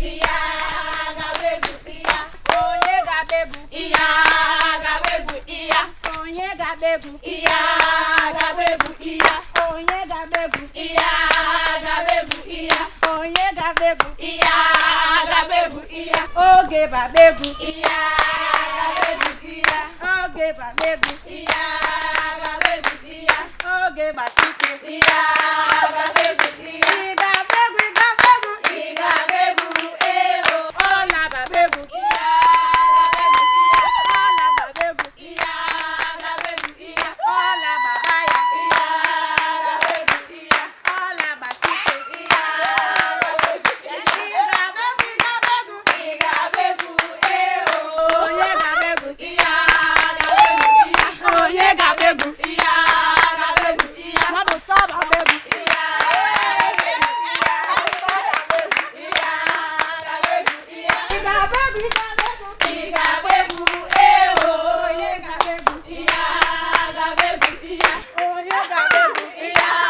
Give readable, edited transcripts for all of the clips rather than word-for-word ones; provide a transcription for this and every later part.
iya gabegu iya onye gabegu iya gabegu iya onye gabegu iya gabegu iya onye gabegu iya gabegu iya onye gabegu iya gabegu iya oge babegu iya gabegu iya oge babegu iya gabegu iya oge basiku iya gabegu iya gabegu gabegu iya gabegu ero ola babegu iya gabegu iya ola babegu iya gabegu iya ola babaya iya gabegu iya ola basiku iya gabegu iya gabegu gabegu iya gabegu ero onye gabegu iya gabegu iya onye gabegu iya gabegu iya mmadụ tọba gabegu iya gabegu iya gabegu iya gabegu iya gabegu gabegu ero onye gabegu iya gabegu iya onye gabegu iya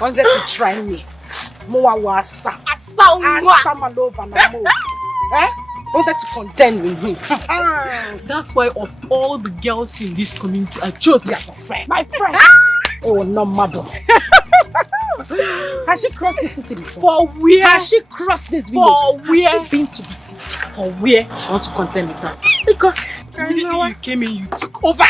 Wanted to try me. Moa wasa. Asa malova na mo. Eh? Wanted to contend with me. That's why of all the girls in this community, I chose you as a friend. My friend. Oh, no matter. Has she crossed the city before? For where? Has she crossed this village? For where? Has she been to the city? For where? She wants to contend with us. Because immediately you came in, you took over.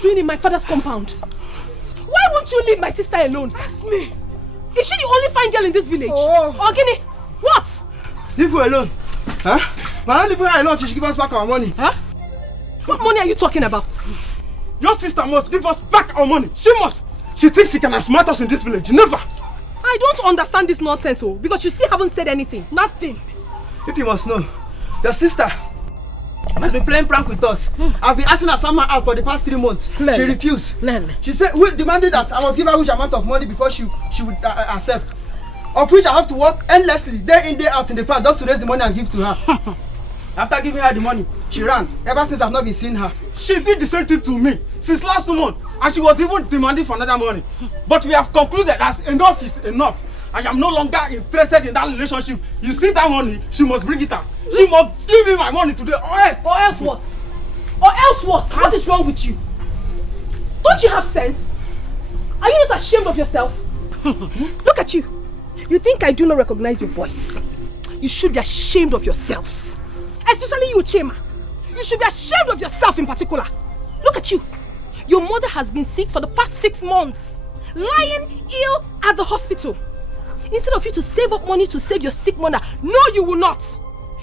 Doing in my father's compound? Why won't you leave my sister alone? That's me. Is she the only fine girl in this village? Oh. Ogini, what? Leave her alone. Huh? Why not leave her alone till she give us back our money? Huh? What money are you talking about? Your sister must give us back our money. She must. She thinks she can outsmart us in this village. Never. I don't understand this nonsense, because you still haven't said anything. Nothing. If you must know, your sister has been playing prank with us. I've been asking her somehow out for the past 3 months. She refused. She said, we demanded that I must give her which amount of money before she would accept. Of which I have to work endlessly, day in, day out in the farm just to raise the money and give to her. After giving her the money, she ran. Ever since I've not been seeing her. She did the same thing to me since last month. And she was even demanding for another money. But we have concluded that enough is enough. I am no longer interested in that relationship. You see that money, she must bring it out. She must give me my money today, or else. Or else what? Or else what? What is wrong with you? Don't you have sense? Are you not ashamed of yourself? Look at you. You think I do not recognize your voice? You should be ashamed of yourselves. Especially you, Chema. You should be ashamed of yourself in particular. Look at you. Your mother has been sick for the past 6 months. Lying ill at the hospital. Instead of you to save up money to save your sick mother, no, you will not.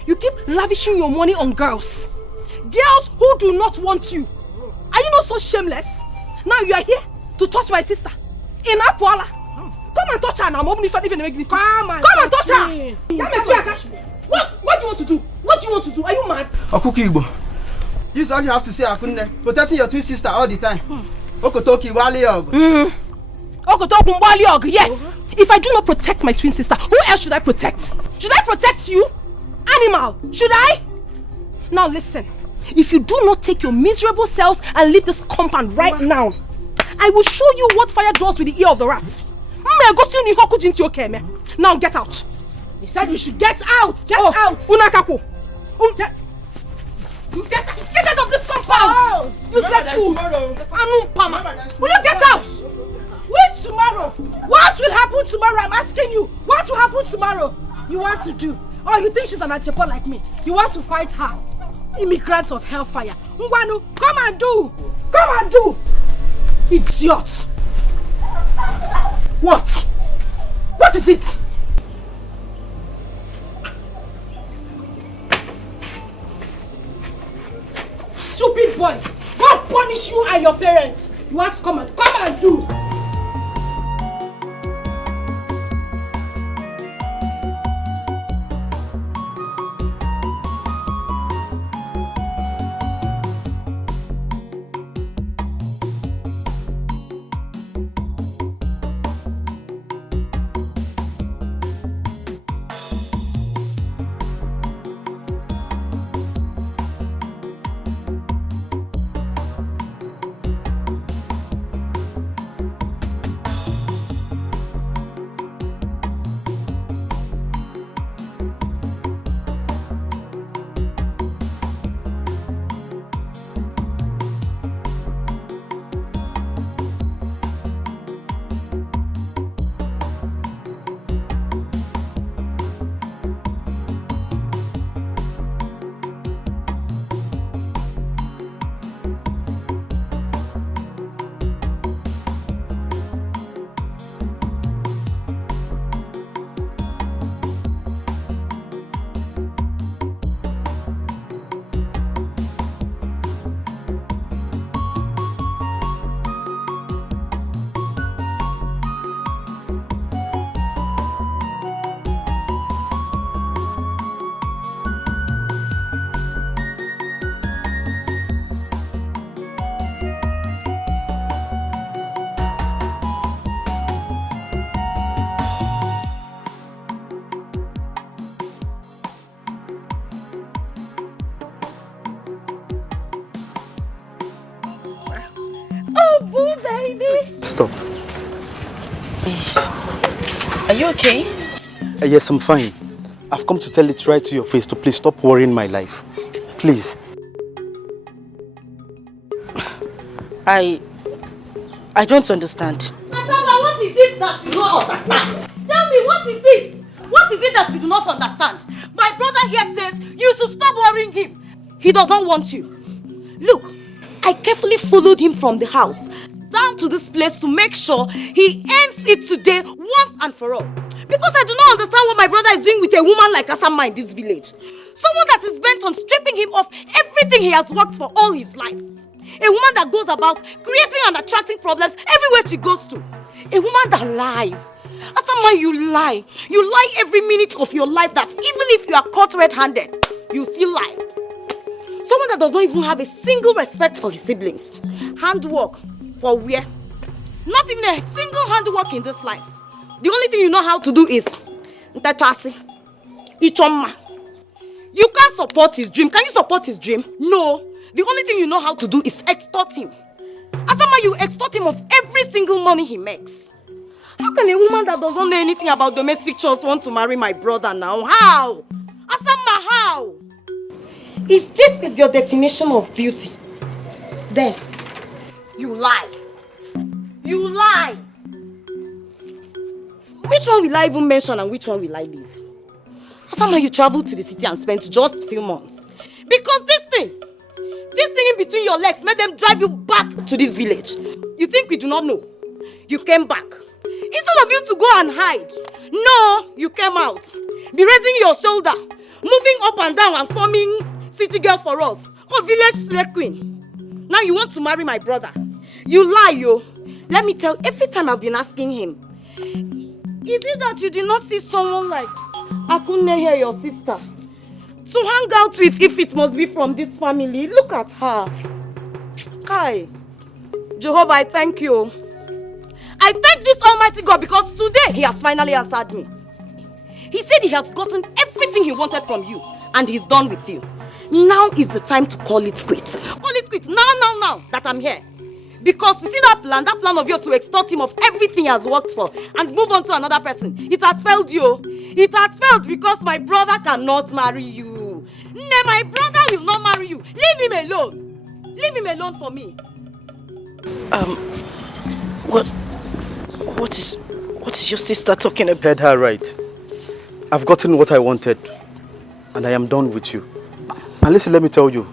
You keep lavishing your money on girls. Girls who do not want you. Are you not so shameless? Now you are here to touch my sister. In Apuala. Come and touch her now. Come and touch her. What do you want to do? What do you want to do? Are you mad? Okuki Igbo. This is all you have to say, Akunne. Protecting your twin sister all the time. Okotoki Waliog. Okotoki Waliog, yes. If I do not protect my twin sister, who else should I protect? Should I protect you? Animal, should I? Now listen, if you do not take your miserable selves and leave this compound right now, I will show you what fire does with the ear of the rat. Now get out. He said you should get out. Get out. Unakaku. Get out of this compound. Useless fool. Will you get out? Which tomorrow? What will happen tomorrow? I'm asking you. What will happen tomorrow? You want to do? Oh, you think she's an Achepo like me? You want to fight her? Immigrants of hellfire. Ngwanu, come and do. Come and do. Idiot. What? What is it? Stupid boys. God punish you and your parents. You want to come and do. baby. Stop. Are you okay? Yes, I'm fine. I've come to tell it right to your face to please stop worrying my life. Please. I don't understand. Asama, what is it that you don't understand? Tell me, what is it? What is it that you do not understand? My brother here says you should stop worrying him. He doesn't want you. Look, I carefully followed him from the house down to this place to make sure he ends it today once and for all. Because I do not understand what my brother is doing with a woman like Asama in this village. Someone that is bent on stripping him of everything he has worked for all his life. A woman that goes about creating and attracting problems everywhere she goes to. A woman that lies. Asama, you lie. You lie every minute of your life that even if you are caught red-handed, you still lie. Someone that does not even have a single respect for his siblings. Handwork for where? Not even a single handwork in this life. The only thing you know how to do is Ntachasi, Ichoma. You can't support his dream. Can you support his dream? No. The only thing you know how to do is extort him. Asama, you extort him of every single money he makes. How can a woman that doesn't know anything about domestic chores want to marry my brother now? How? Asama, how? If this is your definition of beauty, then you lie. You lie. Which one will I even mention and which one will I leave? Asama, you traveled to the city and spent just a few months. Because this thing in between your legs made them drive you back to this village. You think we do not know? You came back. Instead of you to go and hide, no, you came out. Be raising your shoulder, moving up and down and forming city girl for us. Or village slave queen. Now you want to marry my brother. You lie, yo. Let me tell, every time I've been asking him, is it that you did not see someone like Akunne here, your sister, to hang out with if it must be from this family? Look at her. Kai. Jehovah, I thank you. I thank this Almighty God because today He has finally answered me. He said He has gotten everything He wanted from you and He's done with you. Now is the time to call it quits. Call it quits now that I'm here. Because you see that plan of yours to extort him of everything he has worked for and move on to another person, it has failed you. It has failed because my brother cannot marry you. No, my brother will not marry you. Leave him alone. Leave him alone for me. What is your sister talking about? Heard her right. I've gotten what I wanted and I am done with you. And listen, let me tell you,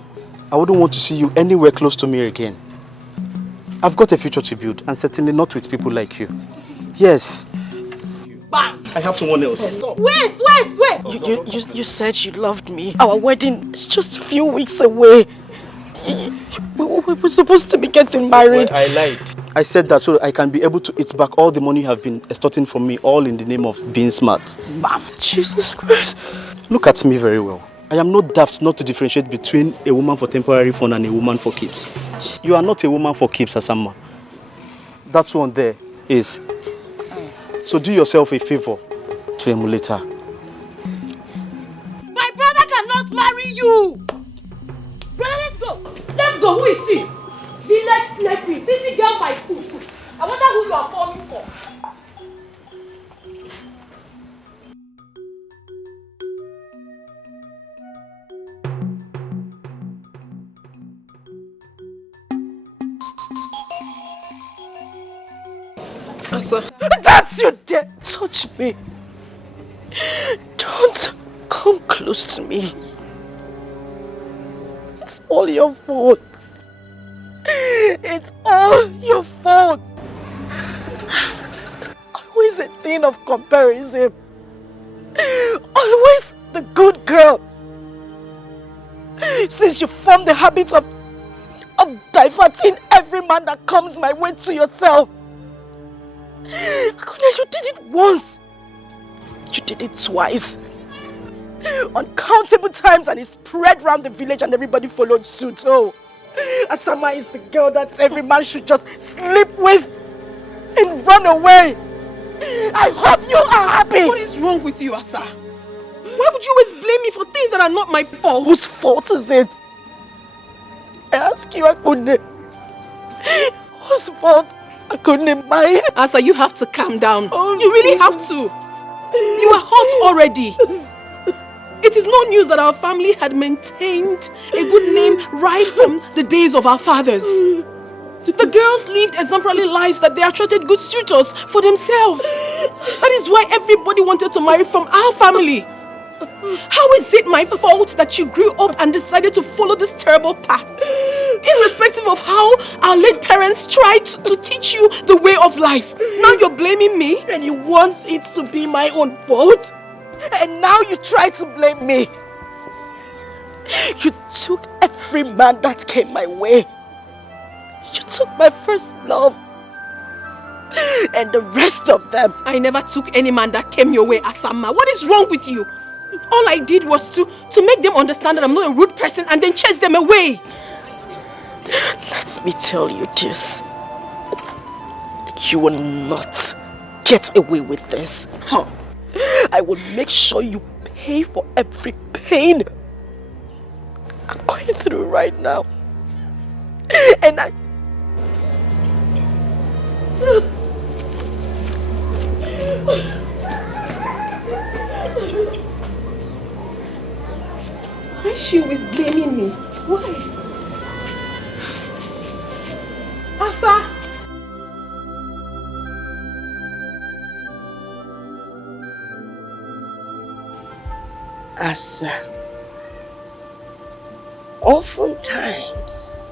I wouldn't want to see you anywhere close to me again. I've got a future to build, and certainly not with people like you. Yes. Bam! I have someone else. Stop. Wait! You said you loved me. Our wedding is just a few weeks away. We were supposed to be getting married. Well, I lied. I said that so I can be able to eat back all the money you have been extorting from me, all in the name of being smart. Bam! Jesus Christ. Look at me very well. I am not daft not to differentiate between a woman for temporary fun and a woman for keeps. You are not a woman for keeps, Asama. That one there is. So do yourself a favor to emulate her. My brother cannot marry you! Brother, let's go! Let's go! Who is she? Village slave queen, city girl by food. I wonder who you are calling for. Asa. That's you dare touch me. Don't come close to me. It's all your fault. It's all your fault. Always a thing of comparison. Always the good girl. Since you formed the habit of diverting every man that comes my way to yourself. You did it once. You did it twice. Uncountable times, and it spread around the village and everybody followed suit. Oh, Asama is the girl that every man should just sleep with and run away. I hope you are happy. What is wrong with you, Asa? Why would you always blame me for things that are not my fault? Whose fault is it? I ask you, Akunde. Whose fault? I couldn't imagine. Asa, you have to calm down. You really have to. You are hot already. It is no news that our family had maintained a good name right from the days of our fathers. The girls lived exemplary lives that they attracted good suitors for themselves. That is why everybody wanted to marry from our family. How is it my fault that you grew up and decided to follow this terrible path? Irrespective of how our late parents tried to teach you the way of life. Now you're blaming me? And you want it to be my own fault? And now you try to blame me. You took every man that came my way. You took my first love. And the rest of them. I never took any man that came your way, Asama. What is wrong with you? All I did was to make them understand that I'm not a rude person and then chase them away. Let me tell you this. You will not get away with this. I will make sure you pay for every pain I'm going through right now. And Why is she always blaming me? Why? Asa! Asa, oftentimes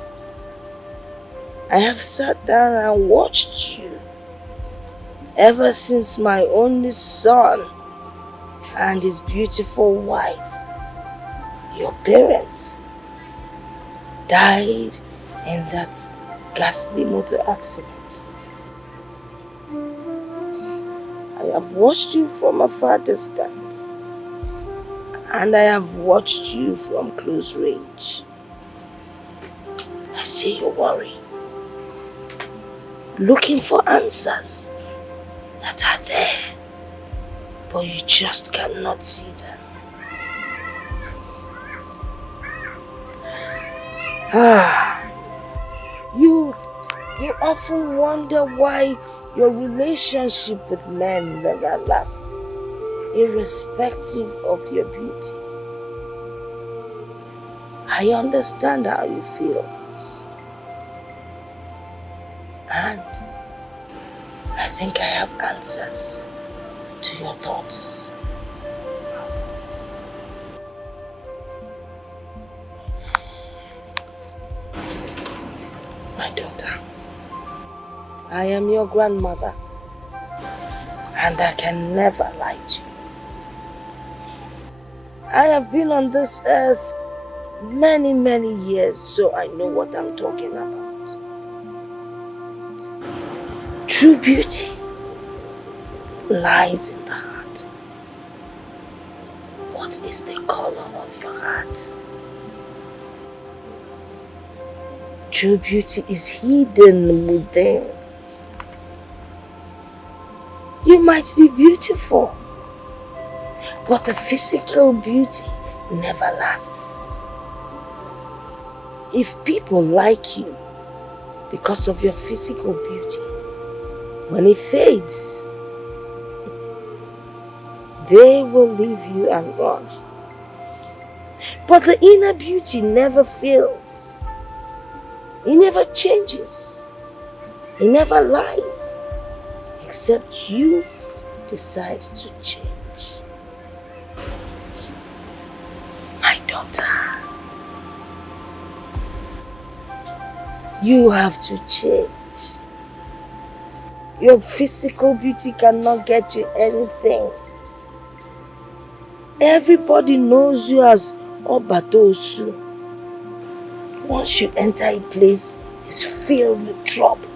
I have sat down and watched you ever since my only son and his beautiful wife, your parents, died in that ghastly motor accident. I have watched you from a far distance, and I have watched you from close range. I see you worry, looking for answers that are there, but you just cannot see them. You often wonder why your relationship with men never lasts, irrespective of your beauty. I understand how you feel. And I think I have answers to your thoughts. My daughter, I am your grandmother, and I can never lie to you. I have been on this earth many, many years, so I know what I'm talking about. True beauty lies in the heart. What is the color of your heart? True beauty is hidden within. You might be beautiful, but the physical beauty never lasts. If people like you because of your physical beauty, when it fades, they will leave you and run. But the inner beauty never fails. It never changes. It never lies. Except you decide to change. My daughter, you have to change. Your physical beauty cannot get you anything. Everybody knows you as Obatosu. Once you enter a place, it's filled with trouble.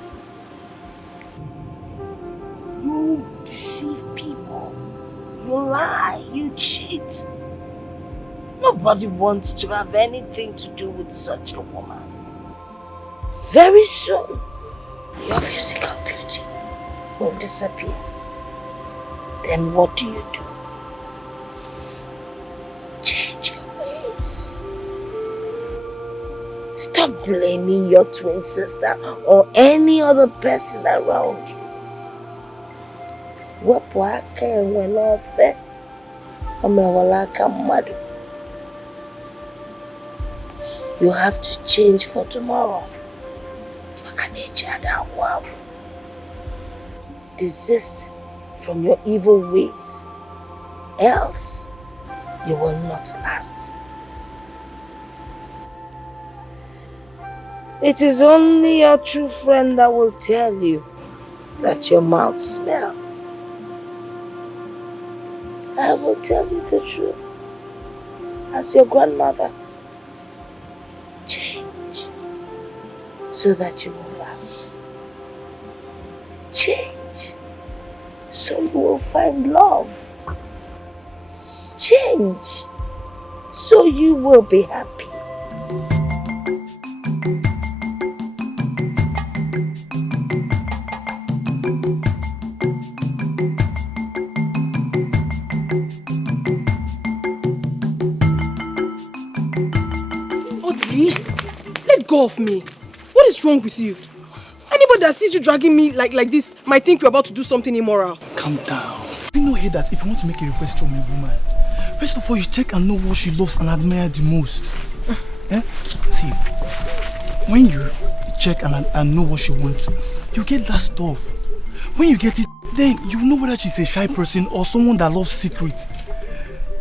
You deceive people. You lie. You cheat. Nobody wants to have anything to do with such a woman. Very soon, your physical beauty will disappear. Then what do? Change your ways. Stop blaming your twin sister or any other person around you. Wepụ aka enwe n'ofe, o mewala aka mmadụ. You have to change for tomorrow. Maka na echi ada agwụ agwụ. Desist from your evil ways, else you will not last. It is only your true friend that will tell you that your mouth smells. I will tell you the truth. As your grandmother, change so that you will last. Change so you will find love. Change so you will be happy. Let go of me. What is wrong with you? Anybody that sees you dragging me like this might think you're about to do something immoral. Calm down. You know here that if you want to make a request from a woman, first of all, you check and know what she loves and admires the most. See, when you check and know what she wants, you get that stuff. When you get it, then you know whether she's a shy person or someone that loves secret.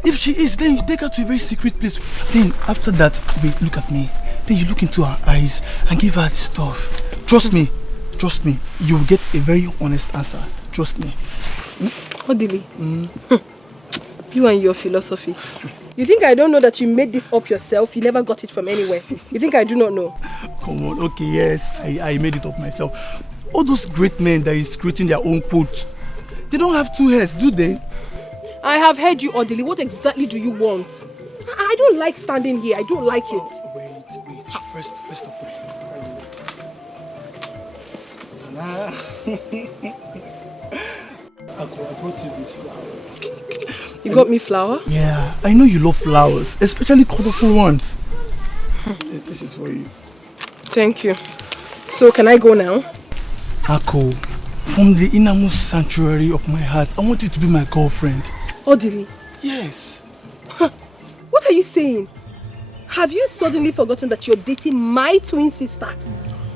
If she is, then you take her to a very secret place. Then after that, wait, look at me. Then you look into her eyes and give her the stuff. Trust me, you will get a very honest answer. Trust me. Odili, you and your philosophy. You think I don't know that you made this up yourself? You never got it from anywhere. You think I do not know? Come on, okay, yes, I made it up myself. All those great men that is creating their own quote, they don't have two heads, do they? I have heard you, Odili. What exactly do you want? I don't like standing here. I don't like it. Wait. First of all. I brought you this flower. You got me flower? Yeah, I know you love flowers, especially colorful ones. This is for you. Thank you. So can I go now? Ako, from the innermost sanctuary of my heart, I want you to be my girlfriend. Odili? Yes. What are you saying? Have you suddenly forgotten that you're dating my twin sister?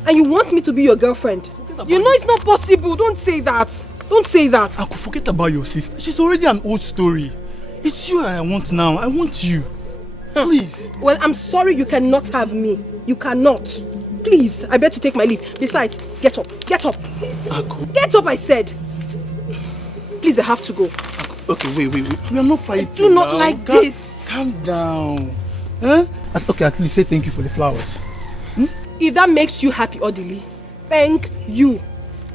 And you want me to be your girlfriend? You know it's not possible. Don't say that. Don't say that. Ako, forget about your sister. She's already an old story. It's you I want now. I want you. Please. Well, I'm sorry you cannot have me. You cannot. Please, I bet you take my leave. Besides, get up. Get up. Ako. Get up, I said. Please, I have to go. Ako. Okay, wait. We are not fighting. I do not like this. Calm down. Huh? Okay, at least say thank you for the flowers. If that makes you happy, Odili, thank you.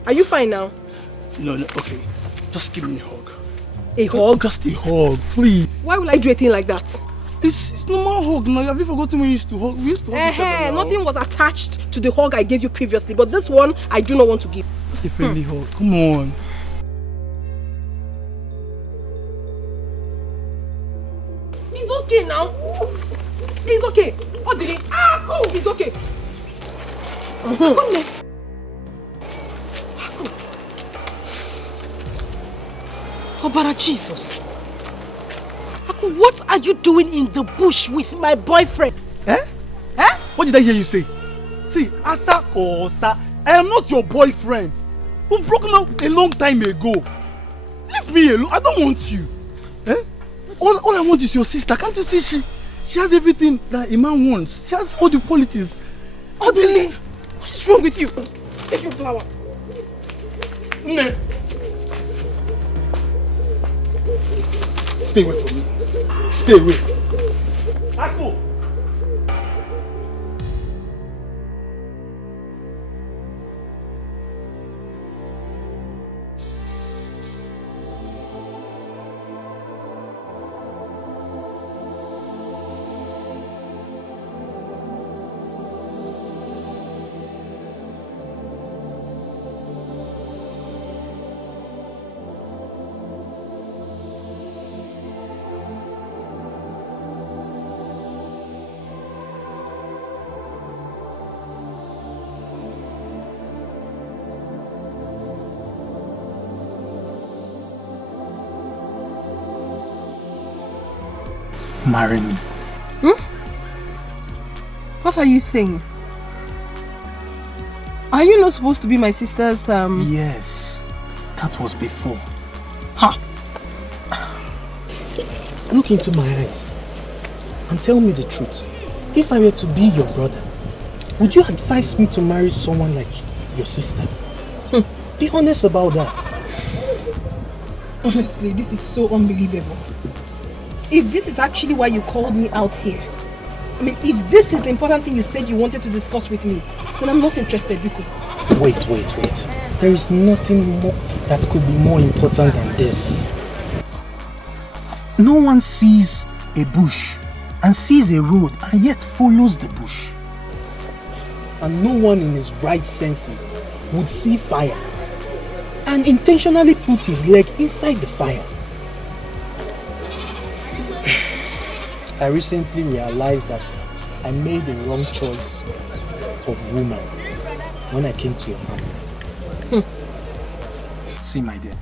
Are you fine now? No, okay. Just give me a hug. A hug? Just a hug, please. Why will I do a thing like that? It's normal hug now. Have you forgotten when we used to hug? We used to hug each other now. Nothing was attached to the hug I gave you previously, but this one I do not want to give. It's a friendly hug. Come on. It's okay now. It's okay. Odili. It's okay. Obara Jesus. Aku, what are you doing in the bush with my boyfriend? What did I hear you say? See, Asa or Osa, I am not your boyfriend. We've broken up a long time ago. Leave me alone. I don't want you. All I want is your sister. Can't you see she has everything that a man wants? She has all the qualities. Odili, what is wrong with you? Take your flower. Ne. Stay away from me. Stay away. Ako. marry me. What are you saying? Are you not supposed to be my sister's Yes, that was before. Huh? Look into my eyes and tell me the truth. If I were to be your brother, would you advise me to marry someone like your sister? Be honest about that. Honestly, this is so unbelievable. If this is actually why you called me out here, I mean, if this is the important thing you said you wanted to discuss with me, then I'm not interested, Biko. Wait. There is nothing more that could be more important than this. No one sees a bush and sees a road and yet follows the bush. And no one in his right senses would see fire and intentionally put his leg inside the fire. I recently realized that I made the wrong choice of woman when I came to your family. See, my dear,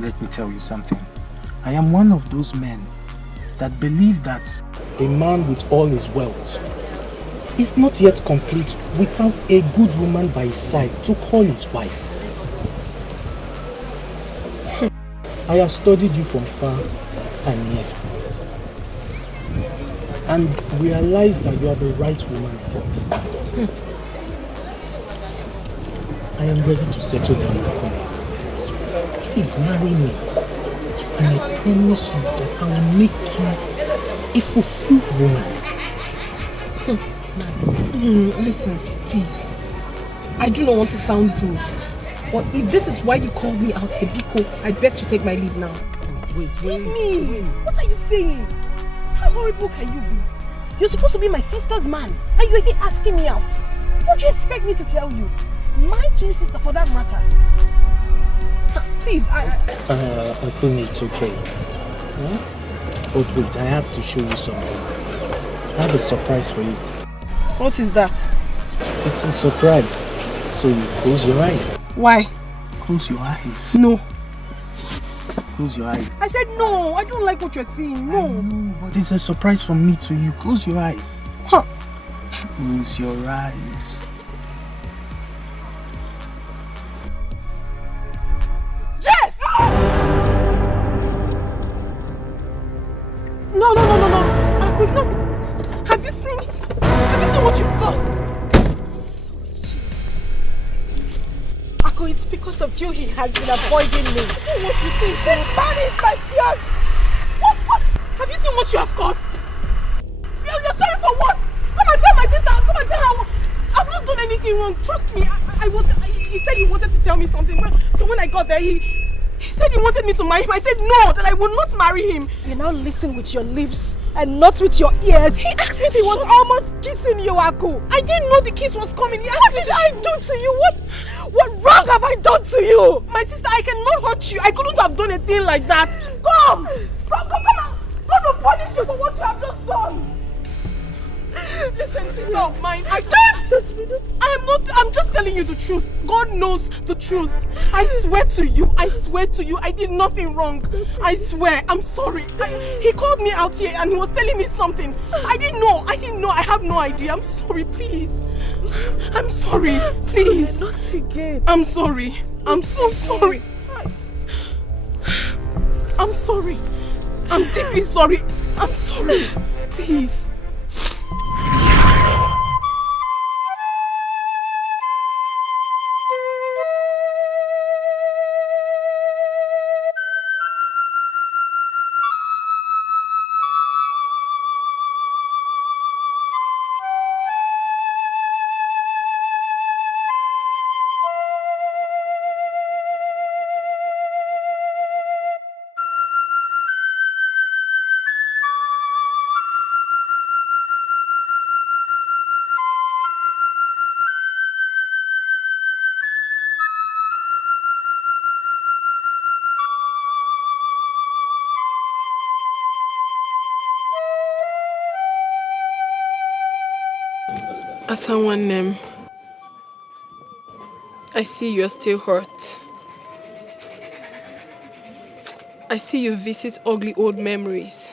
let me tell you something. I am one of those men that believe that a man with all his wealth is not yet complete without a good woman by his side to call his wife. I have studied you from far and near and realized that you are the right woman for me. I am ready to settle down with you. Please marry me. And I promise you that I will make you a fulfilled woman. Listen, please. I do not want to sound rude. But if this is why you called me out here, Biko, I beg to take my leave now. Wait. Leave me! What are you saying? How horrible can you be? You're supposed to be my sister's man, and you're here asking me out. What do you expect me to tell you? My twin sister, for that matter. Please, Uncle, it's okay. Huh? But wait, I have to show you something. I have a surprise for you. What is that? It's a surprise. So you close your eyes. Why? Close your eyes. No. Close your eyes. I said no. I don't like what you're saying. No. I know, but it's a surprise from me to you. Close your eyes. Huh. Close your eyes. Jeff! No. Marcus, no. Have you seen what you've got? Ako, it's because of you he has been avoiding me. What you think? This man is my fiance. What? Have you seen what you have caused? You're sorry for what? Come and tell my sister. Come and tell her. I've not done anything wrong. Trust me. He said he wanted to tell me something. So when I got there, he said he wanted me to marry him. I said no, that I would not marry him. You now listen with your lips and not with your ears. He asked me. He was almost kissing you, Ako. I didn't know the kiss was coming. What did I do to you? What wrong have I done to you? My sister, I cannot hurt you. I couldn't have done a thing like that. Come on. God will punish you for what you have just done. Listen, sister of mine, I can't touch me. I'm just telling you the truth. God knows the truth. I swear to you, I did nothing wrong. I swear, I'm sorry. He called me out here and he was telling me something. I didn't know, I have no idea. I'm sorry, please. I'm sorry, please. Not again. I'm sorry. I'm so sorry. I'm sorry. I'm deeply sorry. I'm sorry. Please. As someone named, I see you're still hurt. I see you visit ugly old memories.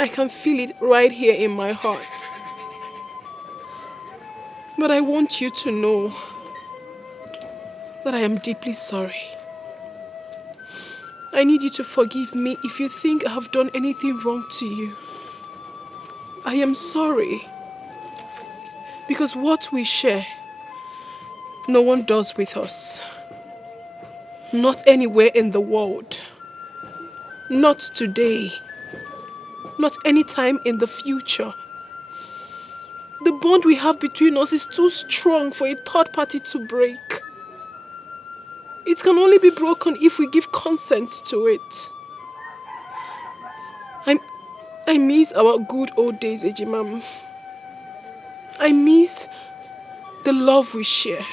I can feel it right here in my heart. But I want you to know that I am deeply sorry. I need you to forgive me if you think I have done anything wrong to you. I am sorry. Because what we share, no one does with us. Not anywhere in the world. Not today. Not anytime in the future. The bond we have between us is too strong for a third party to break. It can only be broken if we give consent to it. I miss our good old days, Ejimam. I miss the love we share.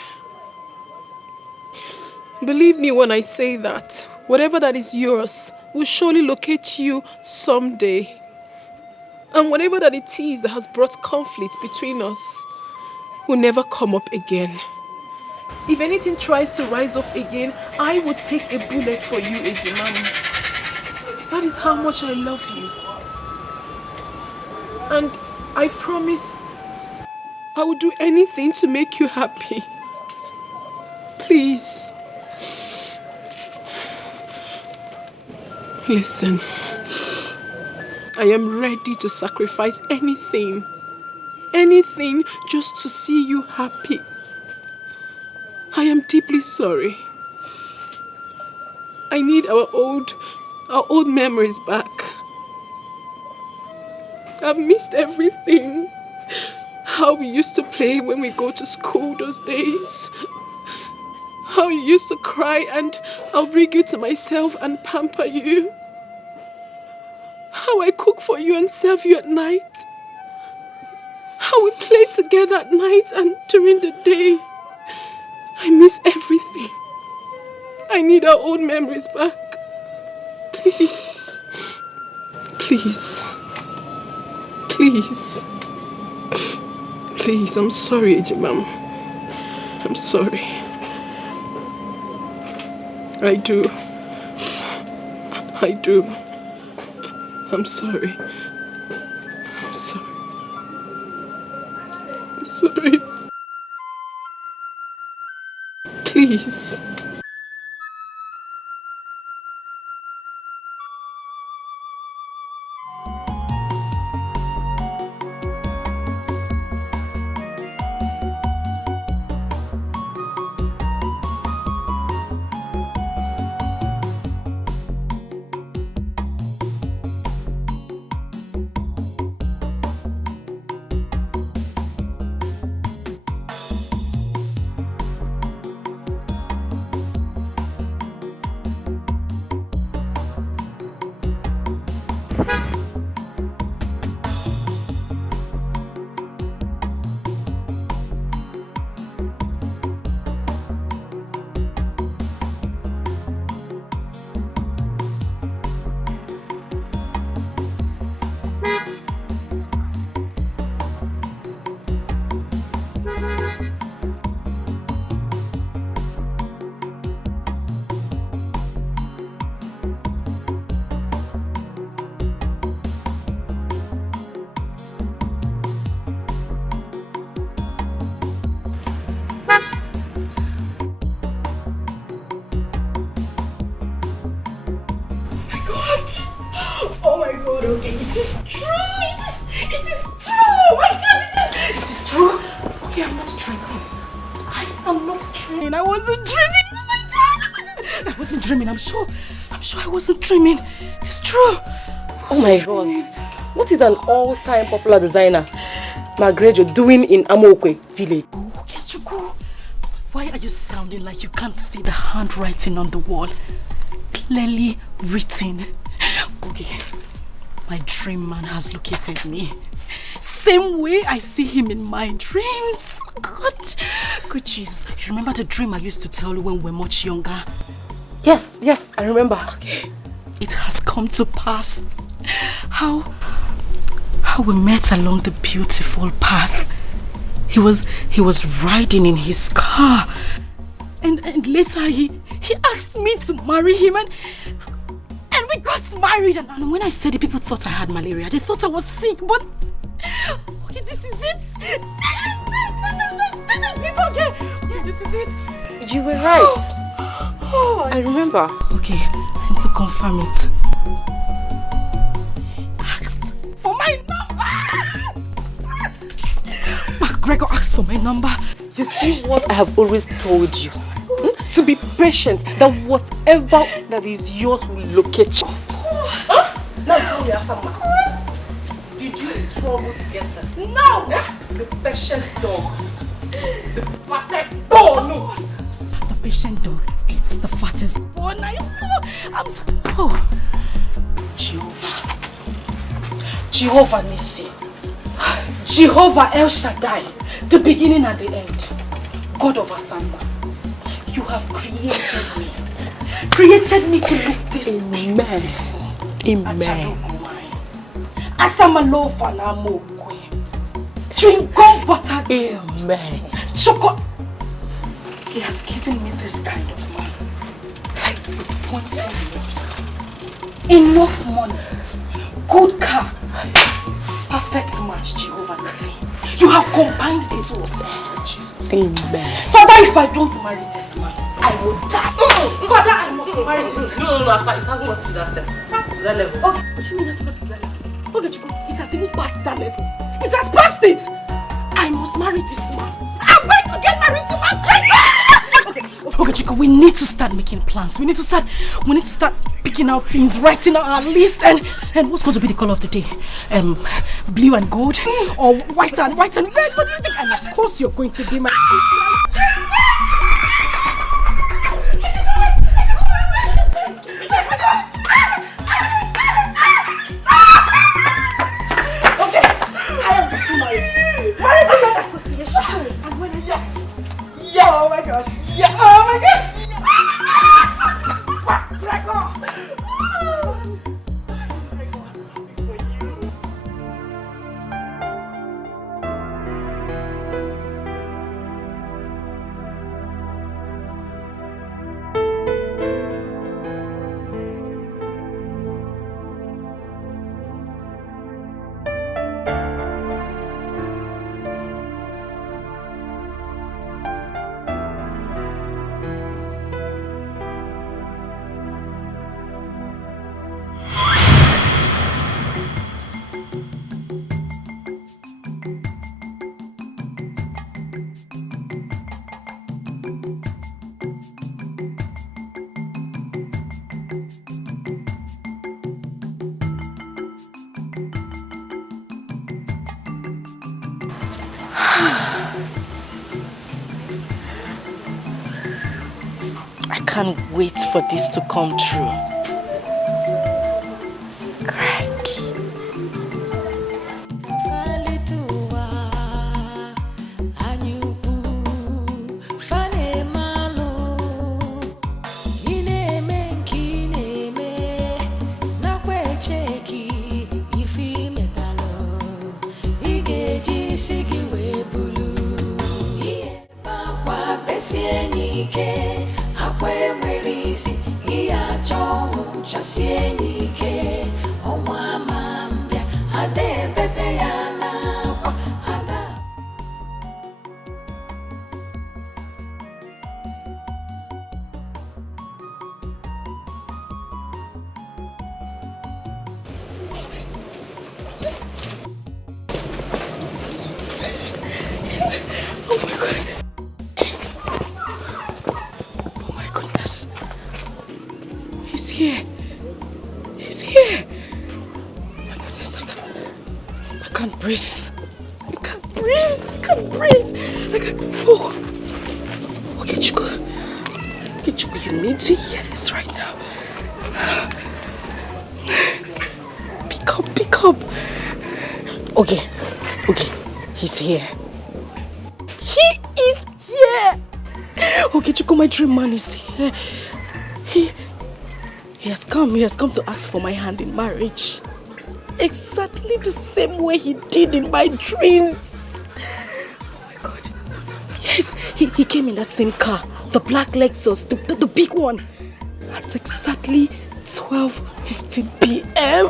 Believe me when I say that whatever that is yours will surely locate you someday. And whatever that it is that has brought conflict between us will never come up again. If anything tries to rise up again, I will take a bullet for you, Ejimam. That is how much I love you. And I promise I will do anything to make you happy. Please. Listen. I am ready to sacrifice anything. Anything just to see you happy. I am deeply sorry. I need our old memories back. I've missed everything. How we used to play when we go to school those days. How you used to cry and I'll bring you to myself and pamper you. How I cook for you and serve you at night. How we play together at night and during the day. I miss everything. I need our old memories back. Please. Please. Please. Please, I'm sorry, Ejimam. I'm sorry. I do. I'm sorry. I'm sorry. I'm sorry. Please. Okay, it is true. It is true. Oh my God, it is true. Okay, I'm not dreaming. I am not dreaming. I wasn't dreaming. Oh my God, I wasn't dreaming. I'm sure I wasn't dreaming. It's true. Oh my God. What is an all-time popular designer, Margaret, doing in Amokwe village? Okay, Chuku. Why are you sounding like you can't see the handwriting on the wall? Clearly written. Okay. My dream man has located me. Same way I see him in my dreams. God. Good Jesus. You remember the dream I used to tell you when we were much younger? Yes, I remember. Okay. It has come to pass. How we met along the beautiful path. He was riding in his car. And later he asked me to marry him and we we got married, and when I said it, people thought I had malaria. They thought I was sick, but okay, this is it. This is it, okay? Okay, this is it. You were right. I remember. Okay, and to confirm it, asked for my number. McGregor asked for my number. You see what I have always told you? To be patient, that whatever that is yours will locate you. Huh? Now tell me, Asama, did you struggle to get this? No! The patient dog. The fattest dog! No! The patient dog eats the fattest bone. I'm so... Oh. Jehovah Nissi. Jehovah El Shaddai. The beginning and the end. God of Asamba. You have created me to look this beautiful. Amen. Asama lofa na mokwe. Chewing gum butter. Amen. Choco. He has given me this kind of man. With pointed nose. Enough money. Good car. Perfect match, Jehovah Nissi. You have combined the two of us, Lord Jesus. Amen. Father, if I don't marry this man, I will die. Father, I must marry this man. No, it hasn't got to that level. Okay, what do you mean it hasn't got to that level? Okay, Chico, it has even passed that level. It has passed it. I must marry this man. I'm going to get married to my Okay, Chico, we need to start making plans. We need to start picking out things, writing out our list, and what's going to be the color of the day? Blue and gold, or white and red? What do you think? And of course, you're going to be my Okay, I am getting married. Married Women Association. And when I say yes, oh my God. Yeah, oh my God! Gregor! I can't wait for this to come true. Okay, he's here. He is here! Okay, Chico, my dream man is here. He has come to ask for my hand in marriage. Exactly the same way he did in my dreams. Oh my God. Yes, he came in that same car, the black Lexus, the big one. At exactly 12:15 p.m.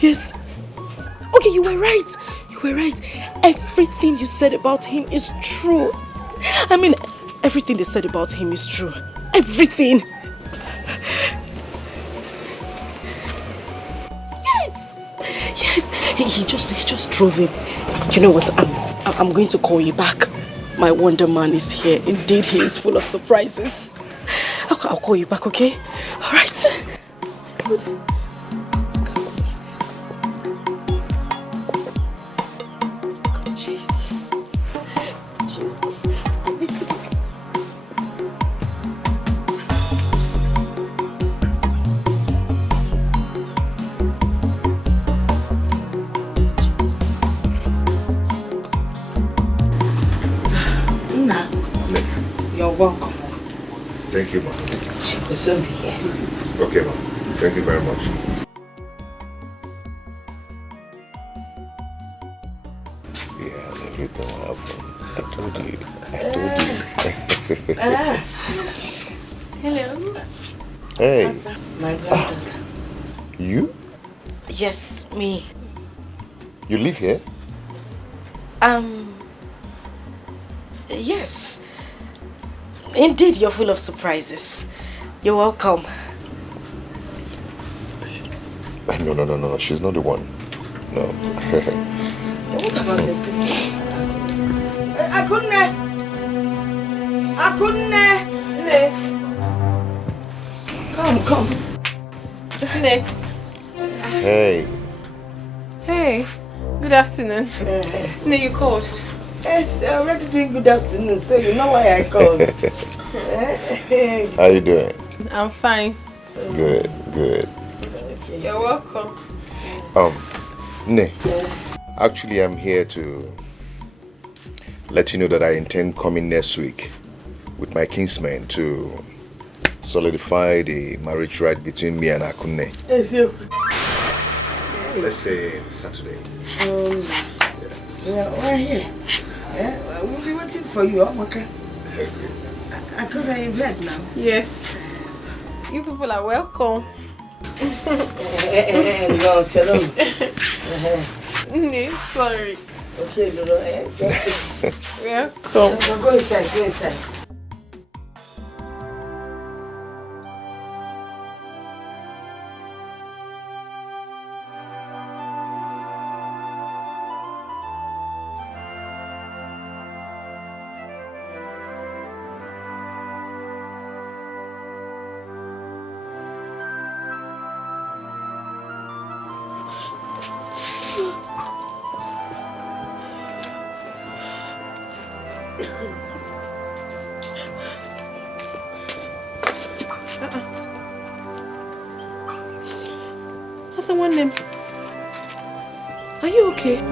Yes. Okay, you were right. Everything you said about him is true. I mean, everything they said about him is true. Everything. Yes. He just drove him. You know what? I'm going to call you back. My Wonder Man is here. Indeed, he is full of surprises. I'll call you back, okay? All right. Good. Jesus. I need to... You're welcome. Thank you, ma'am. She will soon be here. Okay, ma'am. Thank you very much. Yeah, everything will happen. I told you. Hello. Hey. My granddaughter. You? Yes, me. You live here? Yes. Indeed, you're full of surprises. You're welcome. No. She's not the one. No. What about your sister? Akunne. Come. Nick. Hey. Good afternoon. Nick, you called. Yes, I already doing good afternoon, so you know why I called. How you doing? I'm fine. Good. You're welcome. Ne. Actually, I'm here to let you know that I intend coming next week with my kinsmen to solidify the marriage right between me and Akunne. Yes, you. Let's say Saturday. We're here. We'll be waiting for you, okay? Akunne, you've heard now. Yes. You people are welcome. No, tell them. Nick, sorry. Okay, Lolo, just take it. Welcome. Go inside. What's someone name? Are you okay?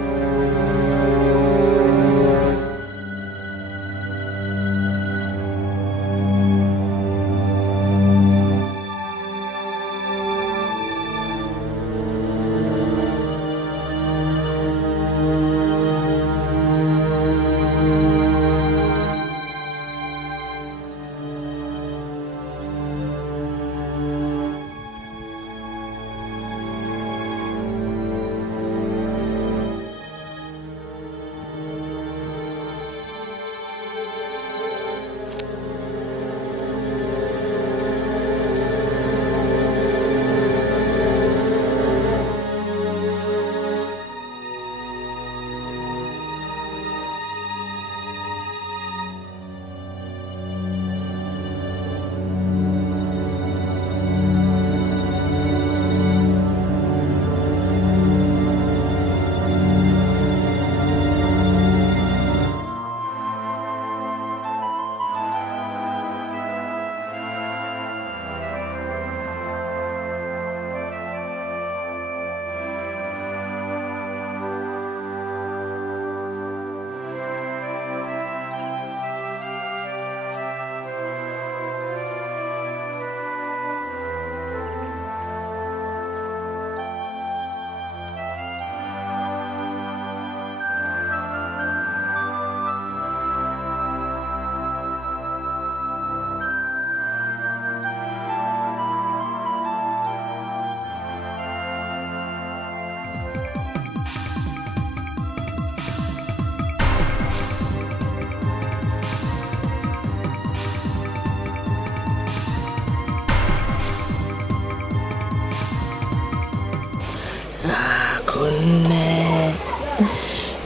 Ah, Kone.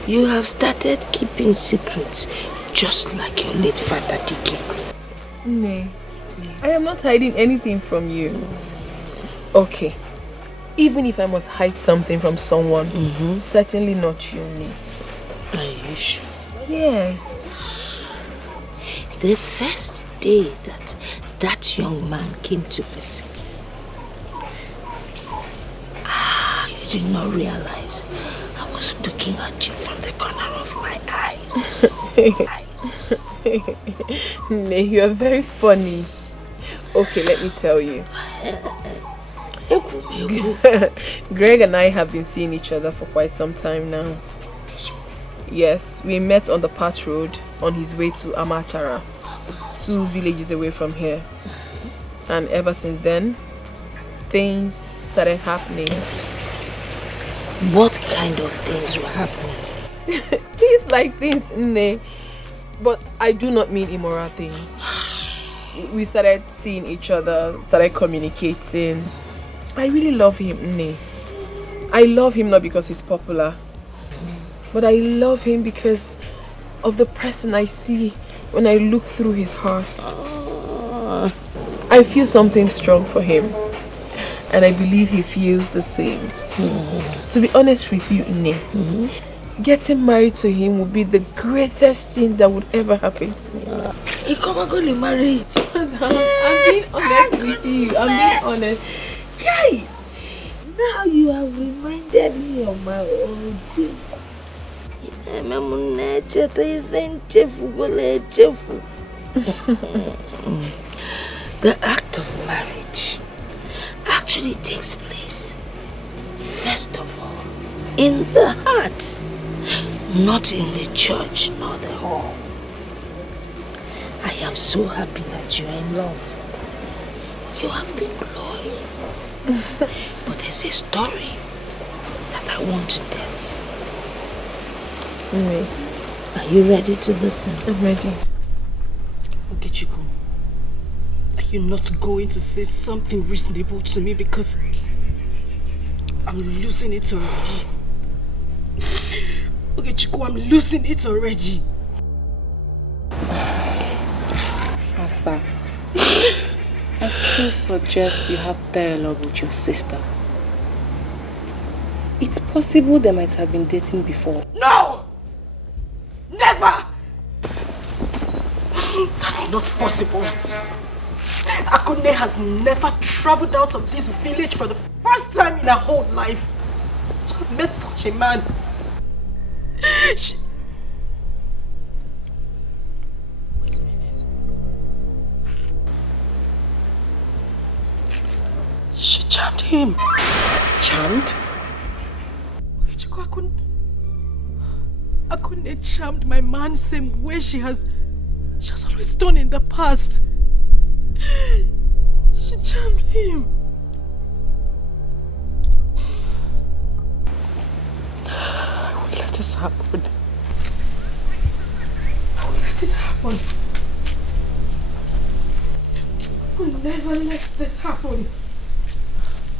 You have started keeping secrets just like your late father Dike. Nay, I am not hiding anything from you. Okay, even if I must hide something from someone, certainly not you, Nay. Are you sure? Yes. The first day that young man came to visit, you did not realize I was looking at you from the corner of my eyes. Nay, you are very funny. Okay, let me tell you. Greg and I have been seeing each other for quite some time now. Yes, we met on the Pat Road on his way to Amachara, 2 villages away from here. And ever since then, things started happening. What kind of things were happening? Things like things, Nne. But I do not mean immoral things. We started seeing each other, started communicating. I really love him, Nne. I love him not because he's popular, but I love him because of the person I see when I look through his heart. I feel something strong for him, and I believe he feels the same. To be honest with you, Nne, getting married to him would be the greatest thing that would ever happen to me. You come and go to marriage. I'm being honest with you. I'm being honest. Kai! Now you have reminded me of my old days. The act of marriage actually takes place, first of all, in the heart, not in the church nor the hall. I am so happy that you are in love. You have been glowing. But there's a story that I want to tell you. Are you ready to listen? I'm ready. Okechukwu, are you not going to say something reasonable to me, because I'm losing it already? Okechukwu, I'm losing it already. Asa, I still suggest you have dialogue with your sister. It's possible they might have been dating before. No! Never! That's not possible. Akunne has never traveled out of this village for the first time in her whole life to have met such a man. Wait a minute. She charmed him. Charmed? Akunne charmed my man same way she has always done in the past. She charmed him. I will let this happen. I will let it happen. I will never let this happen.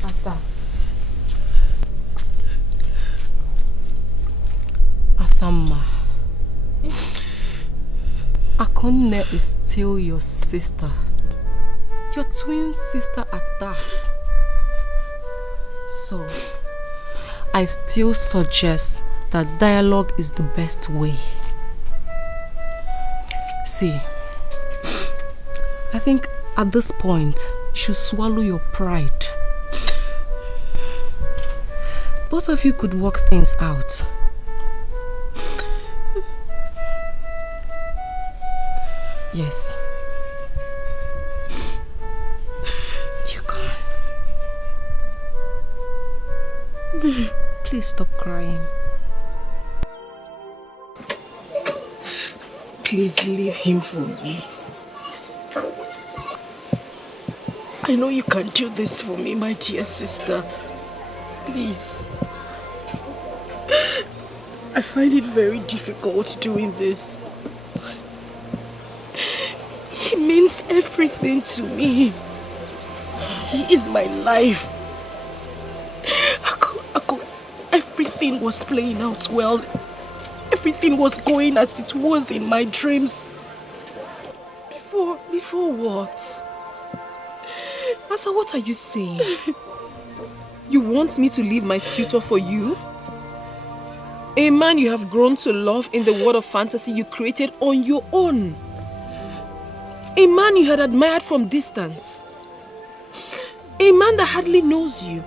Asa. Asamma, Akunne is still your sister. Your twin sister at that. So, I still suggest that dialogue is the best way. See, I think at this point, you should swallow your pride. Both of you could work things out. Yes. You can't. Please stop crying. Please leave him for me. I know you can do this for me, my dear sister. Please. I find it very difficult doing this. He means everything to me. He is my life. everything was playing out well. Everything was going as it was in my dreams. Before what? Asa, what are you saying? You want me to leave my suitor for you? A man you have grown to love in the world of fantasy you created on your own. A man you had admired from distance. A man that hardly knows you.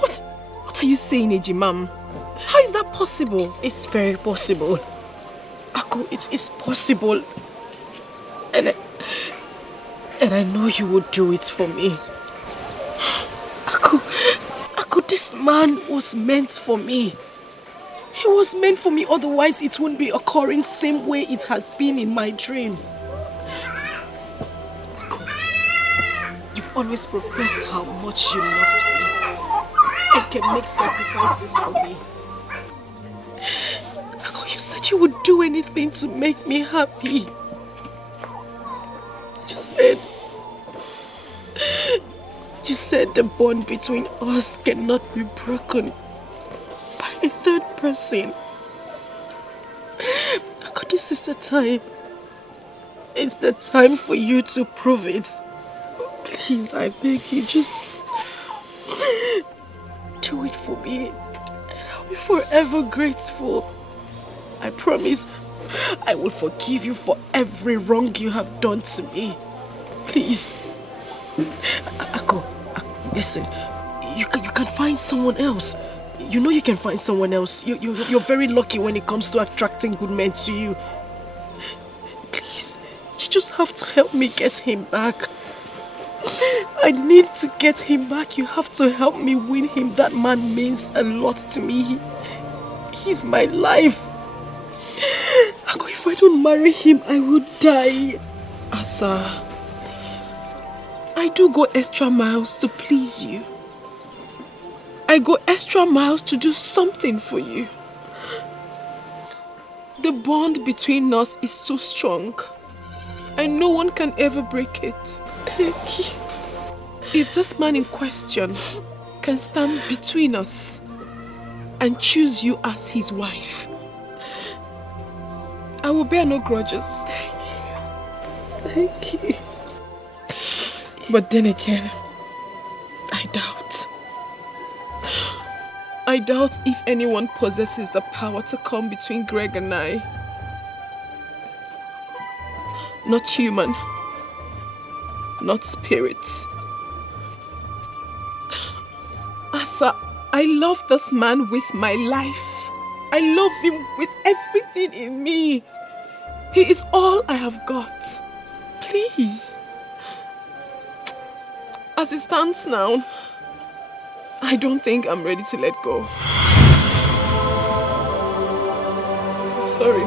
What are you saying, Ejimam? How is that possible? It's very possible. Aku, it's possible. And I know you would do it for me. Aku, this man was meant for me. He was meant for me, otherwise it wouldn't be occurring same way it has been in my dreams. Aku, you've always professed how much you loved me and can make sacrifices for me. Aku, you said you would do anything to make me happy. You said the bond between us cannot be broken by a third person. This is the time. It's the time for you to prove it. Please, I beg you, just do it for me. And I'll be forever grateful. I promise I will forgive you for every wrong you have done to me. Please. Ako, listen, you can find someone else. You know you can find someone else. You're very lucky when it comes to attracting good men to you. Please, you just have to help me get him back. I need to get him back. You have to help me win him. That man means a lot to me. He's my life. Ako, if I don't marry him, I will die. Asa, I do go extra miles to please you. I go extra miles to do something for you. The bond between us is too strong, and no one can ever break it. Thank you. If this man in question can stand between us and choose you as his wife, I will bear no grudges. Thank you. But then again, I doubt. I doubt if anyone possesses the power to come between Greg and I. Not human, not spirits. Asa, I love this man with my life. I love him with everything in me. He is all I have got. Please. As it stands now, I don't think I'm ready to let go. Sorry.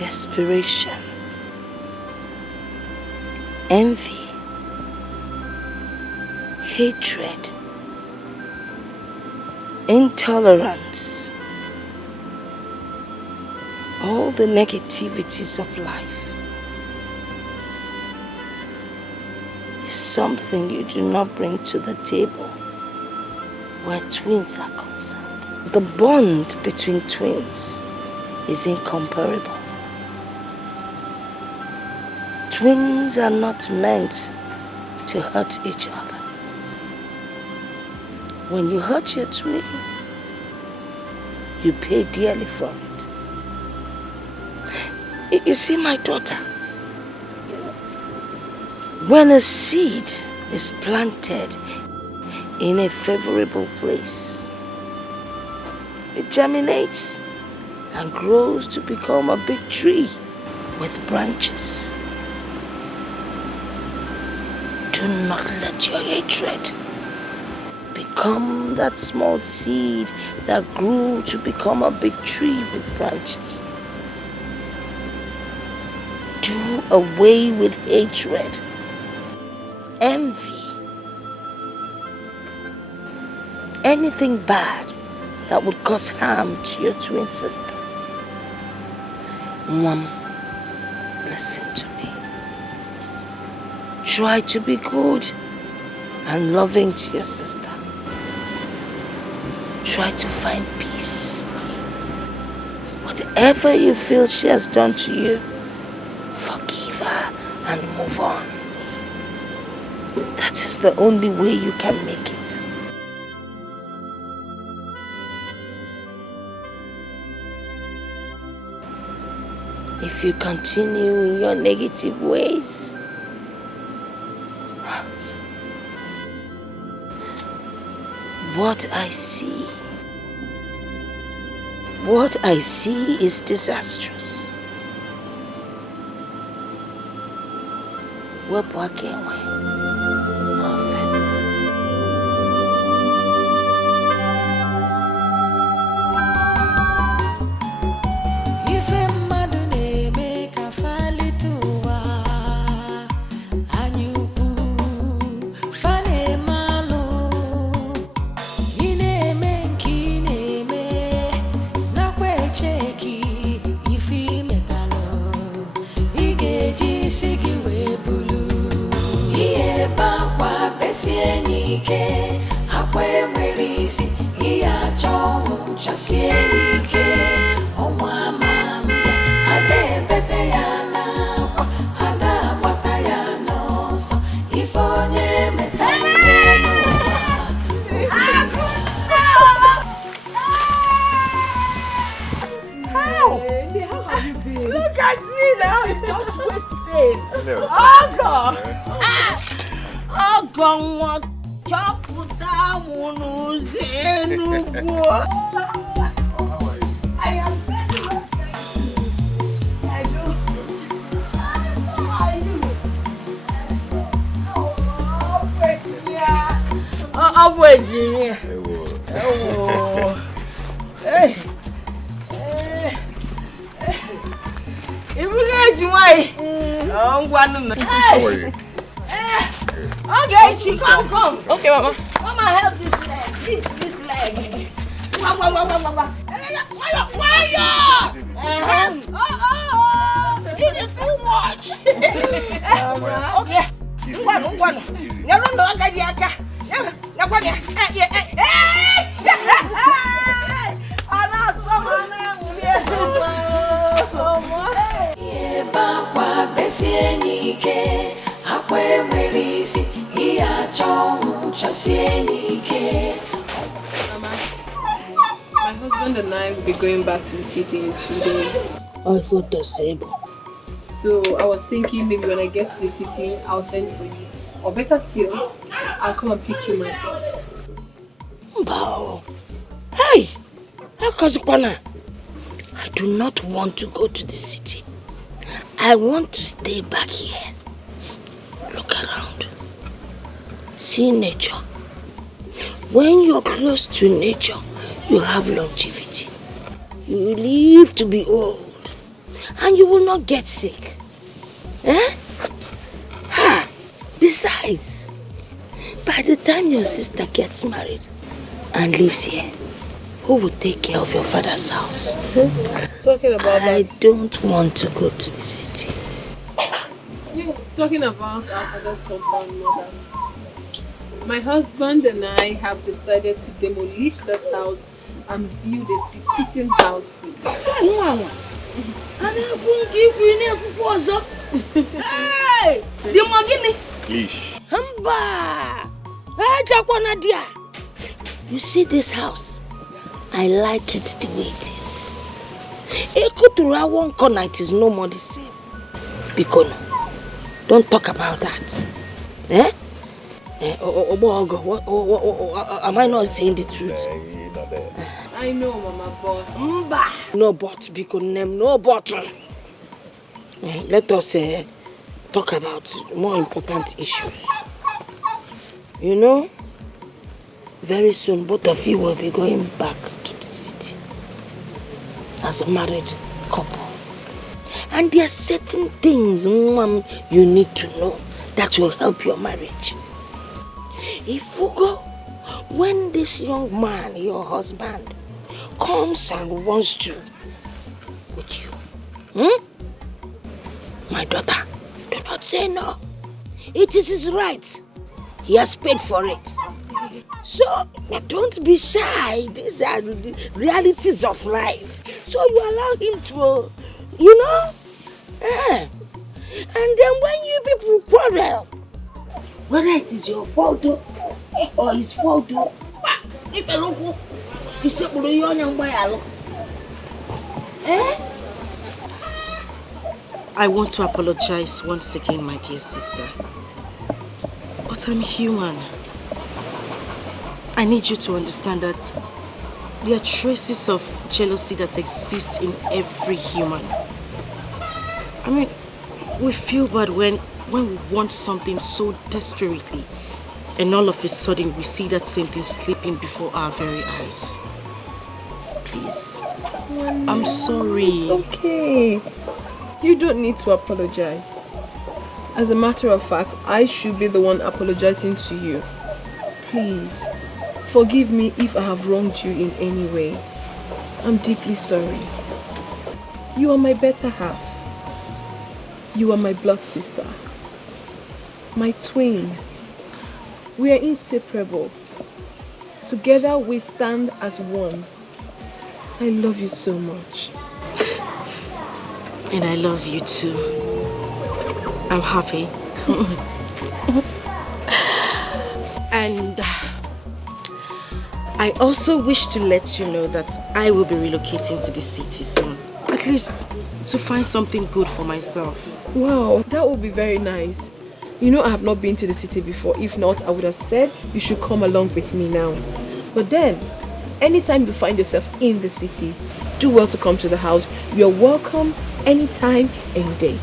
desperation, envy, hatred, intolerance, all the negativities of life is something you do not bring to the table where twins are concerned. The bond between twins is incomparable. Twins are not meant to hurt each other. When you hurt your twin, you pay dearly for it. You see, my daughter, when a seed is planted in a favorable place, it germinates and grows to become a big tree with branches. Do not let your hatred become that small seed that grew to become a big tree with branches. Do away with hatred, envy, anything bad that would cause harm to your twin sister. Mom, listen to me. Try to be good and loving to your sister. Try to find peace. Whatever you feel she has done to you, forgive her and move on. That is the only way you can make it. If you continue in your negative ways, what I see is disastrous. Wepụ aka enwe n'ofe. Ife mmadụ na-eme ka falite ụwa, anyị ukwu fa na-eme alụ. Ị na-eme nke ị na-eme, nakwa echeki ife imetalụ. Ị ga-eji isi gị wee bulu. Ihe bakwa besie n'ike, akwa enwere isi, ihe achọ ọnwụ chasie n'ike. Ọnwa ama mbịa, ada ebete ya n'akwa, ada agbata ya n'ọsọ. Ife onye metalụ n'ụwa. How have you been? Look at me now. You just waste pain. No. Oh God. Oh God. Chọpụta mụ n'ụzọ Enugu. I am very well. I do. How are you? Oh, Virginia. Oh. Hey. How are you? Okay, she come. Okay, Mama. Mama, help this leg. Lift this leg. Why? It is too much. Okay. Bakwa besie n'ike, akwa enwere isi, ihe achọ ọnwụ chasie n'ike. Mama, my husband and I will be going back to the city in 2 days. I thought the same. So I was thinking maybe when I get to the city, I'll send for you. Or better still, I'll come and pick you myself. Bao. Hey! Akazukwana. I do not want to go to the city. I want to stay back here. Look around. See nature. When you're close to nature, you have longevity. You live to be old. and you will not get sick. Eh? Besides, by the time your sister gets married and lives here, who will take care of your father's house? Talking about I don't want to go to the city. Yes, talking about our father's compound, mother. My husband and I have decided to demolish this house and build a befitting house for you. Hey! The Mogini! Please. You see this house? I like it the way it is. It could do one corner, it is no more the same. Bikono, don't talk about that. Eh? Am I not saying the truth? I know, Mama, but... No but, Bikono, no but. Let us talk about more important issues. You know, very soon both of you will be going back to the city as a married couple. And there are certain things, Mom, you need to know that will help your marriage. If you go, when this young man, your husband, comes and wants to with you, my daughter, do not say no. It is his right. He has paid for it. So, don't be shy. These are the realities of life. So you allow him to, you know? And then when you people quarrel, whether it is your fault or his fault, I want to apologize once again, my dear sister. But I'm human. I need you to understand that there are traces of jealousy that exist in every human. I mean, we feel bad when we want something so desperately, and all of a sudden we see that same thing slipping before our very eyes. Please, I'm sorry. It's okay. You don't need to apologize. As a matter of fact, I should be the one apologizing to you. Please, forgive me if I have wronged you in any way. I'm deeply sorry. You are my better half. You are my blood sister. My twin. We are inseparable. Together we stand as one. I love you so much. And I love you too. I'm happy. And I also wish to let you know that I will be relocating to the city soon. At least to find something good for myself. Wow, that would be very nice. You know I have not been to the city before. If not, I would have said you should come along with me now. But then, anytime you find yourself in the city, do well to come to the house. You're welcome anytime, any day.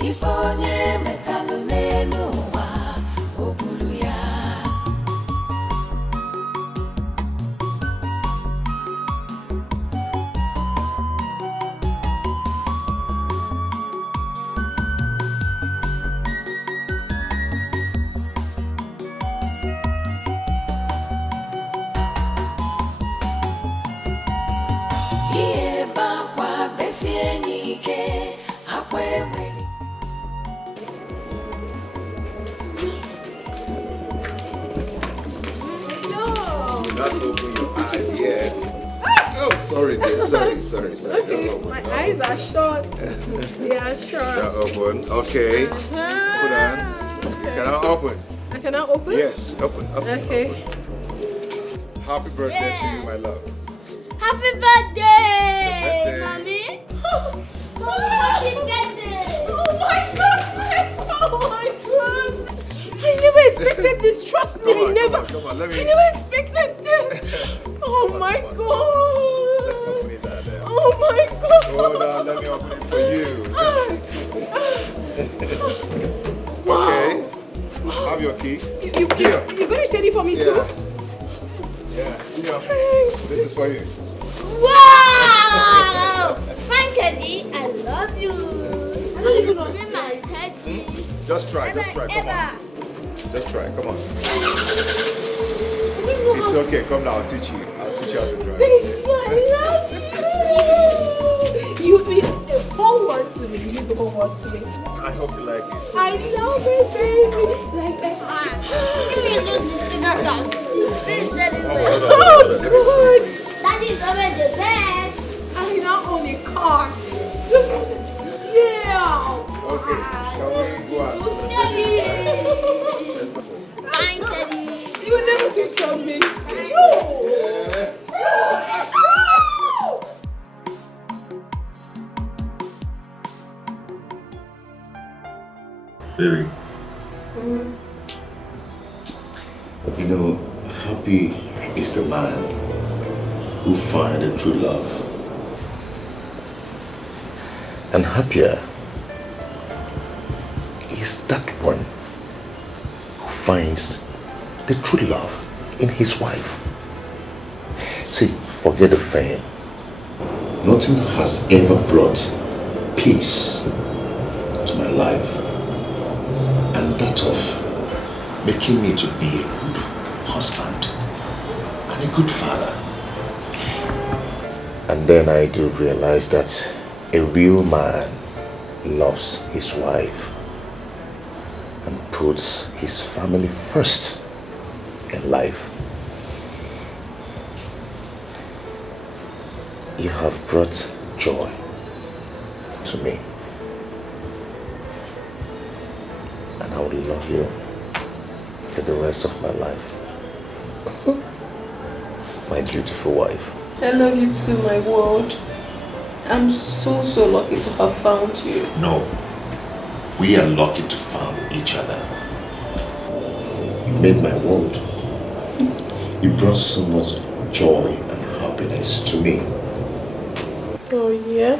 If onye metalụ Not open your eyes yet. Oh, sorry, dear. Sorry. Okay, my eyes are shut. They are shut. Not open. Okay. Put on. You cannot open. I cannot open? Yes, open. Okay. Open. Happy birthday to you, my love. Happy birthday, birthday. Mommy. Happy birthday. Oh my goodness! Oh my goodness! I never expected this. Trust me, Come on, I never let me. I never expected this. Oh my god! Let's open it out there. Oh my god! Hold on, let me open it for you. Okay. Have your key. You're going to take it for me too? Yeah. This is for you. Wow! Fine, Teddy. I love you. I love you, my Teddy. Just try. Come on. Just try. Come on. It's okay. Come now. I'll teach you how to drive. Baby, I love you. You be the whole world to me. You the whole world to me. I hope you like it. I love it, baby. Like that. Oh, good. Daddy's always the best. I now own a car. Yeah. Okay. Can we go out? Fine, Teddy. You will never see something. Baby. You know, happy is the man who finds a true love. And happier is that one who finds the true love in his wife. See, forget the fame. Nothing has ever brought peace to my life and that of making me to be a good husband and a good father. And then I do realize that a real man loves his wife and puts his family first in life. You have brought joy to me, and I would love you till the rest of my life. My beautiful wife. I love you too, my world. I'm so lucky to have found you. No, we are lucky to find each other. You made my world. You brought so much joy and happiness to me. Oh yeah?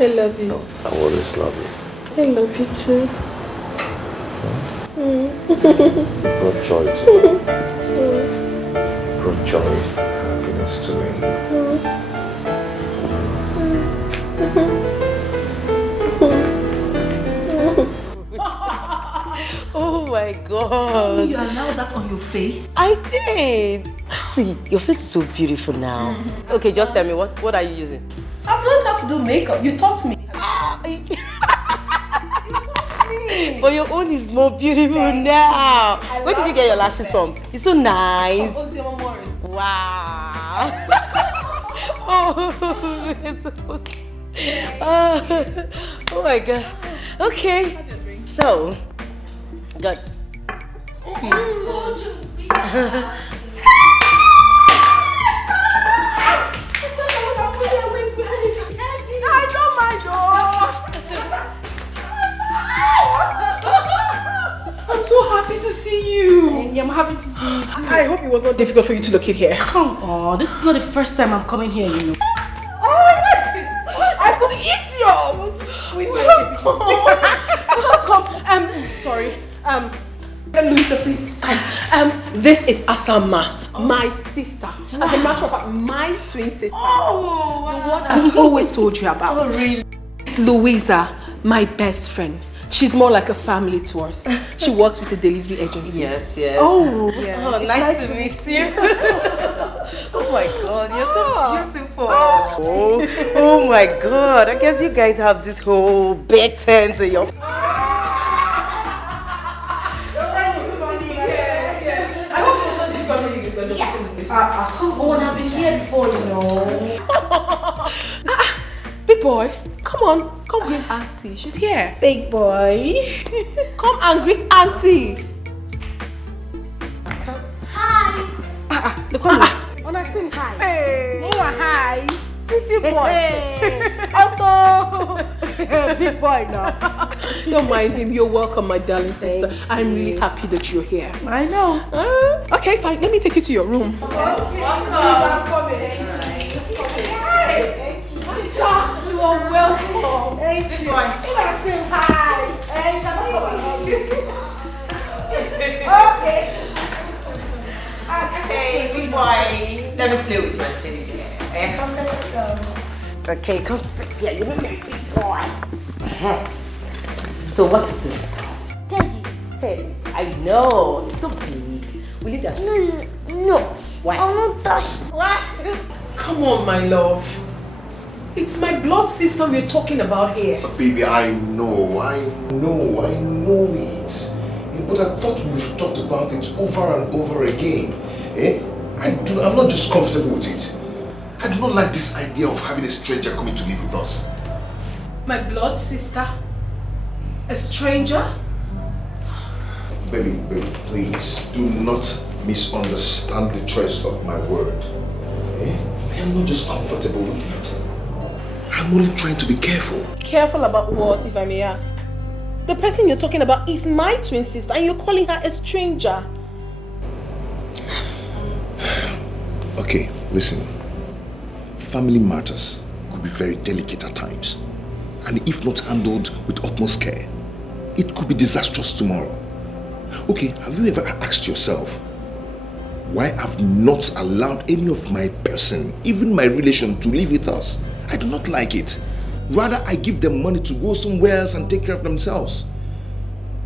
I love you. No, I always love you. I love you too. You brought joy to me. You brought joy and happiness to me. Oh my God. You allowed that on your face? I did. See, your face is so beautiful now. Okay, just tell me, what are you using? I've learned how to do makeup. You taught me. But your own is more beautiful now. Where did you get your lashes from? It's so nice. Wow. Oh my God. Okay. So, good. I don't mind, I'm so happy to see you. I'm happy to see you too. I hope it was not difficult for you to locate here. Come on, this is not the first time I'm coming here, you know. I could eat you. I want to squeeze you. Welcome. Sorry. Louisa, please. This is Asama, my sister. As a matter of fact, my twin sister. Oh, the one I've always told you about. Oh, really? It's Louisa, my best friend. She's more like a family to us. She works with a delivery agency. Yes. Oh, yeah. Oh, nice to meet you. Oh my God, you're so beautiful. Oh my God, I guess you guys have this whole big tent in your... Come on, I've been here before, you know. Big boy, come on, come greet Auntie. She's here. Big boy. Come and greet Auntie. Hi. Look on Wanna sing hi? Hey. Hi. City boy. Otto. Big boy now. Don't mind him. You're welcome, my darling sister. I'm really happy that you're here. I know. Okay, fine. Let me take you to your room. Okay. I'm coming. You are welcome. Thank you. You wanna sing hi? Hey, okay. Hey, big boy. Let me play with you. Okay, come sit here. You look like a big boy. So what's this? Teddy. I know. It's so big. Will you touch? No. Why? I won't touch. What? Come on, my love. It's my blood sister we're talking about here. But baby, I know it. But I thought we've talked about it over and over again. I'm not just comfortable with it. I do not like this idea of having a stranger coming to live with us. My blood sister? A stranger? Baby, please do not misunderstand the choice of my word. I am not just comfortable with it. I'm only trying to be careful. Careful about what, if I may ask? The person you're talking about is my twin sister and you're calling her a stranger. Okay, listen. Family matters could be very delicate at times. And if not handled with utmost care, it could be disastrous tomorrow. Okay, have you ever asked yourself why I've not allowed any of my person, even my relation, to live with us? I do not like it. Rather, I give them money to go somewhere else and take care of themselves.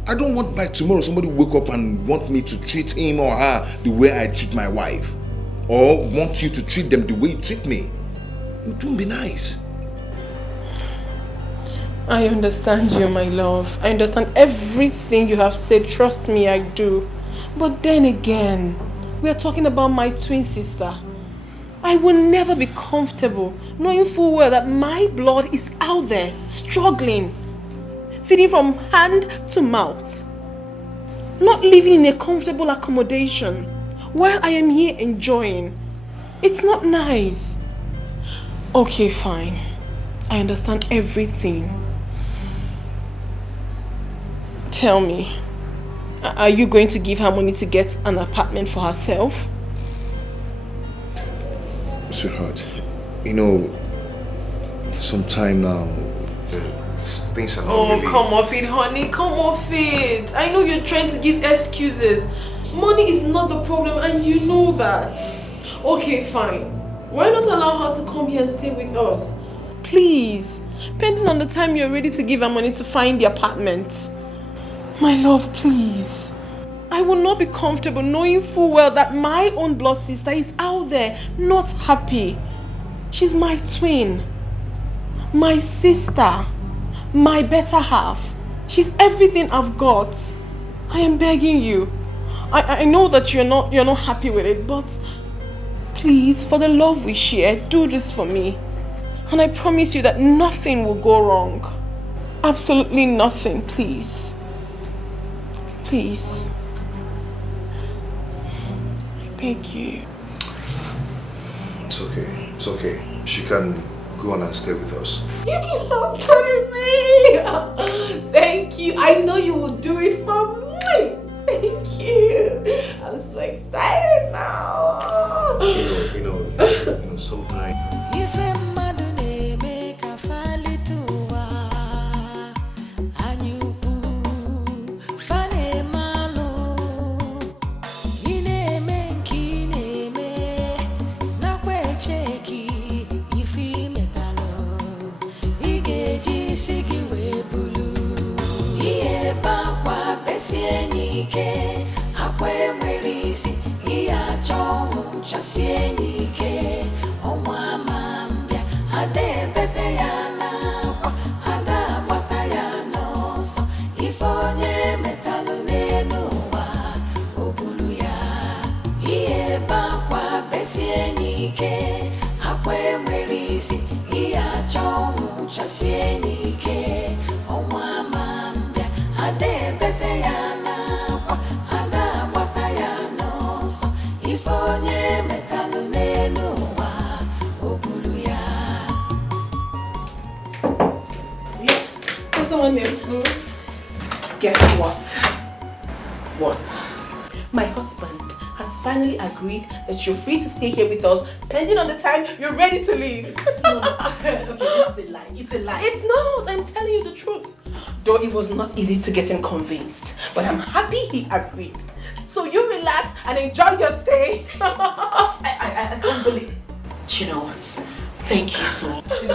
I don't want by tomorrow somebody wake up and want me to treat him or her the way I treat my wife. Or want you to treat them the way you treat me. It won't be nice. I understand you, my love. I understand everything you have said. Trust me, I do. But then again, we are talking about my twin sister. I will never be comfortable knowing full well that my blood is out there, struggling, feeding from hand to mouth, not living in a comfortable accommodation while I am here enjoying. It's not nice. Okay, fine. I understand everything. Tell me, are you going to give her money to get an apartment for herself? Sweetheart, you know, for some time now, things are not really... Come off it, honey. Come off it. I know you're trying to give excuses. Money is not the problem and you know that. Okay, fine. Why not allow her to come here and stay with us? Please. Pending on the time you're ready to give her money to find the apartment. My love, please. I will not be comfortable knowing full well that my own blood sister is out there, not happy. She's my twin. My sister. My better half. She's everything I've got. I am begging you. I know that you're not happy with it, but please, for the love we share, do this for me. And I promise you that nothing will go wrong. Absolutely nothing, please. Please. I beg you. It's okay. It's okay. She can go on and stay with us. You keep on telling me. Thank you. I know you will do it for me. Thank you. I'm so excited now. You know, sometimes. Akwe mwerisi, iya chomu chasieni. isi ihe achọ nwụchasie n'ike ọnwa ma mbịa ada ebete ya n'akwa ada agbata ya n'ọsọ ife onye metalụ n'elu ụwa o buru ya. Guess what? What? My husband has finally agreed that you're free to stay here with us, pending on the time you're ready to leave. Okay, this is a lie. It's a lie. It's not. I'm telling you the truth. Though it was not easy to get him convinced, but I'm happy he agreed. So you relax and enjoy your stay. I can't believe it. Do you know what? Thank you so much. Thank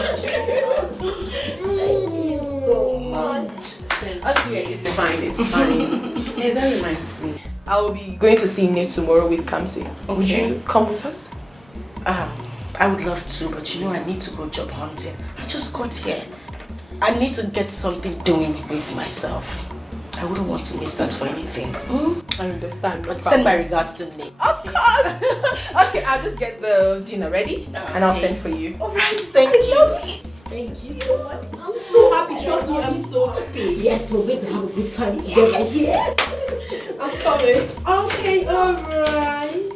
you so much. Okay, it's fine, it's fine. Yeah, that reminds me. I'll be going to see Nate tomorrow with Kamsi. Okay. Would you come with us? I would love to, but you know I need to go job hunting. I just got here. I need to get something doing with myself. I wouldn't want to miss that for anything. I understand. But send my regards to Nate. Of course! Okay, I'll just get the dinner ready and I'll send for you. Alright, thank you. Thank you so much. I'm so happy. Trust me, I'm so happy. Yes, we're going to have a good time together. Yes. I'm coming. Okay, alright.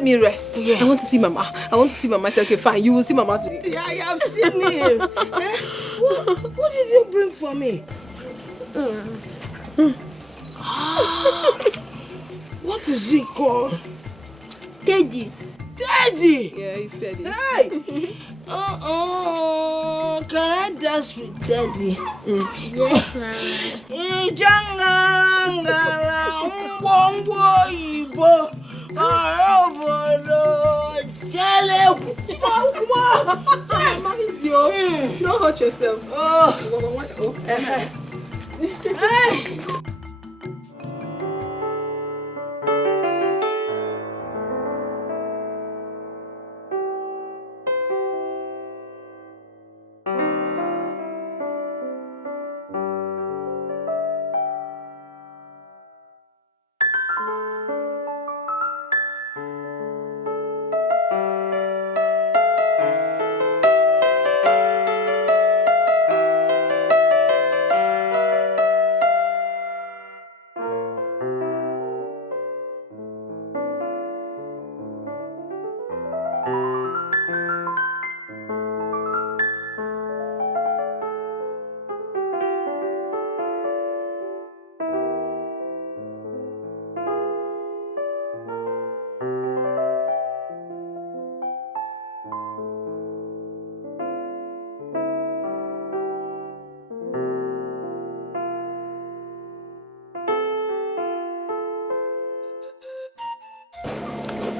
Me rest. Yeah. I want to see Mama. I said, okay, fine. You will see Mama today. Yeah, I have seen him. What did you bring for me? What is it called? Teddy. Teddy? Yeah, he's Teddy. Hey! Can I dance with Teddy? Yes, Mama. Don't hurt yourself.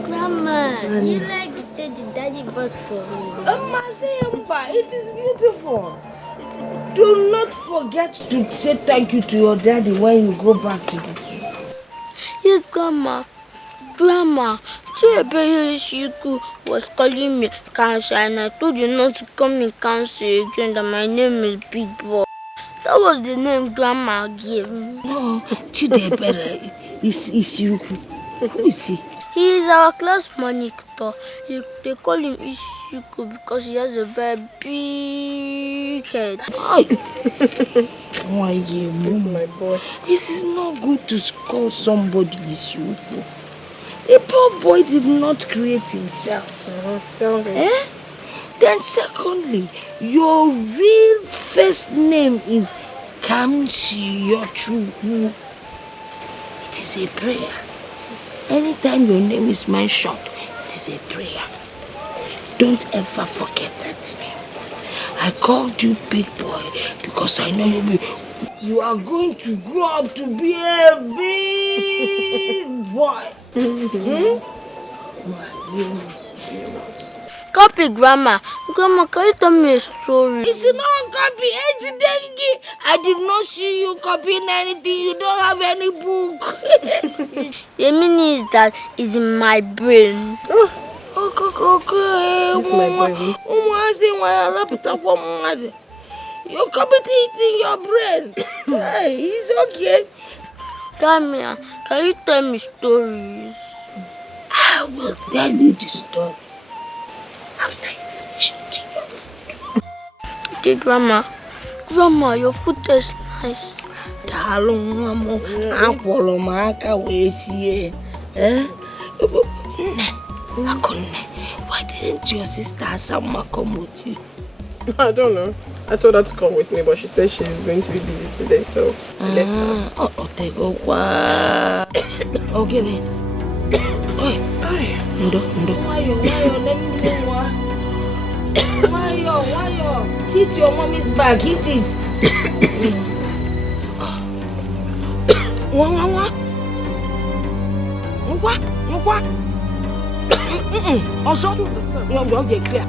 Grandma, do you like the Daddy bought for me? It is beautiful. Do not forget to say thank you to your daddy when you go back to the city. Yes, Grandma. Grandma, Chiebeye Shiku was calling me cancer and I told you not to call me cancer again, that my name is Big Boy. That was the name Grandma gave me. No, Chiebeye is Shiku. Who is he? He is our class monitor. They call him Ishiku because he has a very big head. Why, my boy. This is not good to call somebody Ishiku. A poor boy did not create himself. Tell him. Eh? Then secondly, your real first name is Kamsiyochu. It is a prayer. Anytime your name is mentioned, it is a prayer. Don't ever forget that name. I called you Big Boy because I know you are going to grow up to be a big boy. Copy, Grandma. Grandma, can you tell me a story? It's not copy. Ejidengi. I did not see you copying anything. You don't have any book. The meaning is that it's in my brain. Okay. This is my boy. You copy it in your brain. Hey, it's okay. Tamia, can you tell me stories? I will tell you the story after you finish eating your food. Okay, Grandma. Grandma, your food tastes nice. Why didn't your sister Asama come with you? I don't know. I told her to come with me, but she said she's going to be busy today, so I left her. Okay then. Ndo. Why? Hit your mommy's back, hit it. What? Also, you're get clear.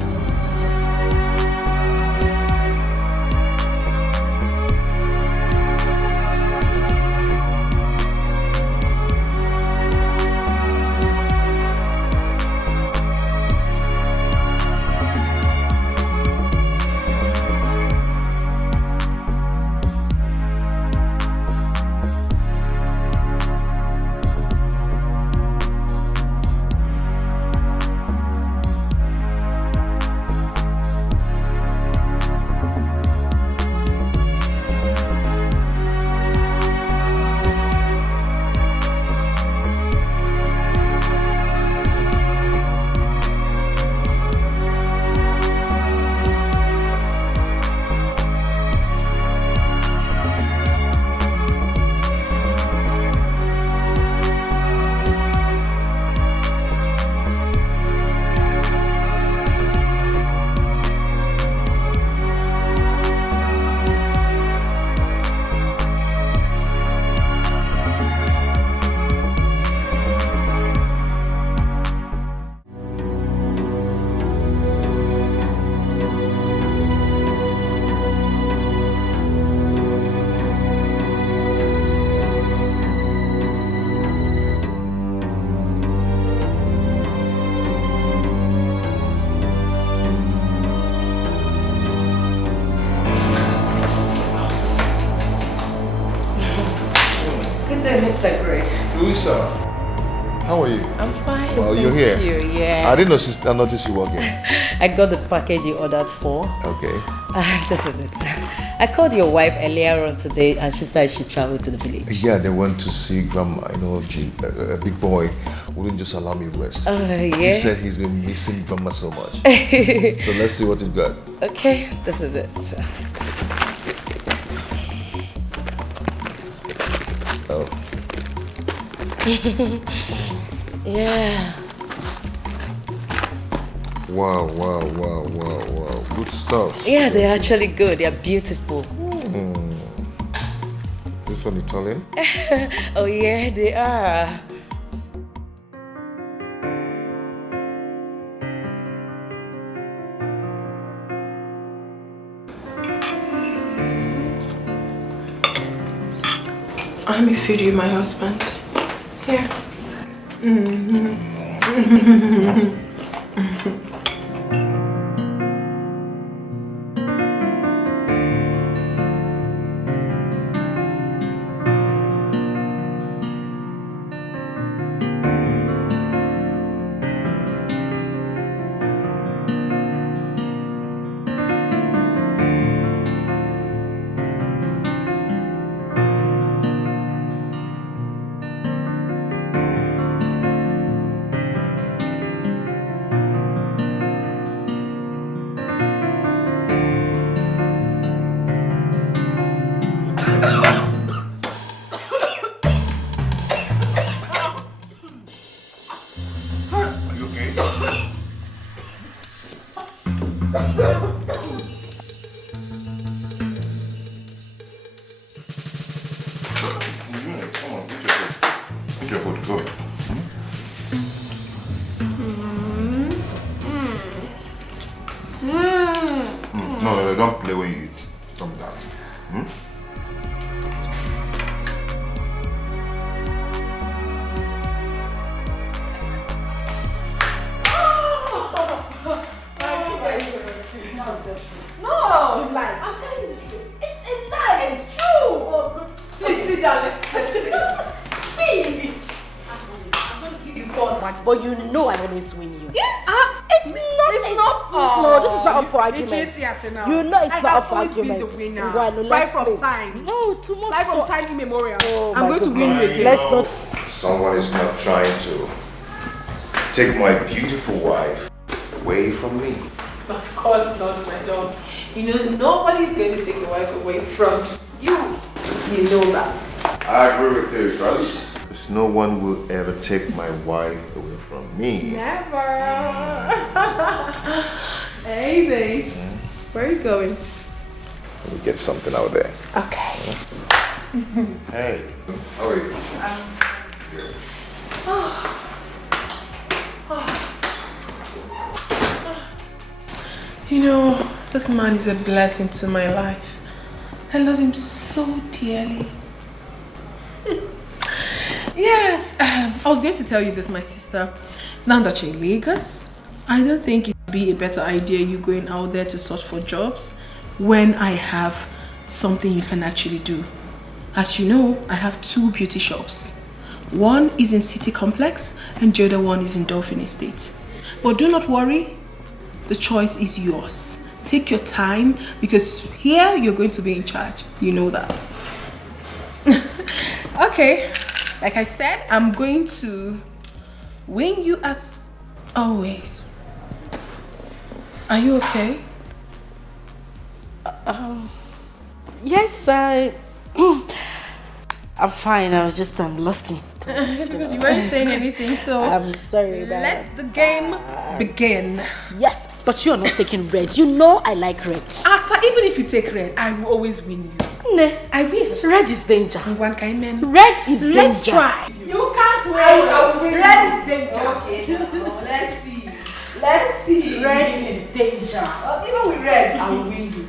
Mr. Great. Louisa, how are you? I'm fine. Well, thank you're here. Yeah. I didn't notice you walking. I got the package you ordered for. Okay. This is it. I called your wife earlier on today and she said she traveled to the village. Yeah, they went to see Grandma. You know, Big Boy wouldn't just allow me rest. Yeah? He said he's been missing Grandma so much. So let's see what you've got. Okay, this is it. Oh. Yeah. Wow. Good stuff. Yeah, they're actually good. They're beautiful. Is this from Italian? Oh yeah, they are. Let me feed you, my husband. Here. No, don't play when you eat. Stop that. No! You lied. I'm telling you the truth. It's a lie. It's true. Please sit down. Let's see. I'm going to give you 4. But you know I always win you. Yeah, it's not. No, this is not up for argument. Now. You know it's not up for always argument. been the winner. Right, no, right from play. time. No, too much. Right from time immemorial. Oh, I'm going to win you again. Let's not. Someone is not trying to take my beautiful wife away from me. Of course not, my love. You know, nobody's going to take your wife away from you. You know that. I agree with you, because no one will ever take my wife away from me. Never. Hey, babe. Where are you going? Let me get something out there. Okay. Hey, how are you? Good. You know, this man is a blessing to my life. I love him so dearly. Yes, I was going to tell you this, my sister. Now that you're in Lagos, I don't think it would be a better idea you going out there to search for jobs when I have something you can actually do. As you know, I have 2 beauty shops. One is in City Complex and the other one is in Dolphin Estate. But do not worry, the choice is yours. Take your time because here you're going to be in charge. You know that. Okay, like I said, I'm going to win you as always. Are you okay? Yes, I'm fine. I was just lost in thoughts. Because you weren't saying anything, so I'm sorry about let the game begin. Yes, but you're not taking red. You know I like red. Asa, even if you take red, I will always win you. Ne, I will. red is danger. One kind man. Red is danger. Let's try. You can't win. I will win. Red is danger. Okay, let's see. Let's see. Red is danger. Even with red, I will win you.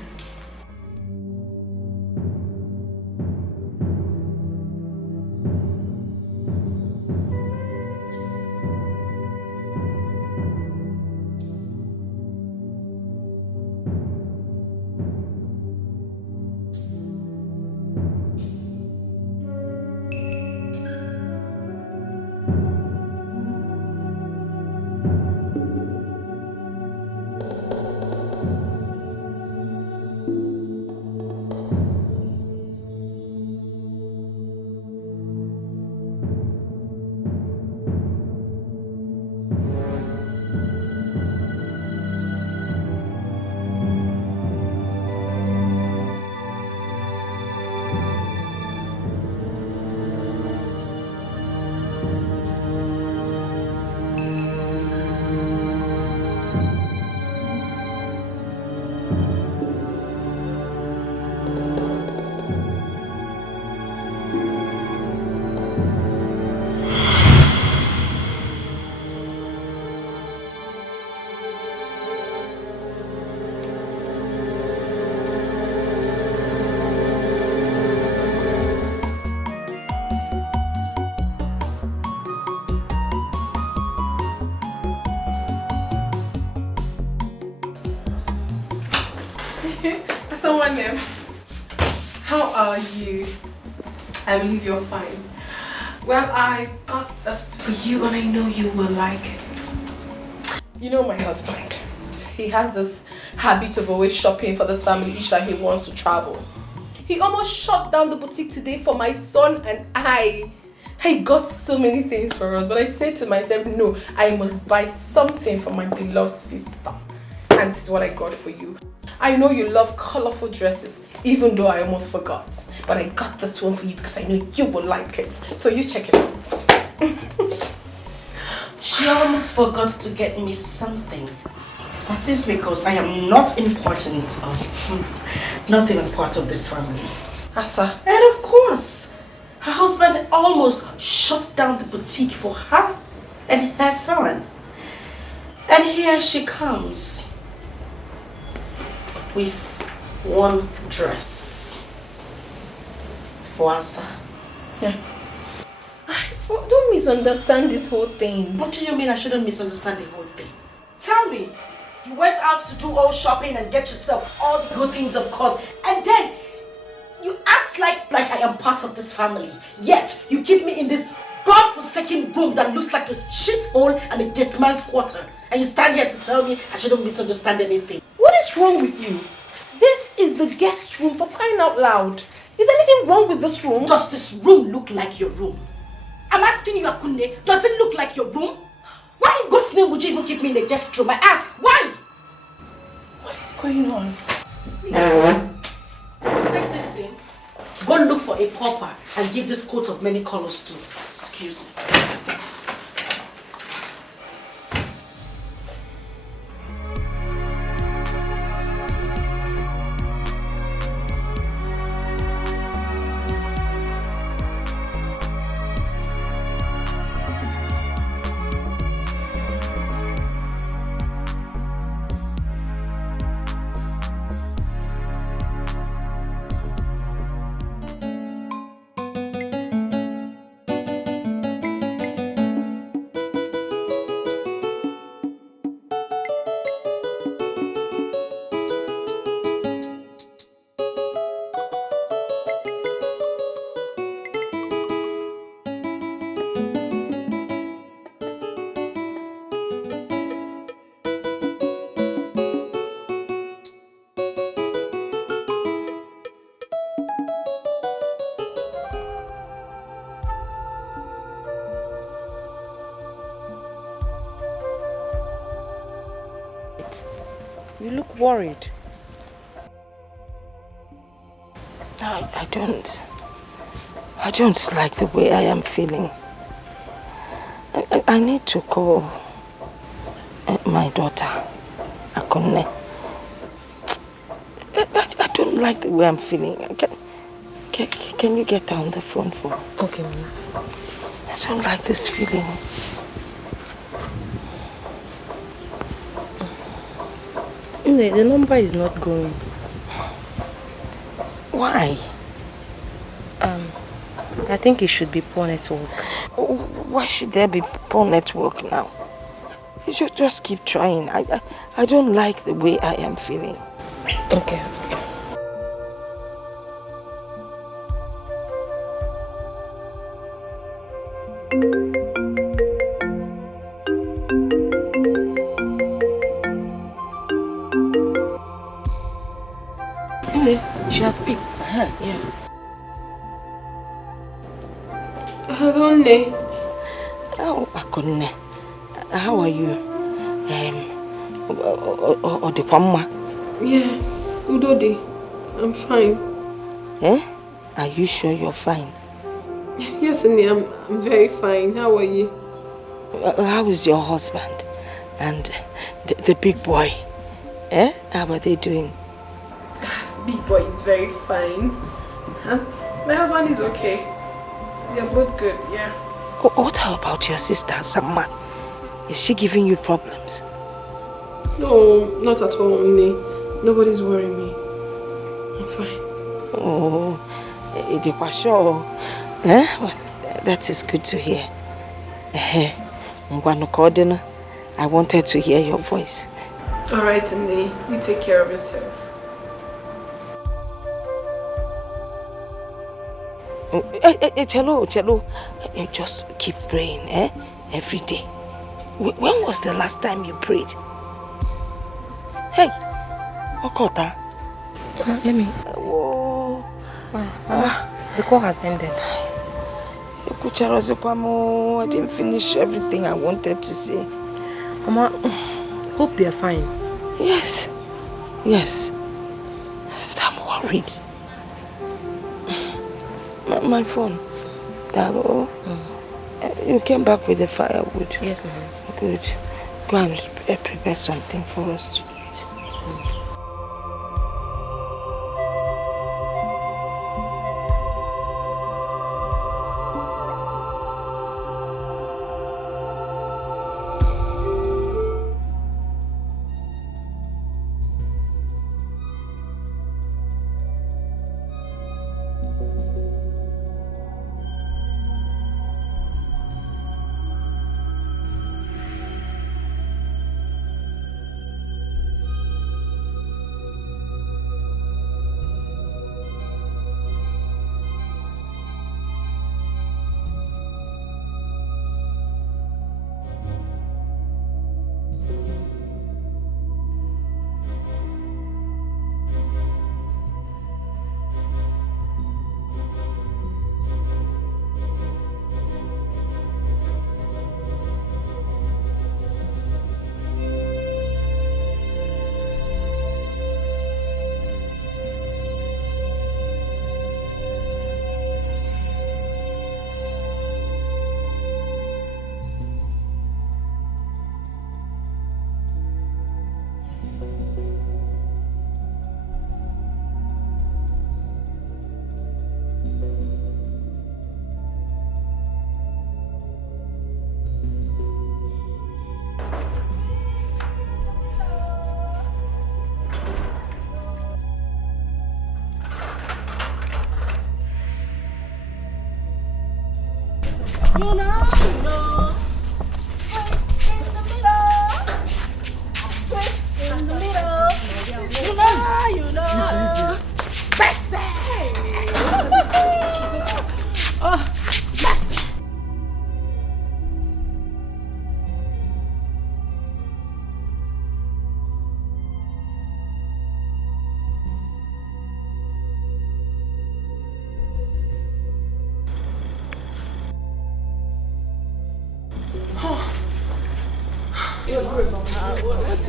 Someone there. How are you? I believe you're fine. Well, I got this for you and I know you will like it. You know my husband. He has this habit of always shopping for this family each time he wants to travel. He almost shut down the boutique today for my son and I. He got so many things for us, but I said to myself, no, I must buy something for my beloved sister. And this is what I got for you. I know you love colorful dresses, even though I almost forgot. But I got this one for you because I know you will like it. So you check it out. She almost forgot to get me something. That is because I am not important, not even part of this family. Asa. And of course, her husband almost shut down the boutique for her and her son. And here she comes with one dress for Asa. Yeah. Don't misunderstand this whole thing. What do you mean I shouldn't misunderstand the whole thing? Tell me, you went out to do all shopping and get yourself all the good things, of course, and then you act like I am part of this family. Yet you keep me in this godforsaken room that looks like a shithole and a dead man's quarter. And you stand here to tell me I shouldn't misunderstand anything. What is wrong with you? This is the guest room, for crying out loud. Is anything wrong with this room? Does this room look like your room? I'm asking you, Akunne, does it look like your room? Why in God's name would you even keep me in the guest room? I ask, why? What is going on? Please, take this thing. Go look for a pauper and give this coat of many colors to. Excuse me. You look worried. I don't like the way I am feeling. I need to call my daughter, Akunne. I don't like the way I'm feeling. Can you get down the phone for me? Okay, Mama. I don't like this feeling. The number is not going. Why? I think it should be poor network. Why should there be poor network now? You should just keep trying. I don't like the way I am feeling. Okay. She has picked. Yeah. Hello, Ne. Oh, Akunne. How are you? Odekwamma? Yes, Udodi. I'm fine. Eh? Are you sure you're fine? Yes, Ne, I'm very fine. How are you? How is your husband? And the big boy? Eh? How are they doing? Big boy is very fine. My husband is okay. They're both good, yeah. What about your sister, Samma? Is she giving you problems? No, not at all, Ne. Nobody's worrying me. I'm fine. Oh, sure. Eh? Well, that is good to hear. I wanted to hear your voice. Alright, Ne. You take care of yourself. Chelo, just keep praying, every day. When was the last time you prayed? Hey, Okota. Let me. Oh. Mama, the call has ended. I didn't finish everything I wanted to say. Mama, hope they're fine. Yes. But I'm worried. My phone. Dalo, you came back with the firewood. Yes, ma'am. Good. Go and prepare something for us to eat. You know. Sweet in the middle. You know. Mercy. Oh, mercy.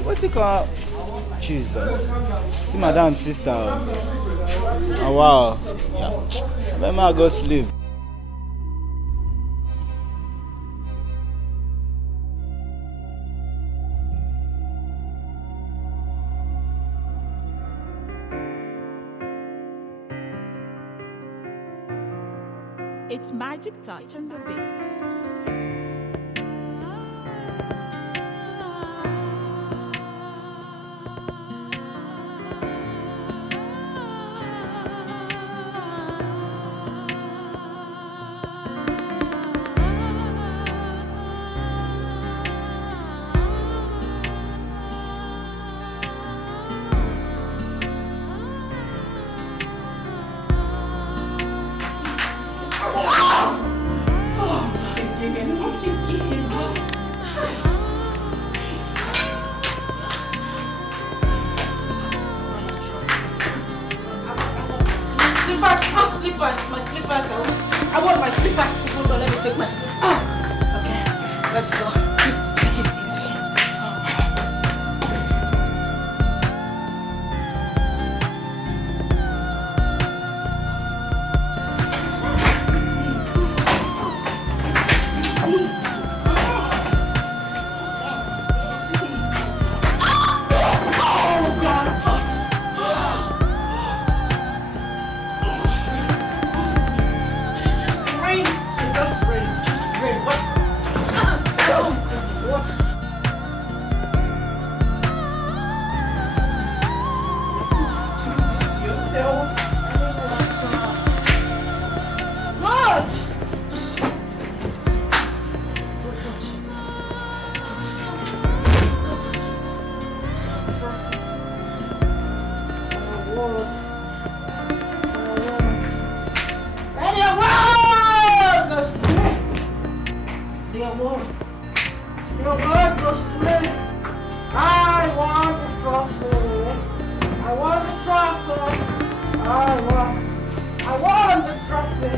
What's it called? Jesus. See madam sister. Oh wow. Yeah. Let me go sleep. It's magic touch on the beat. My slippers. I want my slippers. Hold on, let me take my slippers. Okay, let's go. Just take it easy. Just rain. Your word goes to me. I want the trophy. I want the trophy. I want the trophy.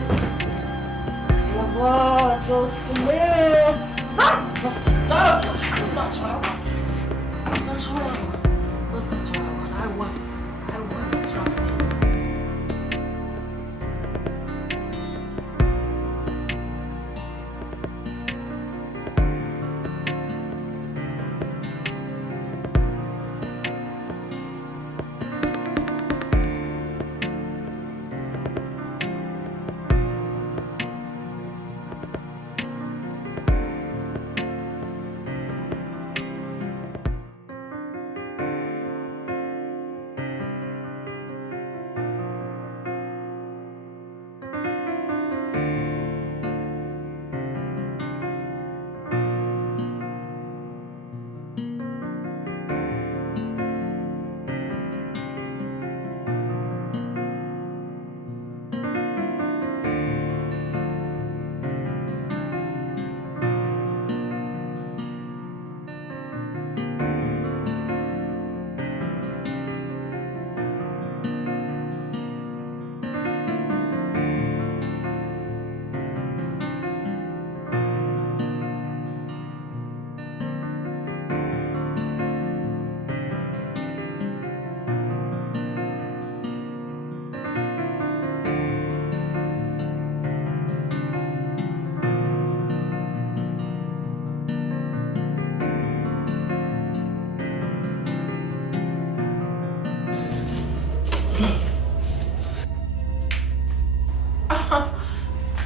Your word goes to me. That's what I want. That's what I want. That's what I want. I want the trophy.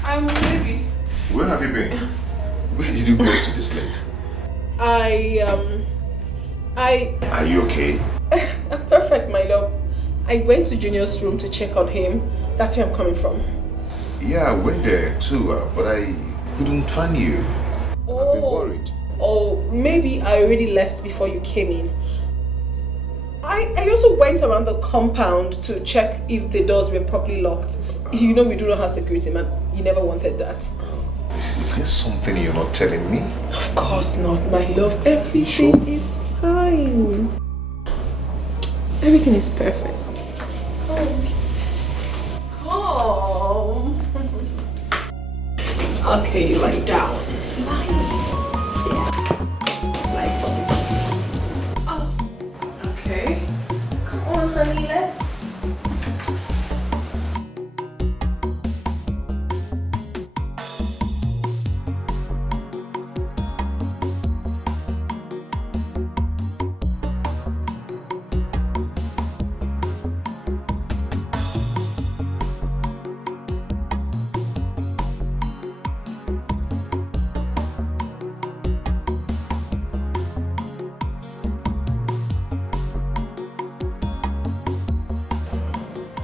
I'm ready. Where have you been? Where did you go to this late? Are you okay? Perfect, my love. I went to Junior's room to check on him. That's where I'm coming from. Yeah, I went there too, but I couldn't find you. I've been worried. Oh, maybe I already left before you came in. I also went around the compound to check if the doors were properly locked. You know we do not have security, man. You never wanted that. Is there something you're not telling me? Of course not, my love. Everything is fine. Everything is perfect. Come. Okay, lie down. Okay. Come on, honey, let's.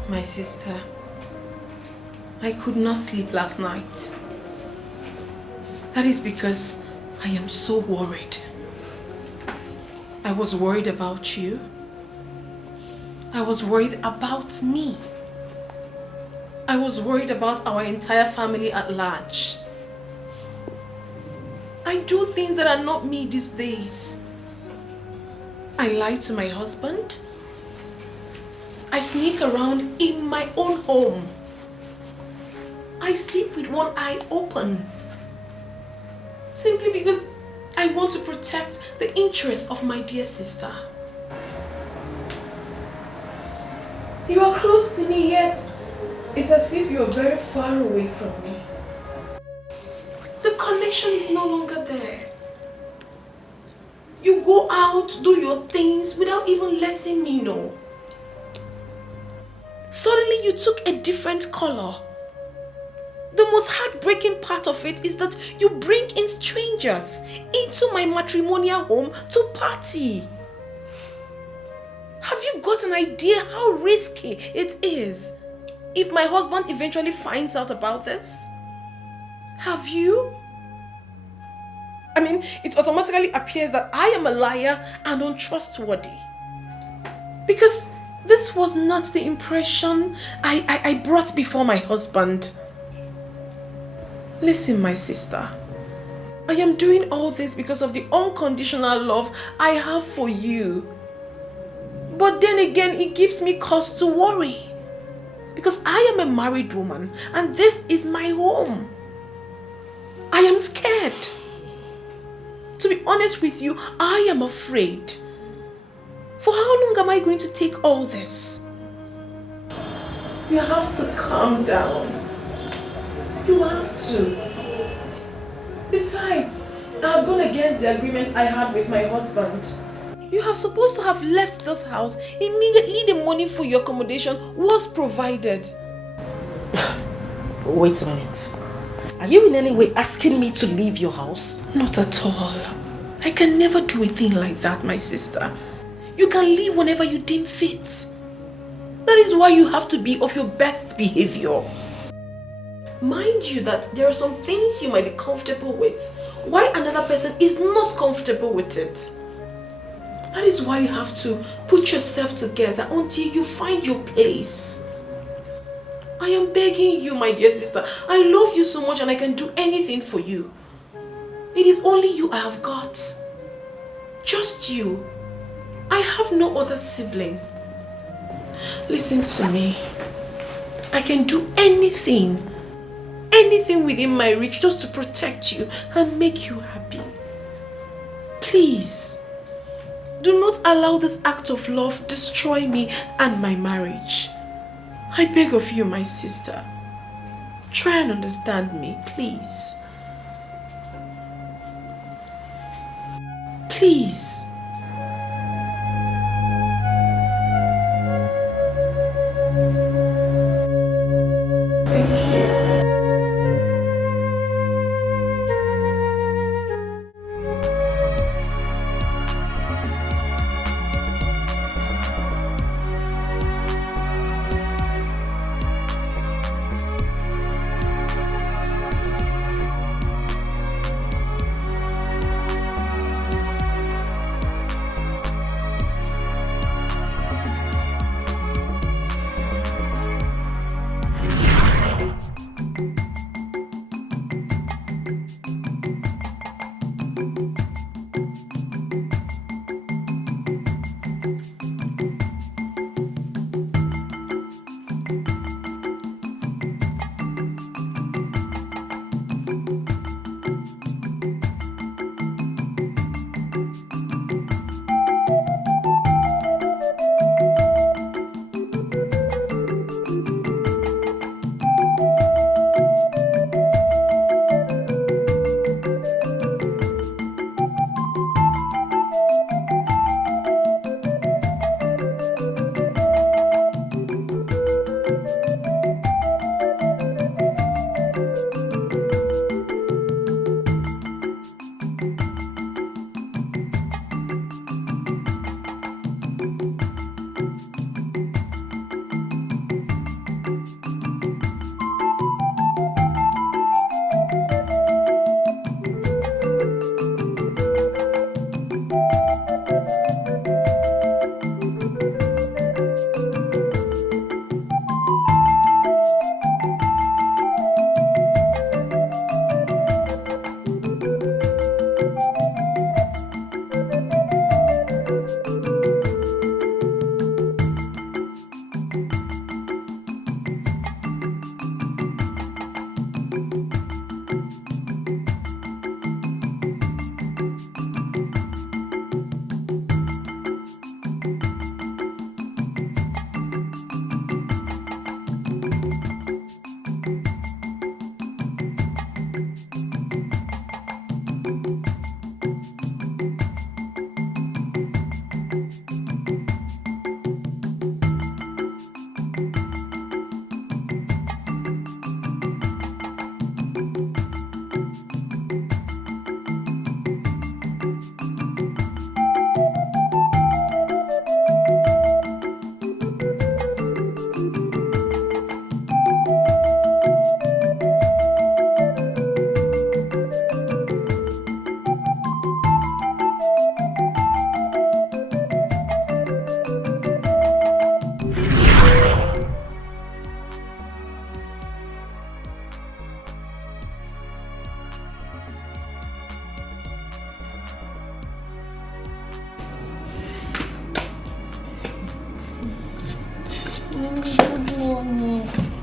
My sister, I could not sleep last night. That is because I am so worried. I was worried about you. I was worried about me. I was worried about our entire family at large. I do things that are not me these days. I lie to my husband. I sneak around in my own home. I sleep with one eye open. Simply because I want to protect the interests of my dear sister. You are close to me, yet it's as if you are very far away from me. The connection is no longer there. You go out, do your things without even letting me know. Suddenly you took a different color. The most heartbreaking part of it is that you bring in strangers into my matrimonial home to party. Have you got an idea how risky it is if my husband eventually finds out about this? Have you? I mean, it automatically appears that I am a liar and untrustworthy. Because this was not the impression I brought before my husband. Listen, my sister. I am doing all this because of the unconditional love I have for you. But then again, it gives me cause to worry. Because I am a married woman and this is my home. I am scared. To be honest with you, I am afraid. For how long am I going to take all this? You have to calm down. You have to. Besides, I have gone against the agreement I had with my husband. You are supposed to have left this house immediately the money for your accommodation was provided. Wait a minute. Are you in any way asking me to leave your house? Not at all. I can never do a thing like that, my sister. You can leave whenever you deem fit. That is why you have to be of your best behavior. Mind you that there are some things you might be comfortable with, while another person is not comfortable with it. That is why you have to put yourself together until you find your place. I am begging you, my dear sister. I love you so much and I can do anything for you. It is only you I have got. Just you. I have no other sibling. Listen to me. I can do anything within my reach just to protect you and make you happy. Please, do not allow this act of love destroy me and my marriage. I beg of you, my sister. Try and understand me, please. Please. Thank you.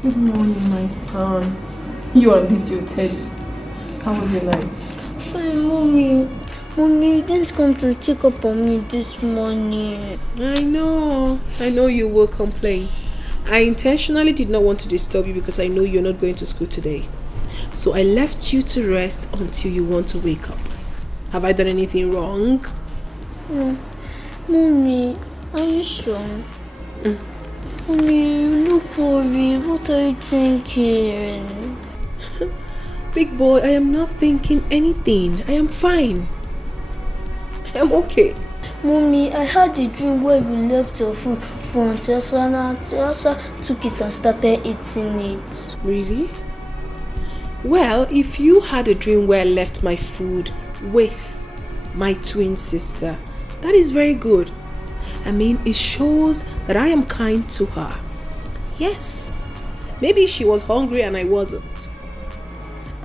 Good morning, my son. You and this your Teddy. How was your night? Fine, Mommy. Mommy, you didn't come to check up on me this morning. I know you will complain. I intentionally did not want to disturb you because I know you're not going to school today. So I left you to rest until you want to wake up. Have I done anything wrong? No. Mommy, are you sure? Mommy, you look worried. What are you thinking? Big boy, I am not thinking anything. I am fine. I am okay. Mommy, I had a dream where you left your food for Auntie Asa and Auntie Asa took it and started eating it. Really? Well, if you had a dream where I left my food with my twin sister, that is very good. I mean, it shows that I am kind to her. Yes. Maybe she was hungry and I wasn't.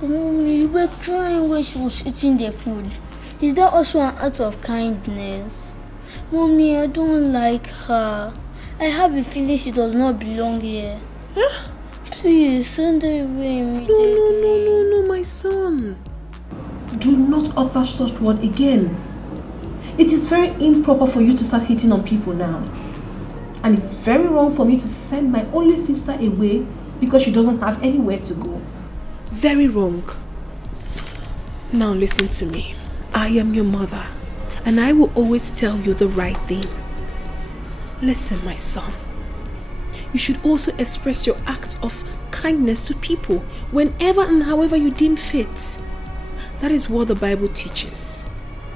Mommy, you were crying when she was eating the food. Is that also an act of kindness? Mommy, I don't like her. I have a feeling she does not belong here. Huh? Please, send her away immediately. No, my son. Do not utter such word again. It is very improper for you to start hitting on people now. And it's very wrong for me to send my only sister away because she doesn't have anywhere to go. Very wrong. Now listen to me. I am your mother, and I will always tell you the right thing. Listen, my son. You should also express your act of kindness to people whenever and however you deem fit. That is what the Bible teaches.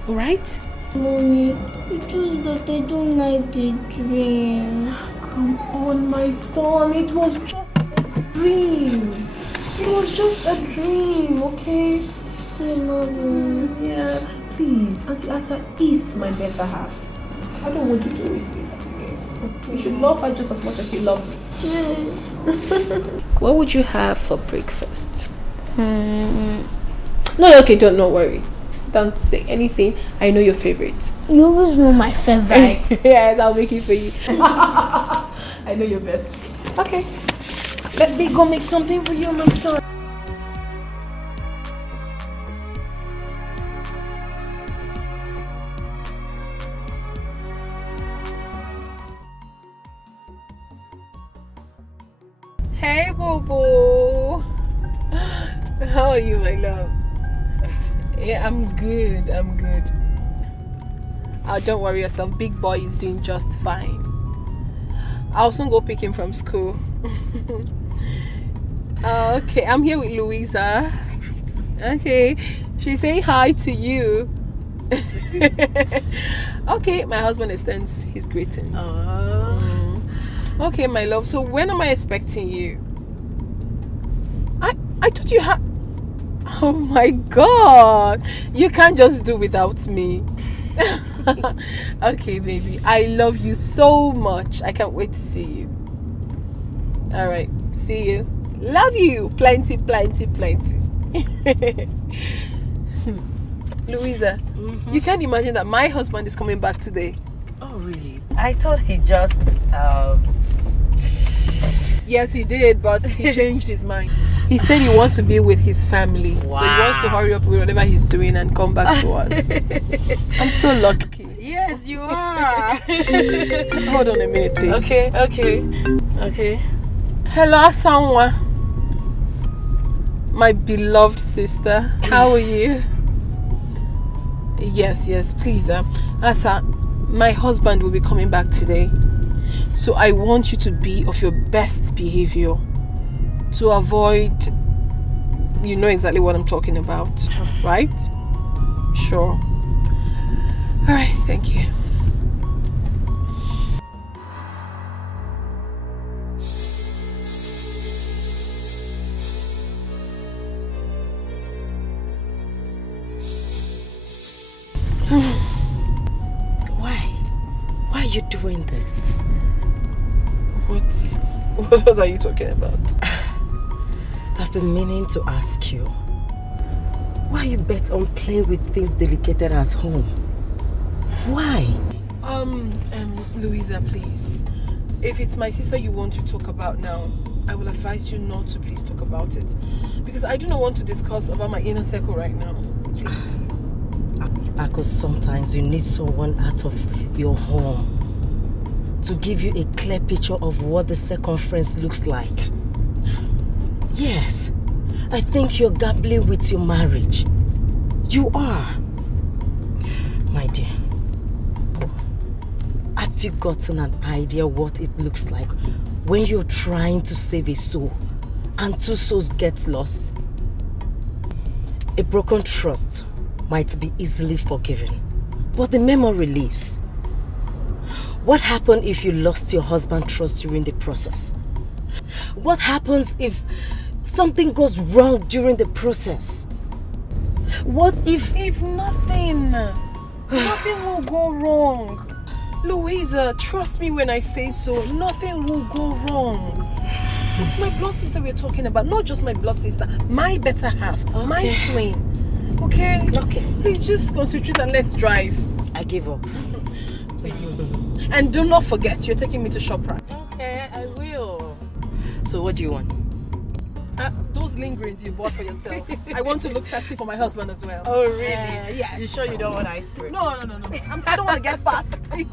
Alright? Mommy, it's just that I don't like the dream. Come on, my son. It was just a dream. It was just a dream, okay? Yeah, please. Auntie Asa is my better half. I don't want you to always say that again. You should love her just as much as you love me. Yes. What would you have for breakfast? No, okay, don't worry. Don't say anything. I know your favorite. You always know my favorite. Yes, I'll make it for you. I know your best. Okay. Let me go make something for you, my son. Hey, Bobo. How are you, my love? Yeah, I'm good. Don't worry yourself. Big boy is doing just fine. I'll soon go pick him from school. Okay, I'm here with Louisa. Okay, she's saying hi to you. Okay, my husband extends his greetings. Okay, my love. So when am I expecting you? I thought you had... Oh my God! You can't just do without me. Okay, baby. I love you so much. I can't wait to see you. Alright, see you. Love you. Plenty. Louisa, you can't imagine that my husband is coming back today. Oh, really? I thought he just... Yes, he did, but he changed his mind. He said he wants to be with his family. Wow. So he wants to hurry up with whatever he's doing and come back to us. I'm so lucky. Yes, you are. Hold on a minute, please. Okay. Hello, Asanwa. My beloved sister. How are you? Yes, please. Asa, my husband will be coming back today. So I want you to be of your best behavior to avoid, you know exactly what I'm talking about, right? Sure. All right, thank you. Why are you doing this? What are you talking about? I've been meaning to ask you. Why you bet on playing with things delicate as home? Why? Louisa, please. If it's my sister you want to talk about now, I will advise you not to please talk about it. Because I do not want to discuss about my inner circle right now. Please. Because sometimes you need someone out of your home to give you a clear picture of what the circumference looks like. Yes, I think you're gambling with your marriage. You are. My dear, have you gotten an idea what it looks like when you're trying to save a soul and two souls get lost? A broken trust might be easily forgiven, but the memory lives. What happened if you lost your husband's trust during the process? What happens if something goes wrong during the process? What if... If nothing will go wrong. Louisa, trust me when I say so, nothing will go wrong. It's my blood sister we're talking about, not just my blood sister, my better half, my twin. Okay? Okay. Please just concentrate and let's drive. I give up. And do not forget, you're taking me to ShopRite. Okay, I will. So what do you want? Those lingerings you bought for yourself. I want to look sexy for my husband as well. Oh, really? Yes. You sure you don't want ice cream? No. I don't want to get fat, please.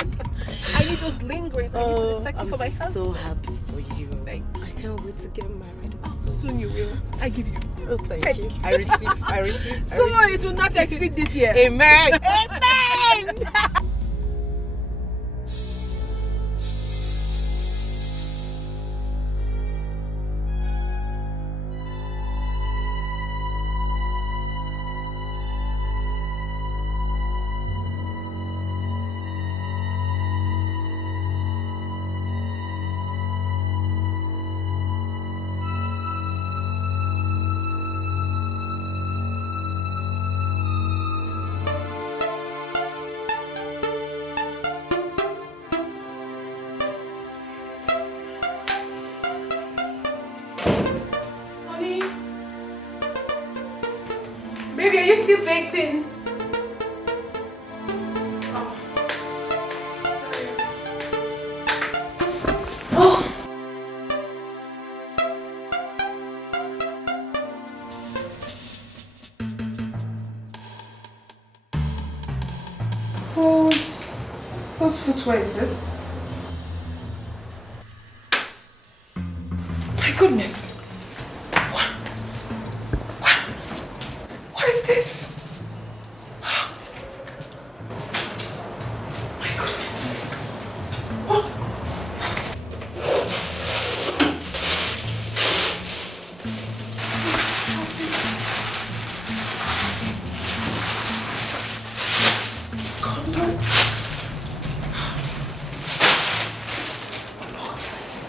I need those lingerings. I need to be sexy for my husband. I'm so happy for you. Thank you. I can't wait to get married. Soon you will. I give you. Oh, thank you. I receive. So it will not exceed this year. Amen. Amen. Baby, are you still baking? Whose footwear is this? My goodness. What is this? My goodness. What? Condom. Boxes.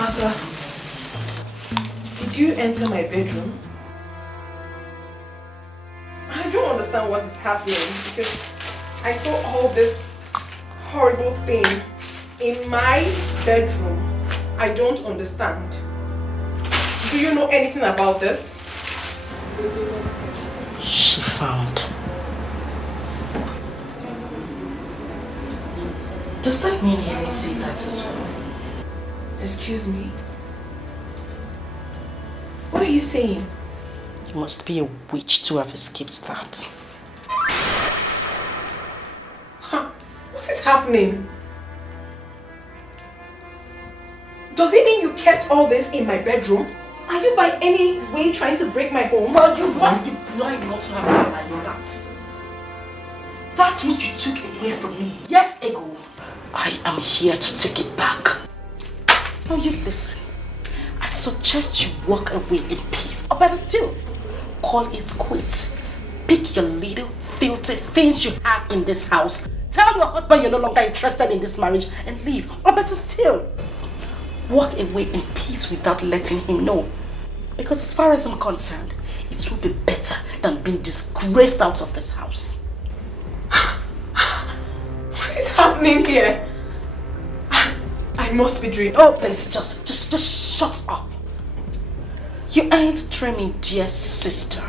Asa, did you enter my bedroom? I don't understand what is happening because I saw all this horrible thing in my bedroom. I don't understand. Do you know anything about this? She found. Does that mean he will see that as well? Excuse me? What are you saying? You must be a witch to have escaped that. What is happening? Does it mean you kept all this in my bedroom? Are you by any way trying to break my home? Well, you must be blind not to have realized that. That's what you took away from me years ago. I am here to take it back. Now you listen. I suggest you walk away in peace. Or better still, call it quits. Pick your little filthy things you have in this house. Tell your husband you're no longer interested in this marriage and leave. Or better still, walk away in peace without letting him know. Because as far as I'm concerned, it will be better than being disgraced out of this house. What is happening here? I must be dreaming. Oh, please, just shut up. You ain't dreaming, dear sister.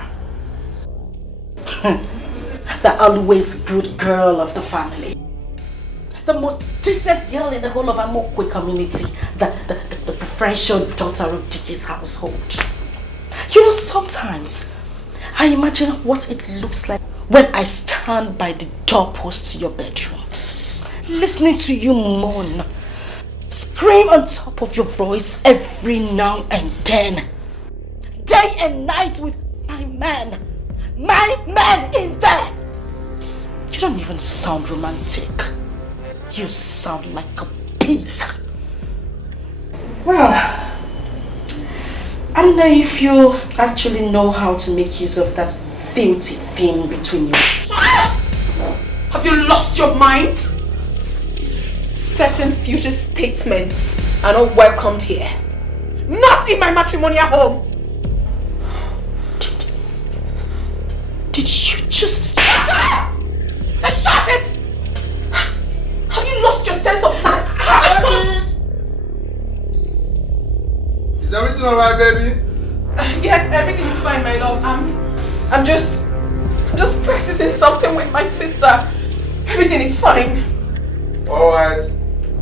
The always good girl of the family. The most decent girl in the whole of Amokwe community. The preferential daughter of Dickie's household. You know, sometimes I imagine what it looks like when I stand by the doorpost to your bedroom, listening to you moan, scream on top of your voice every now and then, day and night with my man in there. You don't even sound romantic. You sound like a pig. Well, I don't know if you actually know how to make use of that filthy thing between you. Have you lost your mind? Certain future statements are not welcomed here. Not in my matrimonial home. Did you just... Shut it! Have you lost your sense of time? Is everything alright, baby? Yes, everything is fine, my love. I'm just practicing something with my sister. Everything is fine. Alright.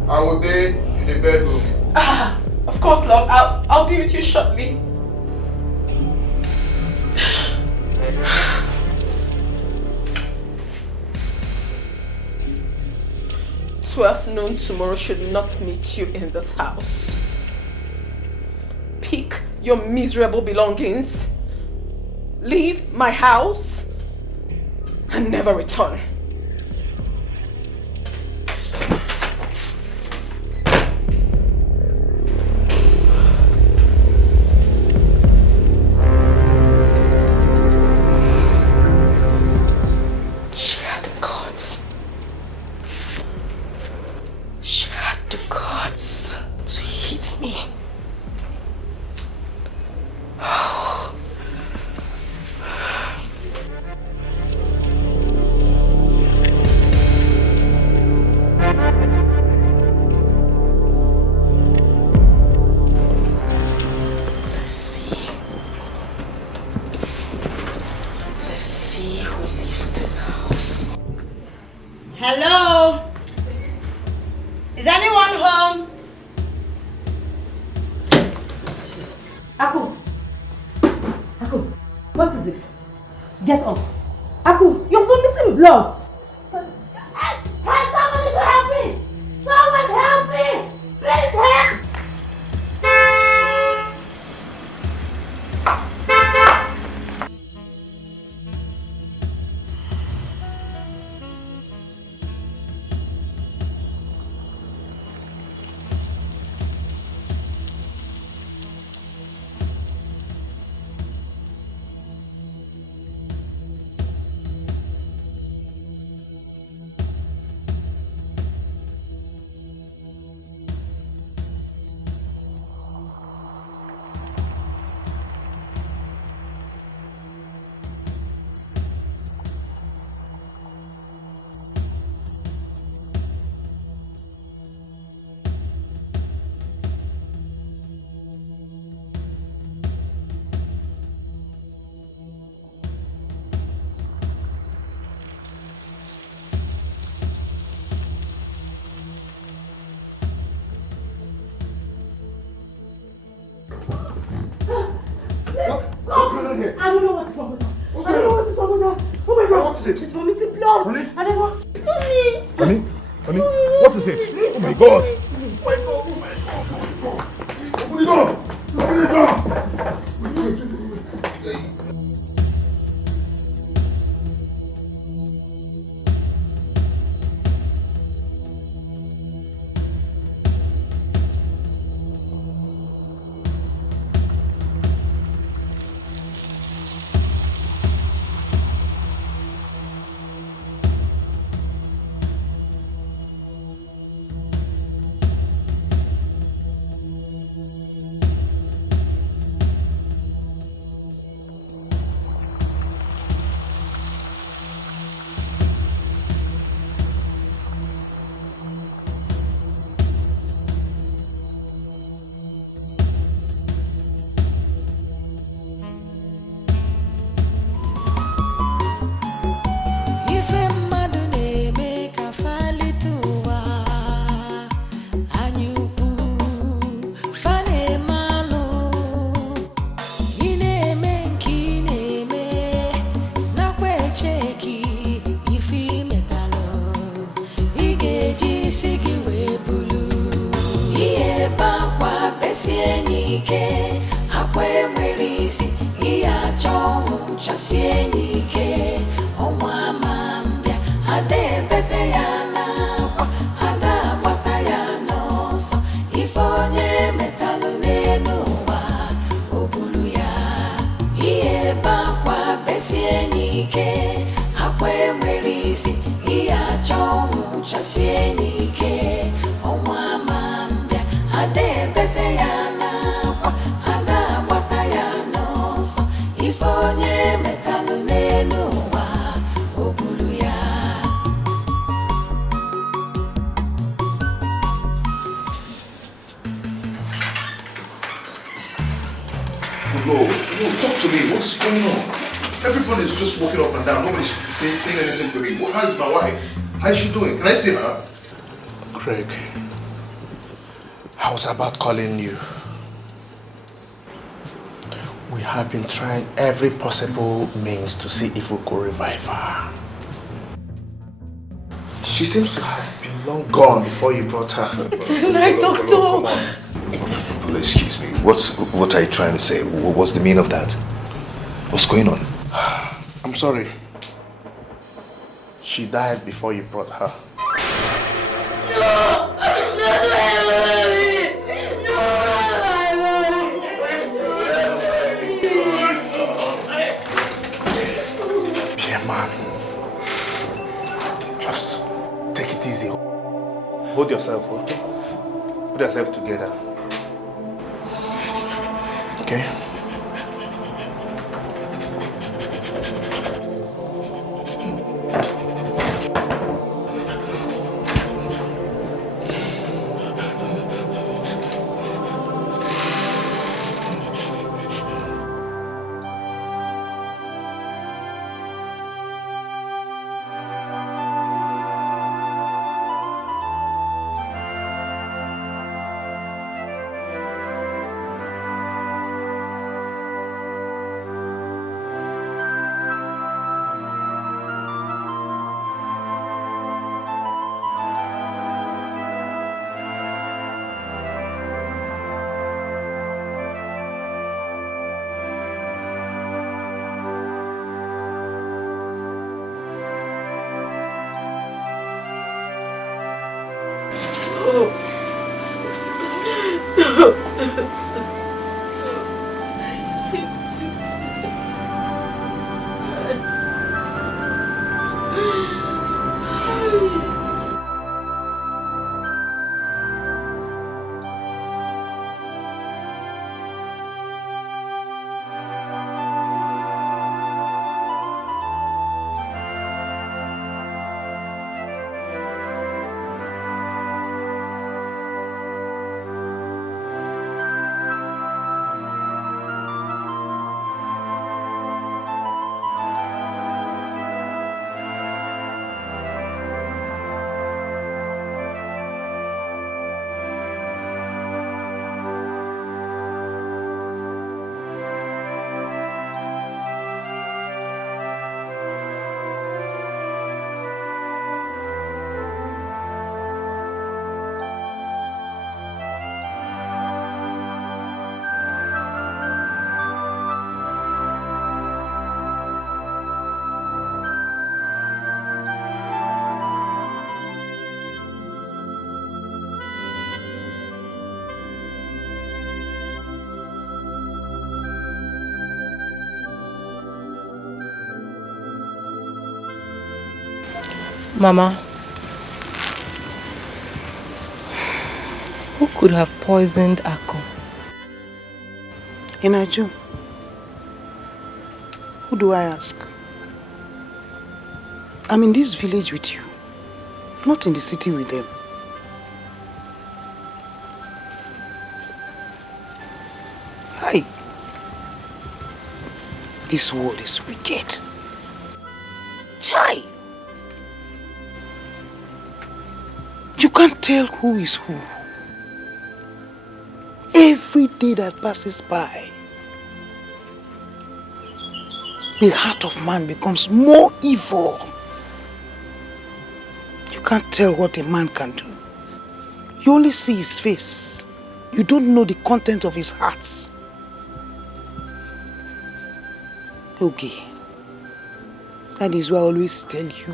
I will be in the bedroom. Of course, love. I'll be with you shortly. 12 noon tomorrow should not meet you in this house. Pick your miserable belongings, leave my house, and never return. Hello? Is anyone home? Aku, what is it? Get up. Aku, you're vomiting blood. Hey, someone is help me! Someone help me! Please help! on here? I don't know what is wrong with her. What's I don't know going on? what is wrong with her. Oh my God. What is it? She's vomiting blood. Honey? I don't know. Honey? Honey? What is it? Oh my God! Oh my God! Oh my God! Open the door! Open the door! Ife mmadụ na-eme ka falite ụwa anyị ukwu fa na-eme alụ ị na-eme nke ị na-eme nakwa echeki ife imetalụ ị ga-eji isi gị wee bulu ihe ebe akwa besie n'ike akwa enwere isi ihe achọ ọnwụ chasie n'ike ọnwa ama mbịa ada ebete ya n'akwa ada agbata ya n'ọsọ ife onye metalụ n'elu ụwa o buru ya ihe ebe akwa besie n'ike akwa enwere isi ihe achọ ọnwụ chasie n'ike ọnwa ama mbịa ada ebete ya n'akwa ada agbata ya n'ọsọ ife onye metalụ n'elu ụwa o buru ya. No, talk to me. What's going on? Everyone is just walking up and down. Nobody's saying anything to me. How is my wife? How is she doing? Can I see her? Craig, I was about calling you. We have been trying every possible means to see if we could revive her. She seems to have been long gone before you brought her. Tonight, doctor. Please, excuse me. What are you trying to say? What's the meaning of that? What's going on? I'm sorry. She died before you brought her. Be a man. Just take it easy. Hold yourself, okay? Put yourself together. Okay? Mama, who could have poisoned Ako? Nigerian. Who do I ask? I'm in this village with you, not in the city with them. Hi. This world is wicked. Chai. You can't tell who is who. Every day that passes by, the heart of man becomes more evil. You can't tell what a man can do. You only see his face. You don't know the content of his heart. Okay. That is why I always tell you.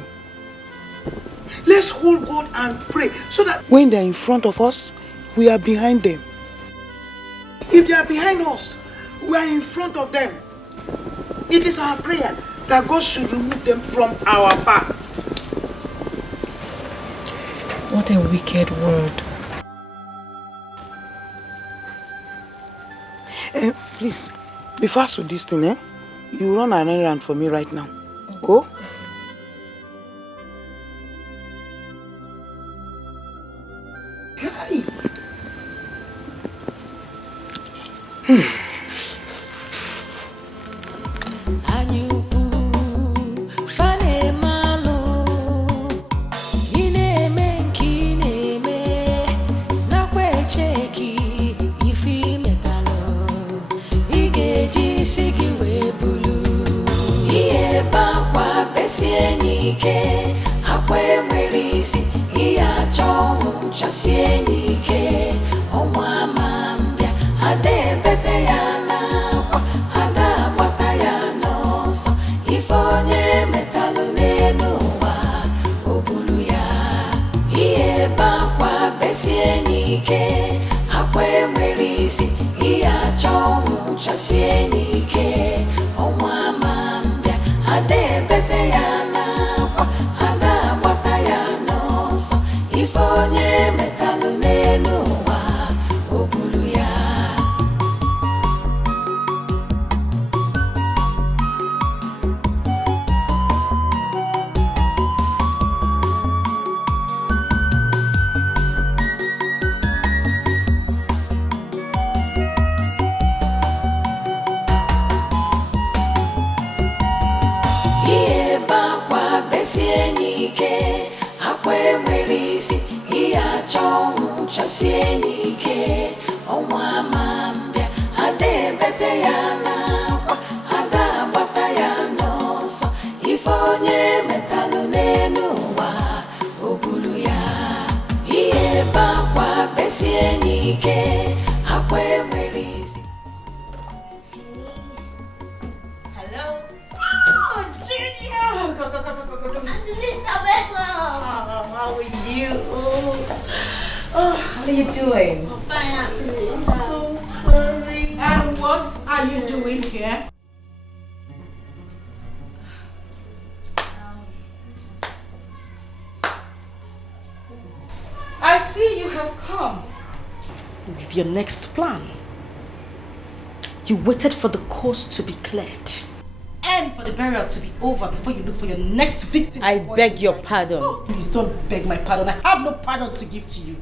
Let's hold God and pray so that when they're in front of us, we are behind them. If they are behind us, we are in front of them. It is our prayer that God should remove them from our path. What a wicked world. Please, be fast with this thing, eh? You run an errand for me right now. Go. I see you have come with your next plan. You waited for the coast to be cleared and for the burial to be over before you look for your next victim. I beg your pardon. Oh, please don't beg my pardon. I have no pardon to give to you.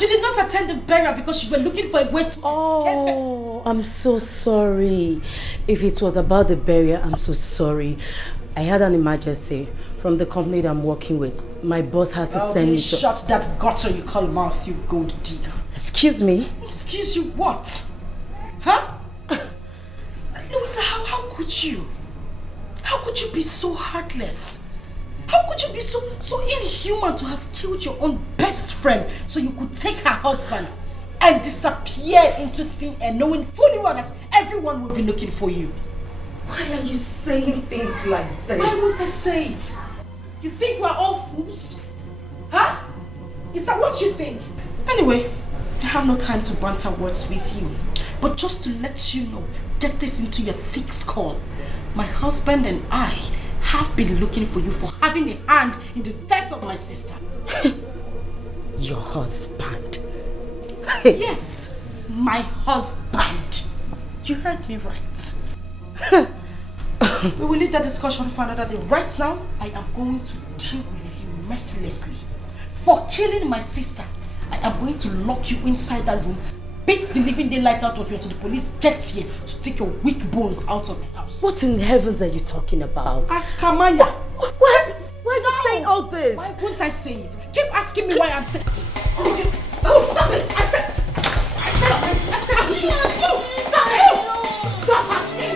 You did not attend the burial because you were looking for a way to escape. Oh, I'm so sorry. If it was about the burial, I'm so sorry. I had an emergency from the company that I'm working with. My boss had to send me to... Shut that gutter you call mouth, you gold digger. Excuse me? Excuse you what? Huh? Louisa, how could you? How could you be so heartless? How could you be so inhuman to have killed your own best friend so you could take her husband and disappear into thin air knowing fully well that everyone will be looking for you? Why are you saying things like this? Why won't I say it? You think we're all fools? Huh? Is that what you think? Anyway, I have no time to banter words with you. But just to let you know, get this into your thick skull. My husband and I have been looking for you for having a hand in the death of my sister. Your husband? Yes, my husband. You heard me right. We will leave that discussion for another day. Right now, I am going to deal with you mercilessly. For killing my sister, I am going to lock you inside that room, beat the living daylight out of you until the police gets here to take your weak bones out of the house. What in heavens are you talking about? Ask Kamaya. Why are you saying all this? Why won't I say it? Keep asking me why I'm saying this. Oh, stop it! I said you should. Stop it! Stop asking me!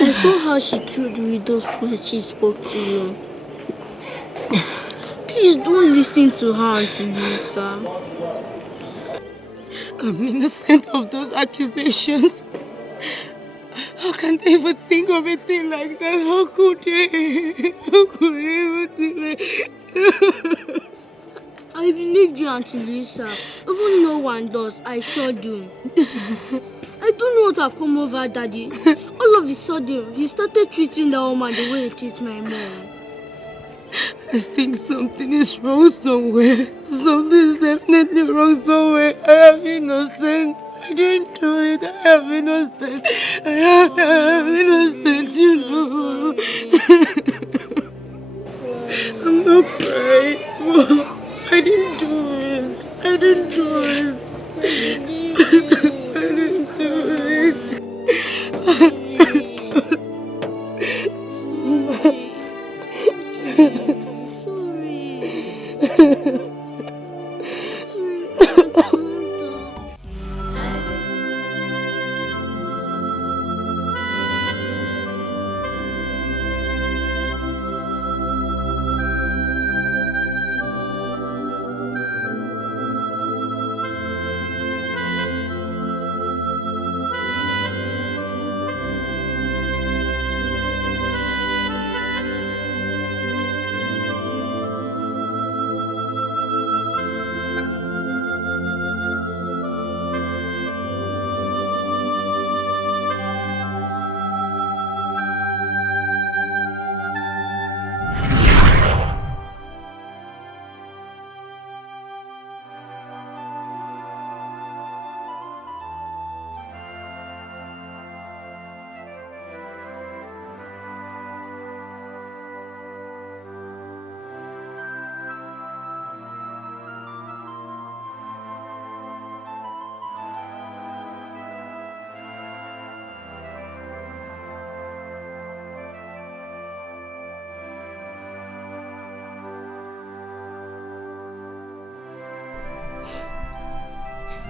I saw how she killed you with those words she spoke to you. Please don't listen to her, Auntie Lisa. I'm innocent of those accusations. How can they even think of a thing like that? How could they? How could they even think like I believed you, Auntie Lisa. Even no one does, I sure do. I don't know what have come over Daddy. All of a sudden, he started treating that woman the way he treats my mom. I think something is wrong somewhere. Something is definitely wrong somewhere. I am innocent. I didn't do it. I am innocent. I am innocent, you know. I'm not crying. Mom, I didn't do it. I didn't do it. I didn't do it.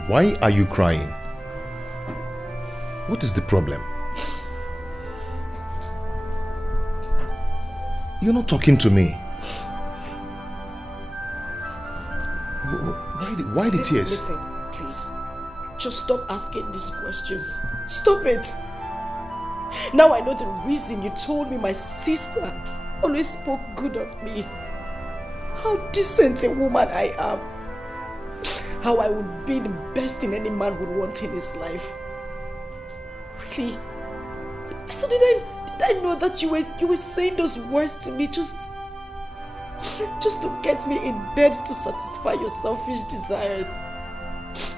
Why are you crying? What is the problem? You're not talking to me. Why the tears? Listen, please. Just stop asking these questions. Stop it. Now I know the reason you told me my sister always spoke good of me. How decent a woman I am. How I would be the best thing any man would want in his life. Really? So did I know that you were saying those words to me just to get me in bed to satisfy your selfish desires?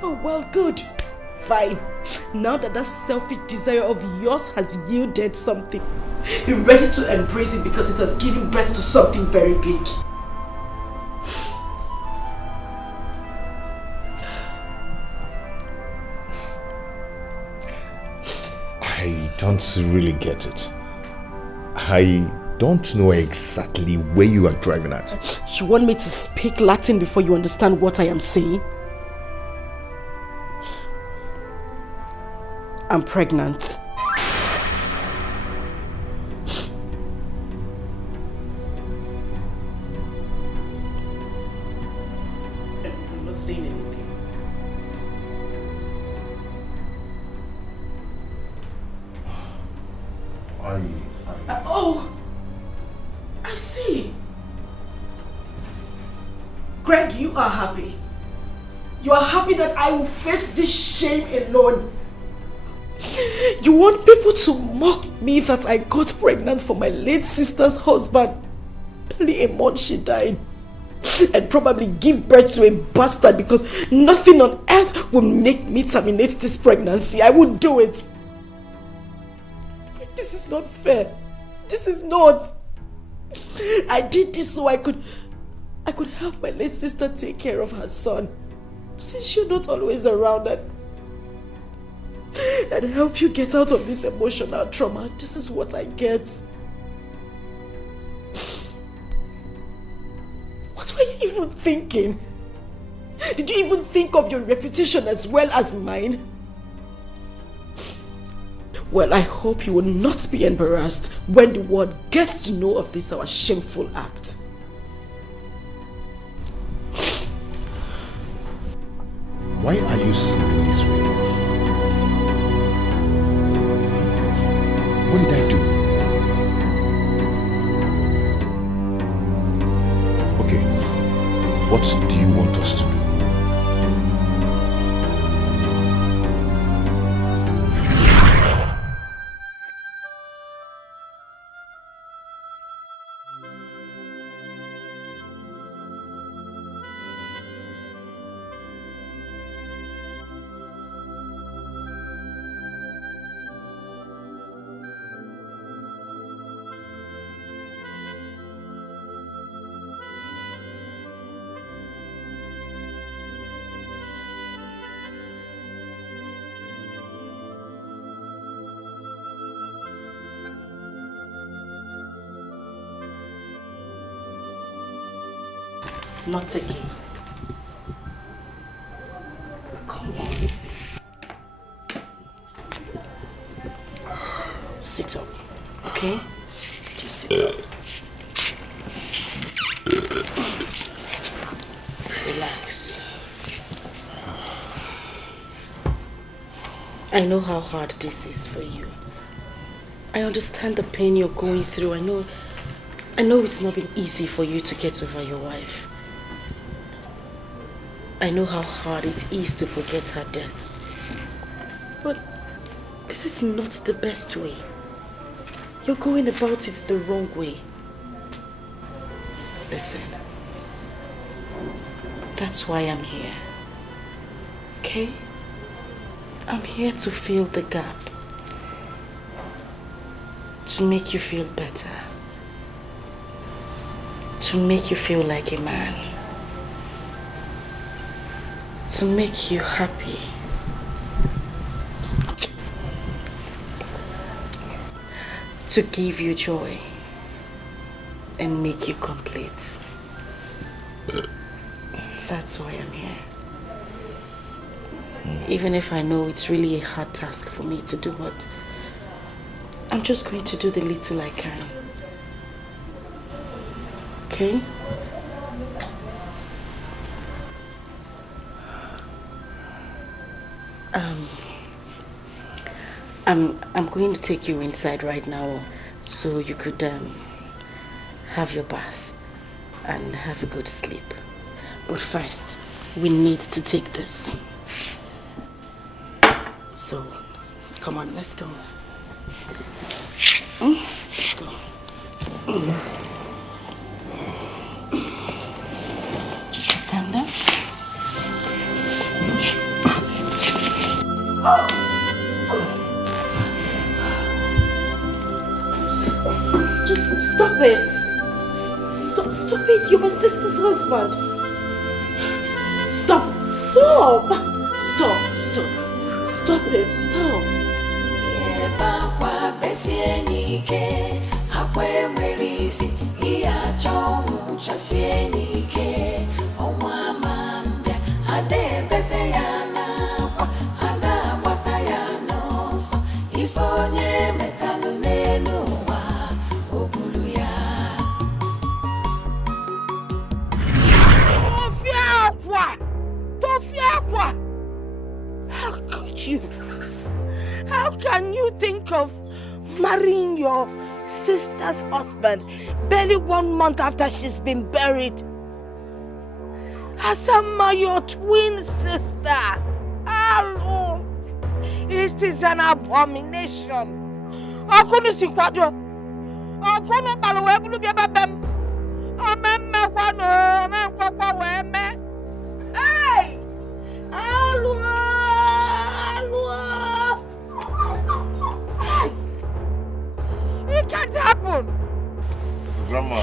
Oh well, good. Fine. Now that selfish desire of yours has yielded something, be ready to embrace it because it has given birth to something very big. I don't really get it. I don't know exactly where you are driving at. You want me to speak Latin before you understand what I am saying? I'm pregnant. Oh, I see. Greg, you are happy. You are happy that I will face this shame alone. You want people to mock me that I got pregnant for my late sister's husband. Barely a month she died. And probably give birth to a bastard because nothing on earth will make me terminate this pregnancy. I would do it. This is not fair. This is not. I did this so I could help my late sister take care of her son. Since you're not always around and help you get out of this emotional trauma, this is what I get. What were you even thinking? Did you even think of your reputation as well as mine? Well, I hope you will not be embarrassed when the world gets to know of this our shameful act. Why are you sounding this way? What did I do? Okay, what do you want us to do? Not again. Come on. Sit up, okay? Just sit up. Relax. I know how hard this is for you. I understand the pain you're going through. I know it's not been easy for you to get over your wife. I know how hard it is to forget her death. But this is not the best way. You're going about it the wrong way. Listen. That's why I'm here. Okay? I'm here to fill the gap. To make you feel better. To make you feel like a man. To make you happy. To give you joy and make you complete. That's why I'm here. Even if I know it's really a hard task for me to do, but I'm just going to do the little I can. Okay? I'm going to take you inside right now so you could have your bath and have a good sleep. But first, we need to take this. So, come on, let's go. Let's go. Just stand up. Just stop it. Stop it. You're my sister's husband. Stop it. Stop. How can you think of Marrying your sister's husband barely 1 month after she's been buried. Asama, your twin sister. Hello. It is an abomination. Akunu sikwado. Akunu balwe bulu biaba bem. Amemme kwano, amemme kwa weme. Hey! Hello. Hey! It can't happen. Grandma,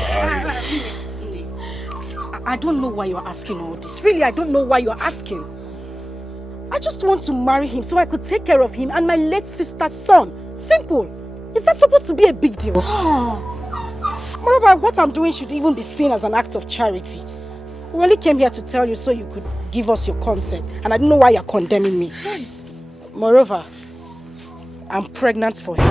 I don't know why you're asking all this. Really, I don't know why you're asking. I just want to marry him so I could take care of him and my late sister's son. Simple. Is that supposed to be a big deal? Moreover, what I'm doing should even be seen as an act of charity. We only came here to tell you so you could give us your consent. And I don't know why you're condemning me. Moreover, I'm pregnant for him.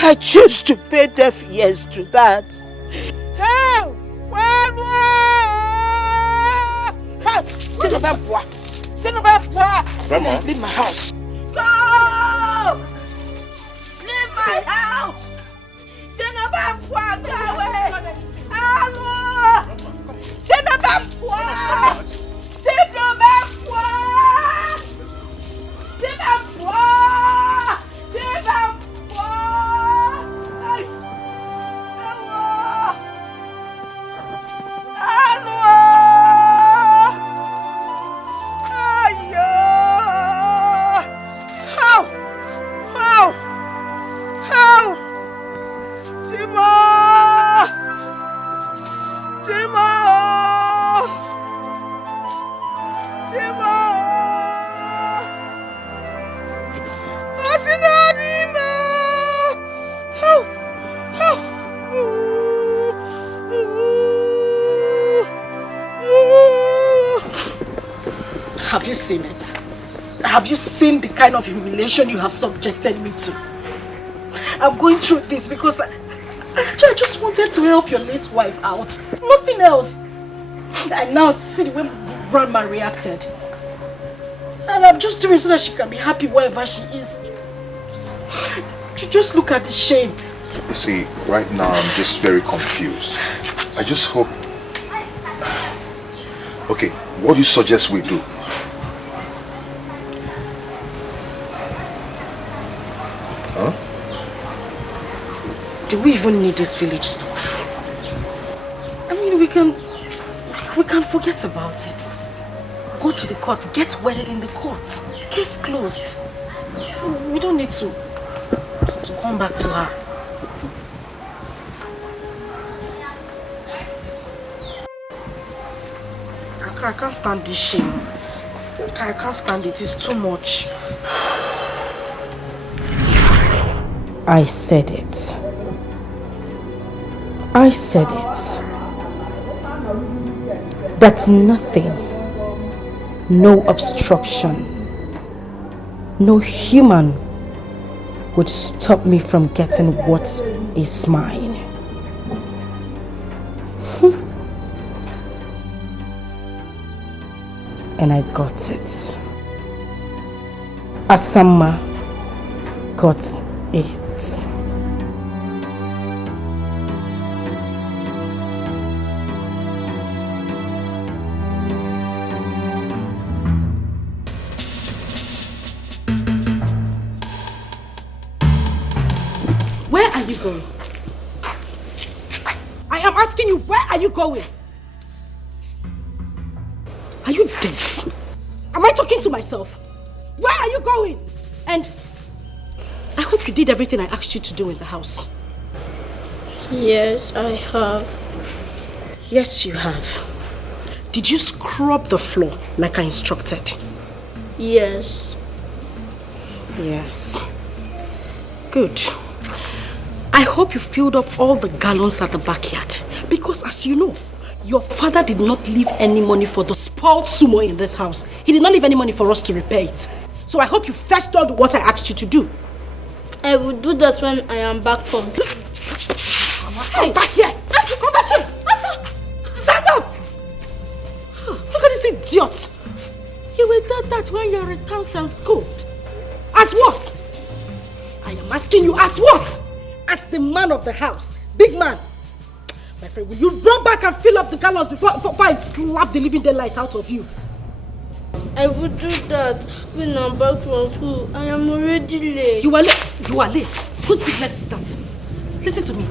I choose to pay deaf ears to that. Help! Grandma. Leave my house. Go! Leave my house! Go away! Hello! Have you seen it? Have you seen the kind of humiliation you have subjected me to? I'm going through this because I just wanted to help your late wife out. Nothing else. And now see the way Grandma reacted. And I'm just doing it so that she can be happy wherever she is. Just look at the shame. You see, right now I'm just very confused. I just hope... Okay, what do you suggest we do? Huh? Do we even need this village stuff? I mean, we can forget about it. Go to the court, get wedded in the court. Case closed. We don't need to come back to her. I can't stand this shame. I can't stand it. It's too much. I said it. I said it. That nothing, no obstruction, no human would stop me from getting what is mine. And I got it. Asama got it. Where are you going? I am asking you, where are you going? Are you deaf? Am I talking to myself? Where are you going? And I hope you did everything I asked you to do in the house. Yes, I have. Yes, you have. Did you scrub the floor like I instructed? Yes. Yes. Good. I hope you filled up all the gallons at the backyard. Because as you know, your father did not leave any money for the spoiled sumo in this house. He did not leave any money for us to repair it. So I hope you fetched all the water I asked you to do. I will do that when I am back from. Hey, back here! Asa, come back here! Asa! Stand up! Look at this idiot! You will do that when you return from school. As what? I am asking you, as what? As the man of the house. Big man. My friend, will you run back and fill up the gallons before I slap the living daylights out of you? I will do that when I'm back from school. I am already late. You are late? You are late? Whose business is that? Listen to me.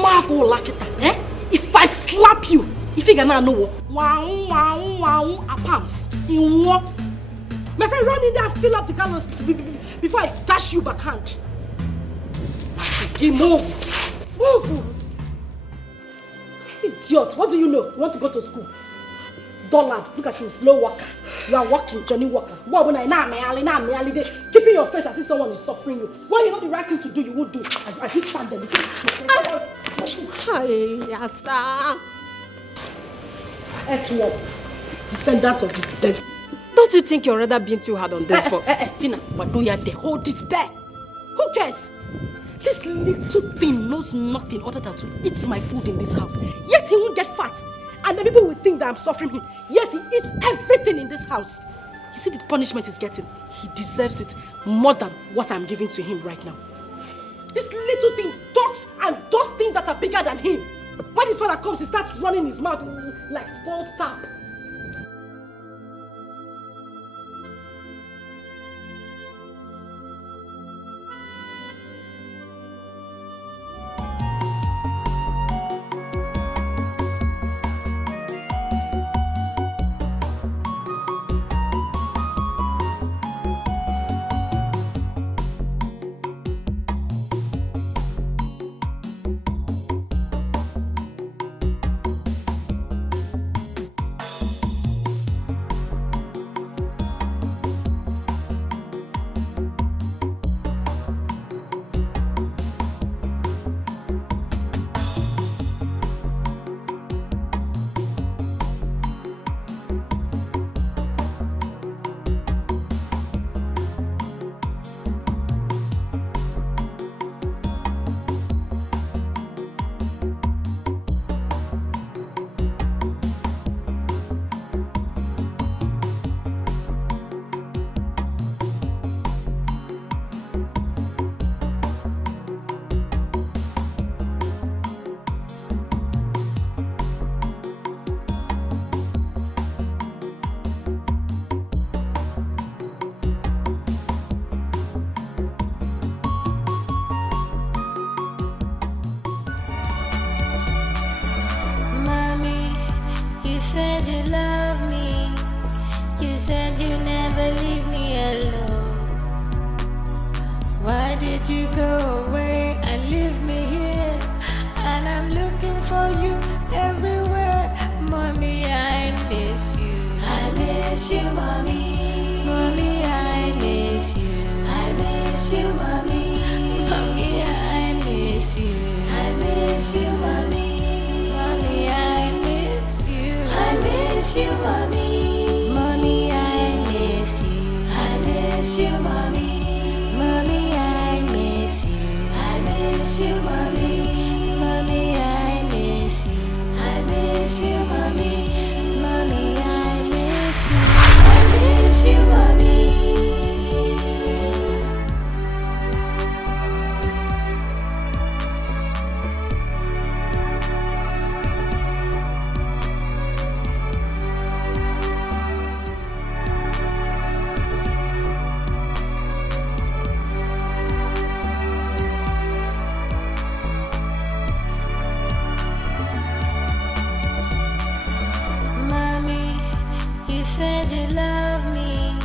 Margo Lakita, eh? If I slap you, if you cannot know, palms. My friend, run in there and fill up the gallons before I dash you backhand. I said, move. Move. Idiot, what do you know? You want to go to school? Dullard, look at him, slow walker. You are walking, Johnny Walker. Keeping your face as if someone is suffering you. When you know the right thing to do, you would do. I just stand there. Hi, Asa. Earthworm, descendant of the devil. Don't you think you're rather being too hard on this one? Fina, but do you there? Hold it there. Who cares? This little thing knows nothing other than to eat my food in this house. Yet he won't get fat. And the people will think that I'm suffering him. Yet he eats everything in this house. You see the punishment he's getting? He deserves it more than what I'm giving to him right now. This little thing talks and does things that are bigger than him. When his father comes, he starts running his mouth like spoiled tap. You said you love me. You said you never leave me alone. Why did you go away and leave me here? And I'm looking for you everywhere. Mommy, I miss you. I miss you, mommy. Mommy, I miss you. I miss you, mommy. Mommy, I miss you. I miss you, mommy. Mommy, I miss you. I miss you, mommy. Mommy, I miss you. I miss you, mommy. Mommy, I miss you. I miss you, mommy. Mommy, I miss you. I miss you, mommy. Mommy, I miss you. I miss you, mommy. Said you love me.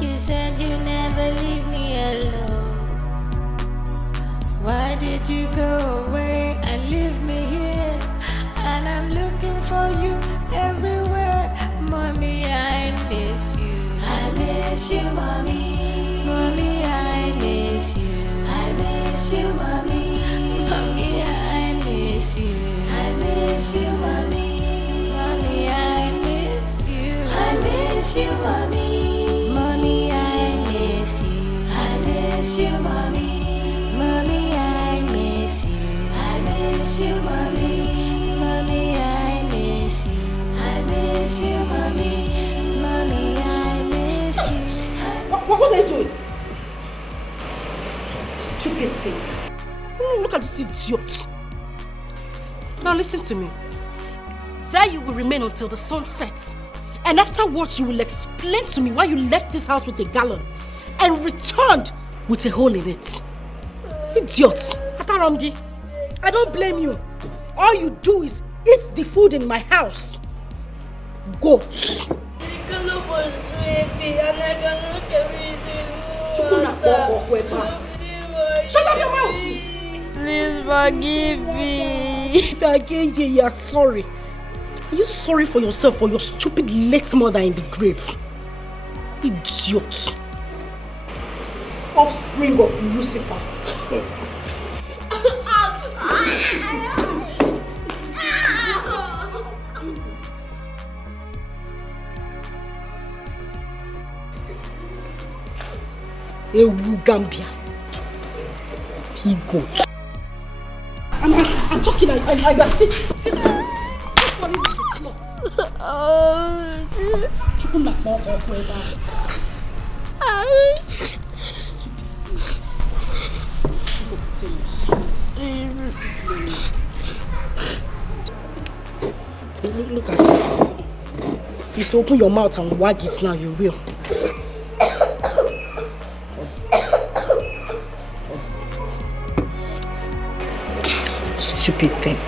You said you never leave me alone. Why did you go away and leave me here? And I'm looking for you everywhere. Mommy, I miss you. I miss you, mommy. Mommy, I miss you. I miss you, mommy. Mommy, I miss you. I miss you, mommy. Mommy, I miss you. I miss you, mommy. Mommy, I miss you. I miss you, mommy. him. Look at this idiot. Now listen to me. There you will remain until the sun sets. And afterwards you will explain to me why you left this house with a gallon and returned with a hole in it. Idiot. Ataramgi, I don't blame you. All you do is eat the food in my house. Go. Was sleepy and I cannot carry Shut up your mouth! Please forgive me. Again, you are sorry. Are you sorry for yourself or your stupid late mother in the grave? Idiot. Offspring of Lucifer. Ewu Gambia. He goes. I'm talking. I sit falling on the floor. Chukuna Boko Kweba. Look at it. Please to open your mouth and wag it now, you will. Stupid thing.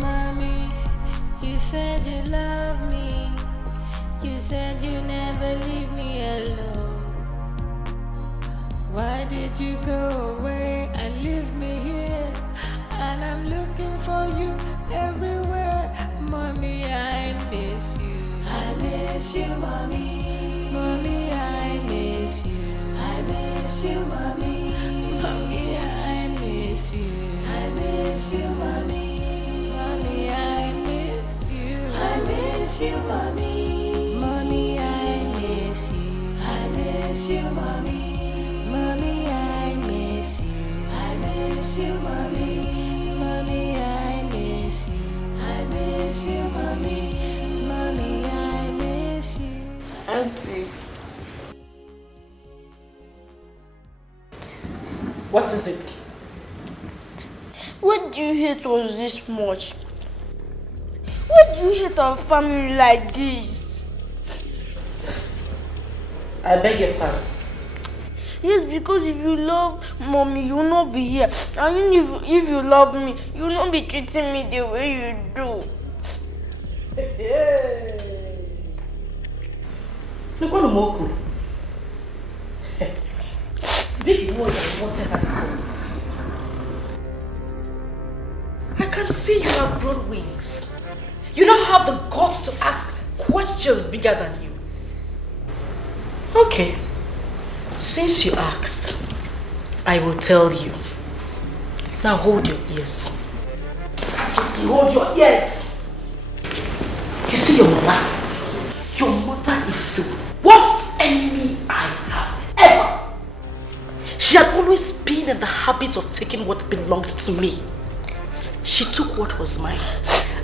Mommy, you said you love me. You said you never leave me alone. Why did you go away and leave me here? And I'm looking for you everywhere. Mommy, I miss you. I miss you, mommy. Mommy, I miss you. I miss you, mommy. Mommy, I miss you. I miss you, mommy. Mommy, I miss you. I miss you, mommy. Mommy, I miss you. I miss you, mommy. Mommy, I miss you. I miss you, mommy. Mommy, I miss you. I miss you, mommy. Mommy, I miss you. Auntie. What is it? What do you hate us this much? Why do you hate our family like this? I beg your pardon. Yes, because if you love mommy, you will not be here. And if you love me, you will not be treating me the way you do. Look what Moku. Big word and whatever they call. I can see you have grown wings. You now have the guts to ask questions bigger than you. Okay. Since you asked, I will tell you. Now hold your ears. You hold your ears. You see your mother? Your mother is the worst enemy I have ever. She had always been in the habit of taking what belonged to me. She took what was mine.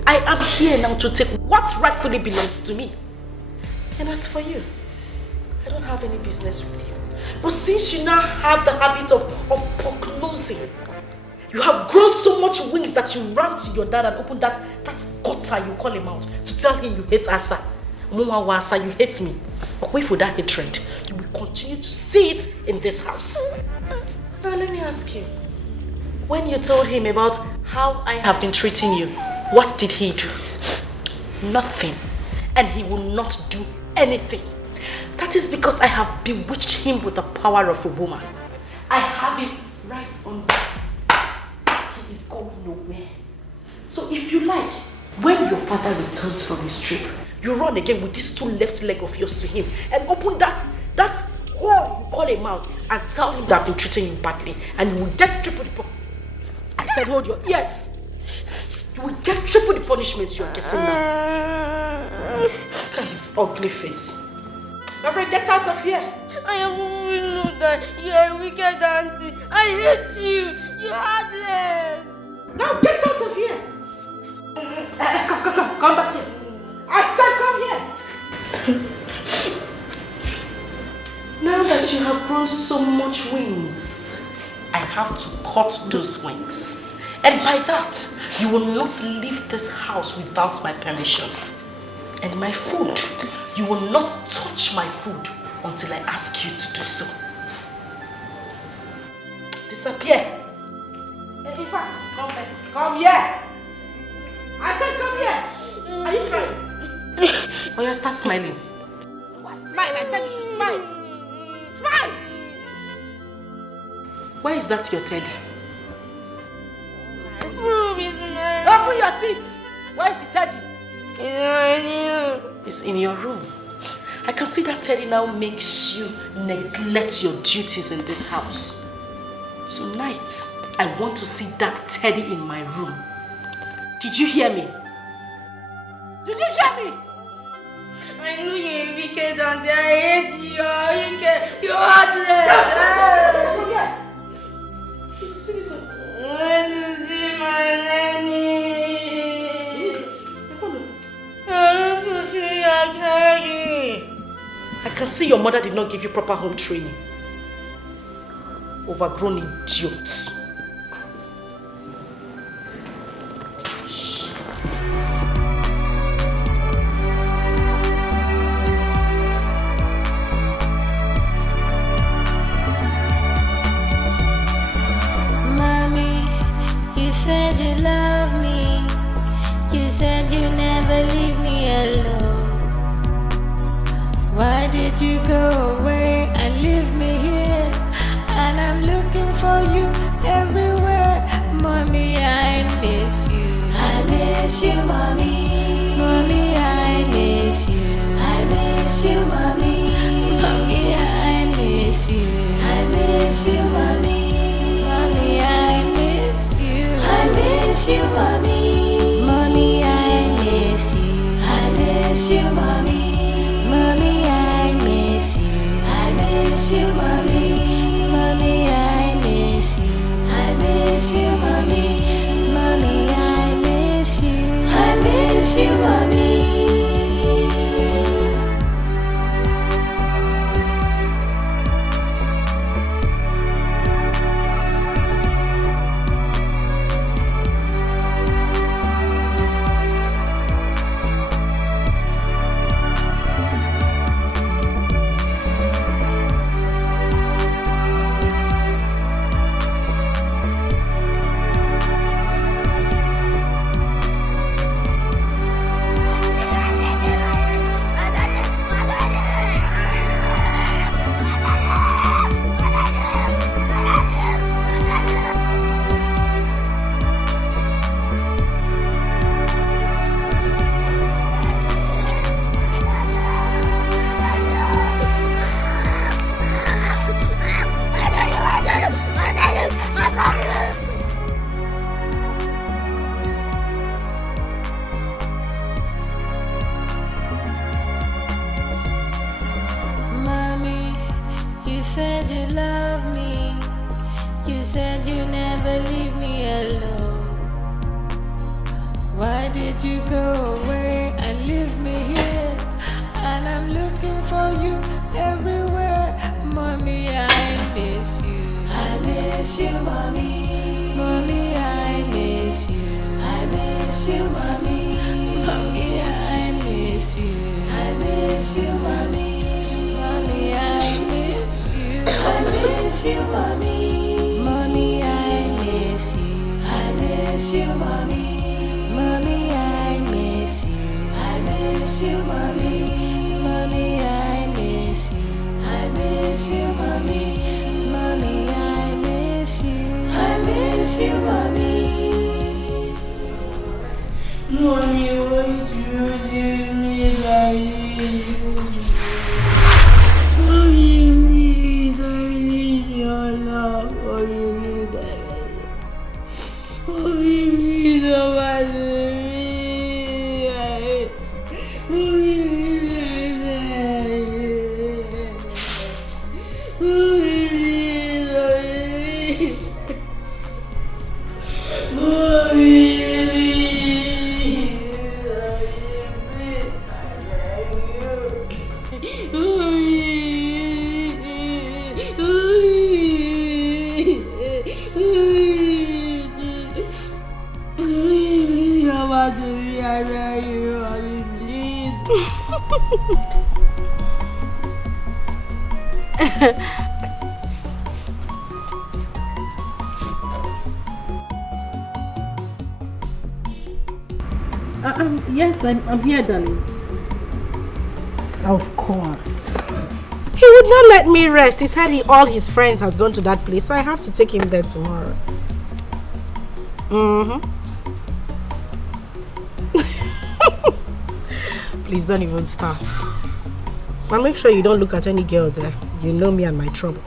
I am here now to take what rightfully belongs to me. And as for you, I don't have any business with you. But since you now have the habit of pock-nosing, you have grown so much wings that you ran to your dad and opened that gutter you call him out to tell him you hate Asa. Asa, you hate me. But wait for that hatred. You will continue to see it in this house. Now let me ask you. When you told him about how I have been treating you, what did he do? Nothing. And he will not do anything. That is because I have bewitched him with the power of a woman. I have him right on this. He is going nowhere. So if you like, when your father returns from his trip, you run again with this two left leg of yours to him and open that hole you call him out and tell him that I've been treating you badly and you will get triple the I said hold your ears. You will get triple the punishment you are getting now. Look at his ugly face. My friend, get out of here. I am know that you are a wicked auntie. I hate you. You're heartless. Now get out of here. Come back here. I said come here. that you have grown so much wings. I have to cut those wings. And by that, you will not leave this house without my permission. And my food, you will not touch my food until I ask you to do so. Disappear. In fact, come here. Come here. I said come here. Are you crying? Oh, you start smiling. Smile, I said you should smile. Smile! Why is that your teddy? Open your teeth. Where is the teddy? It's in your room. I can see that teddy now makes you neglect your duties in this house. Tonight, I want to see that teddy in my room. Did you hear me? Did you hear me? I know you're wicked, Auntie. I hate you. You're wicked. You're heartless. I want to see my nanny. I want to see your teddy. I can see your mother did not give you proper home training. Overgrown idiots. You said you love me. You said you never leave me alone. Why did you go away and leave me here? And I'm looking for you everywhere. Mommy, I miss you. I miss you, mommy. Mommy, I miss you. I miss you, mommy. Mommy, I miss you. I miss you, mommy. Mommy, I miss you. I miss you, mommy. Mommy, I miss you. I miss you, mommy. Mommy, I miss you. I miss you, mommy. Mommy, I miss you. I miss you, mommy. Mommy, I miss you. I miss you, mommy. Mommy, you said you love me. You said you never leave me alone. Why did you go away and leave me here? And I'm looking for you everywhere. Mommy, I miss you. I miss you, mommy. Mommy, I miss you. I miss you, mommy. Mommy, I miss you. I miss you, mommy. Mommy, I miss you. I miss you, mommy. Mommy, I miss you. I miss you, mommy. Mommy, I miss you. I miss you, mommy. Mommy, I miss you. I miss you, mommy. Mommy, I miss you. I miss you, mommy. Mommy, why do you leave me like this? Mommy, please, I need your love. Mommy, please, Mommy, please, Mommy, Yes, I'm here, darling. Of course. He would not let me rest. He said all his friends has gone to that place, so I have to take him there tomorrow. Please don't even start. But make sure you don't look at any girl there. You know me and my trouble.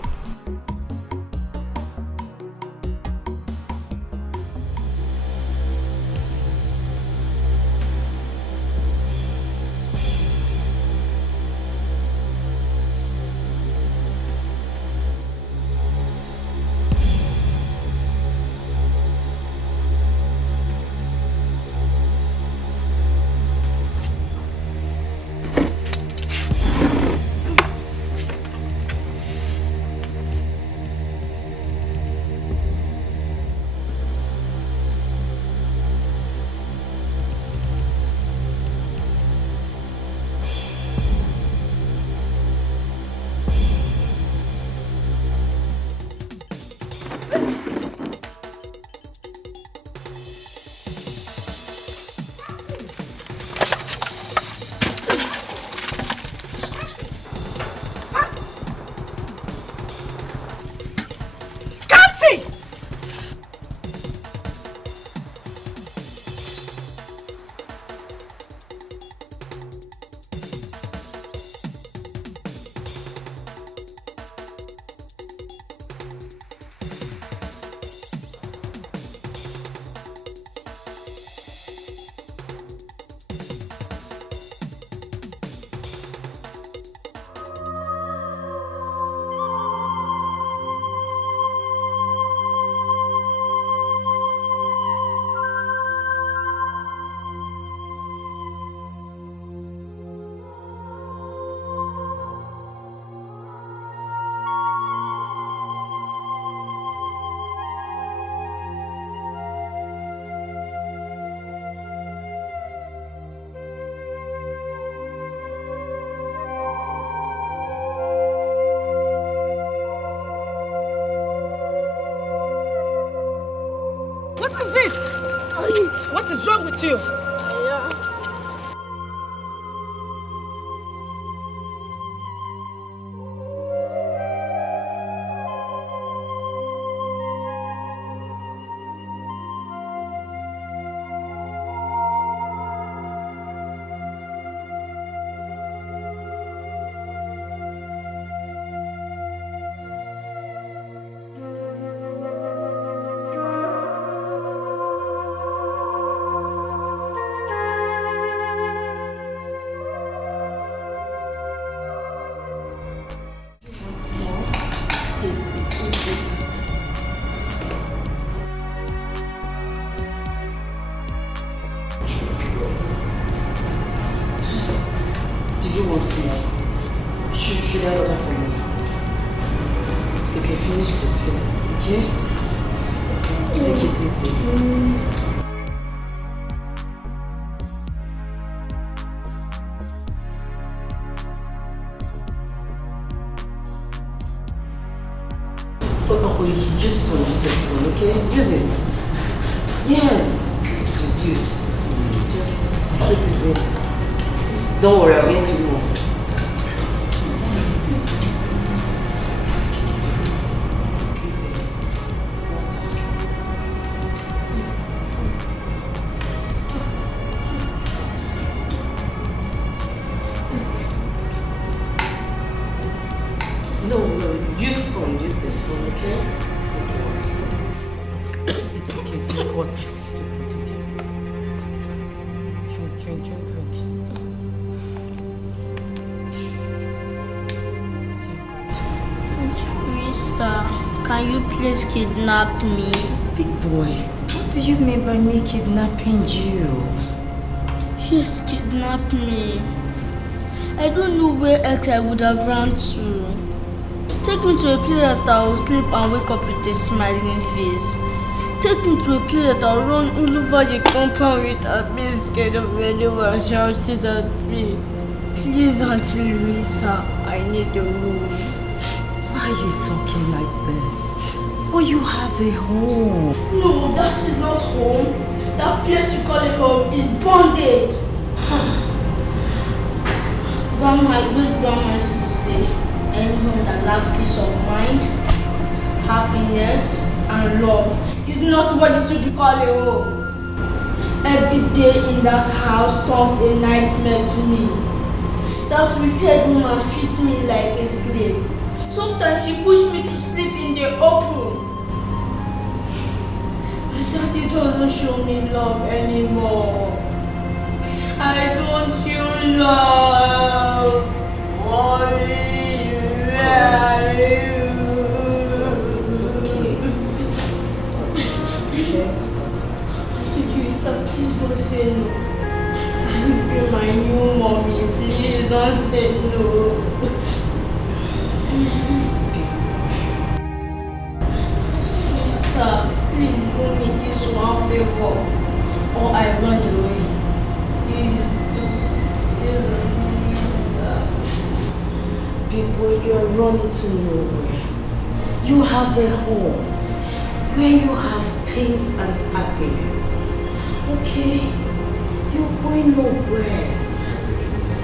What is wrong with you? Don't worry, I'll get you more. No, use spoon, use the spoon, okay? It's okay, drink water. Drink. Can you please kidnap me? Big boy, what do you mean by me kidnapping you? Yes, kidnap me. I don't know where else I would have run to. Take me to a place that I will sleep and wake up with a smiling face. Take me to a place that I will run all over the compound with a bit scared of anyone shouting at me. Please, Auntie Louisa, I need a room. Why are you talking like this? But you have a home. No, that is not home. That place you call a home is bondage. Grandma, good grandma used to say, any home that lacks peace of mind, happiness, and love is not what it should be called a home. Every day in that house turns a nightmare to me. That wicked woman treats me like a slave. Sometimes she pushes me to sleep in the open. And Daddy doesn't show me love anymore. I don't feel love. Please don't say no. Can you be my new mommy? Please don't say no. Please, sir, please do me this one favor, or I run away. Please, People, you are running to nowhere. You have a home where you have peace and happiness. Okay? You're going nowhere.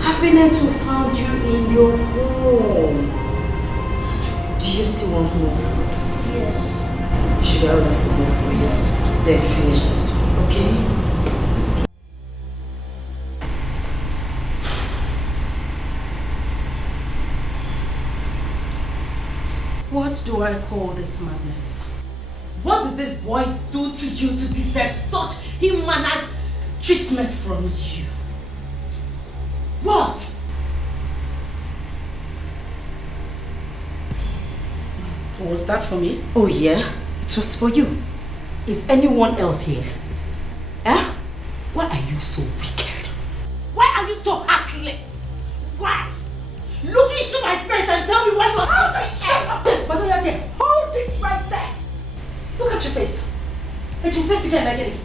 Happiness will find you in your home. Do you still want more food? Yes. Should I order food more for you? Then finish this one, okay? What do I call this madness? What did this boy do to you to deserve such inhuman treatment from you? What? Was that for me? Oh yeah, it was for you. Is anyone else here? Eh? Why are you so wicked? Why are you so heartless? Why? Look into my face and tell me why you're shut up! But no, you're there. Hold it right there. Look at your face. And your face again, Maggie.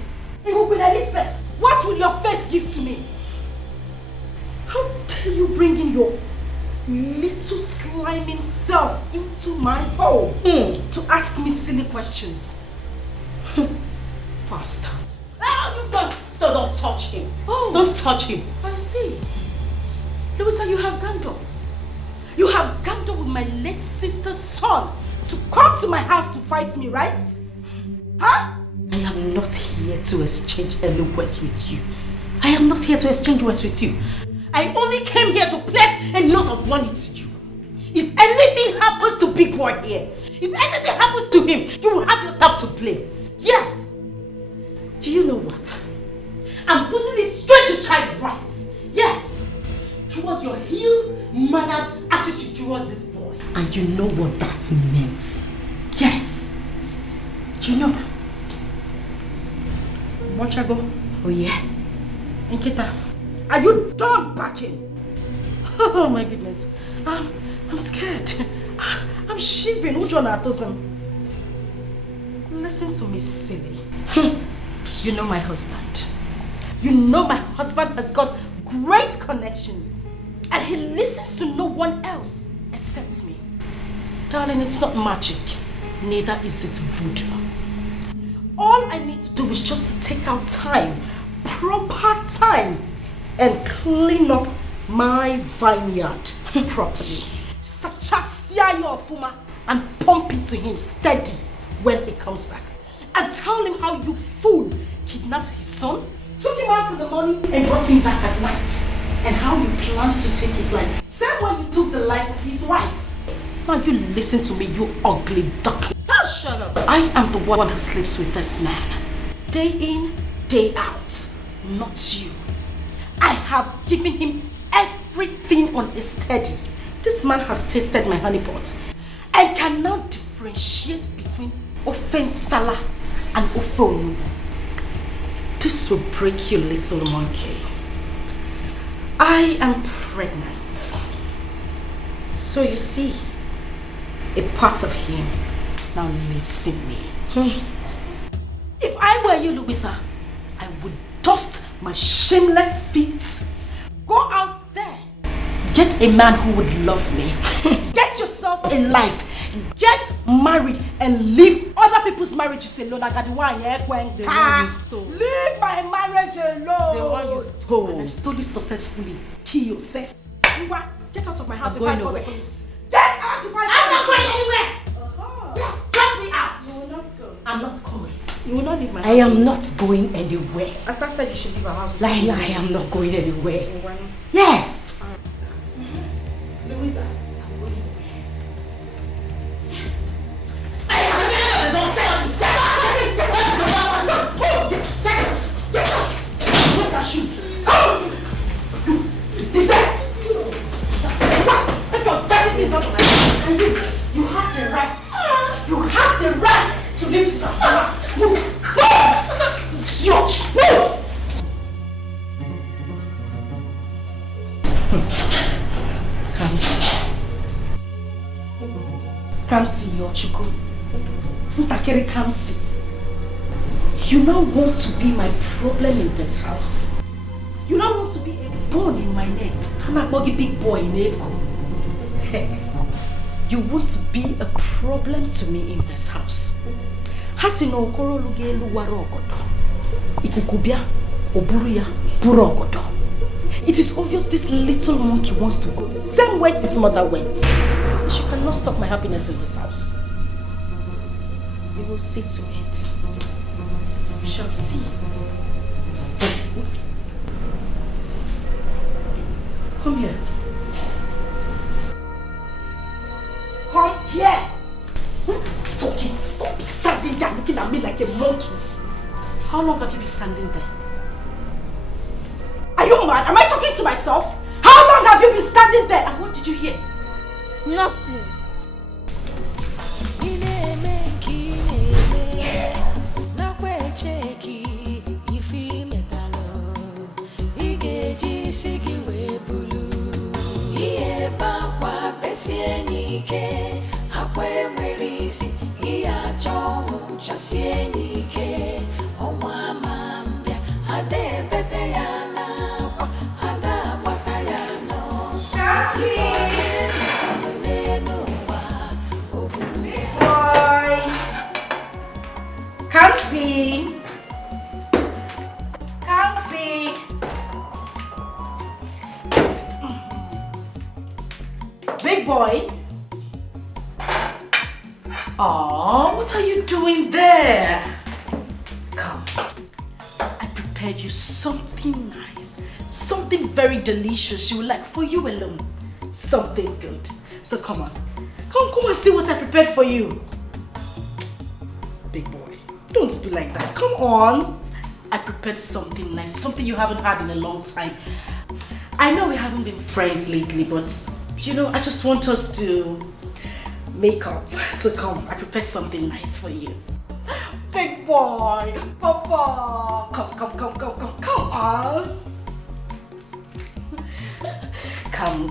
It will be Elizabeth. What will your face give to me? How dare you bring in your little sliming self into my home to ask me silly questions? Bastard. Oh, you don't touch him. Oh, don't touch him. I see. Louisa, you have ganged up. You have ganged up with my late sister's son to come to my house to fight me, right? Huh? I am not here to exchange any words with you. I am not here to exchange words with you. I only came here to place a note of warning to you. If anything happens to Big Boy here, if anything happens to him, you will have yourself to blame. Yes. Do you know what? I'm putting it straight to child rights. Yes. Towards your ill-mannered attitude towards this boy. And you know what that means. Yes. You know. Mochago. Oh yeah. Nkita. Are you done backing? Oh my goodness. I'm scared. I'm shivering. Listen to me, silly. You know my husband. You know my husband has got great connections. And he listens to no one else except me. Darling, it's not magic. Neither is it voodoo. All I need to do is just to take out time, proper time, and clean up my vineyard properly. Sachasia your fuma and pump it to him steady when he comes back. And tell him how you fool kidnapped his son, took him out in the morning and brought him back at night. And how you planned to take his life. Same when you took the life of his wife. Now you listen to me, you ugly duck. Oh, shut up. I am the one who sleeps with this man. Day in, day out. Not you. I have given him everything on a steady. This man has tasted my honey pot and can now differentiate between ofe sala and ofe onugbu. This will break you, little monkey. I am pregnant. So you see, a part of him now lives in me. If I were you, Louisa, I would dust my shameless feet, go out there Get a man who would love me. Get yourself a life. Get married and leave other people's marriages alone. I got the one here going. The one you stole. Leave my marriage alone. The one you stole. And I stole it successfully. Kill yourself. Get out of my house before I call the police. Get out before I call the police. I'm not going anywhere. Yes, get me out. You will not go. I'm not going. You will not leave my house. I am not going anywhere. As I said, you should leave our house. I am not going anywhere. Yes. Louisa. Shoot! Leave that! Take your dirty things out of my house. And you have the right. You have the right to leave this house. Move! Move! Come see your chuku. Ntakere, come see. You now want to be my problem in this house. You now want to be a bone in my neck. I'm a big boy in Eko. You want to be a problem to me in this house. Hasino okoro lugelu warogodo. Ikukubia oburuya burogodo. It is obvious this little monkey wants to go the same way his mother went. She cannot stop my happiness in this house. We will see to it. We shall see. Come here. Come here. Talking. Don't be standing there looking at me like a monkey. How long have you been standing there? Are you mad? Am I talking to myself? How long have you been standing there? And what did you hear? Nothing. Come see. Come see. Big boy. Oh, what are you doing there? Come. I prepared you something nice. Something very delicious you will like for you alone. Something good. So come on. Come and see what I prepared for you. Big boy. Don't be like that. Come on. I prepared something nice. Something you haven't had in a long time. I know we haven't been friends lately, but you know, I just want us to make up. So come, I prepared something nice for you. Big boy, Papa. Come on.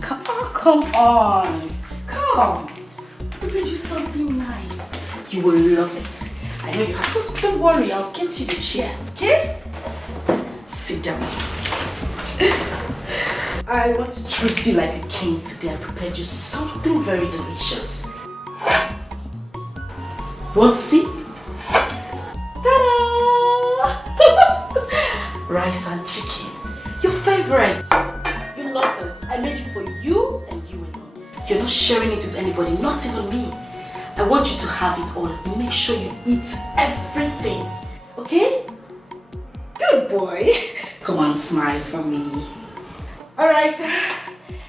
Come on. Come. I prepared you something nice. You will love it. I know you have. Don't worry, I'll get you the chair, okay? Sit down. I want to treat you like a king today. I prepared you something very delicious. Yes. You want to see? Ta-da! Rice and chicken. Your favorite. You love this. I made it for you and you alone. You're not sharing it with anybody, not even me. I want you to have it all. Make sure you eat everything. Okay? Good boy. Come on, smile for me. Alright.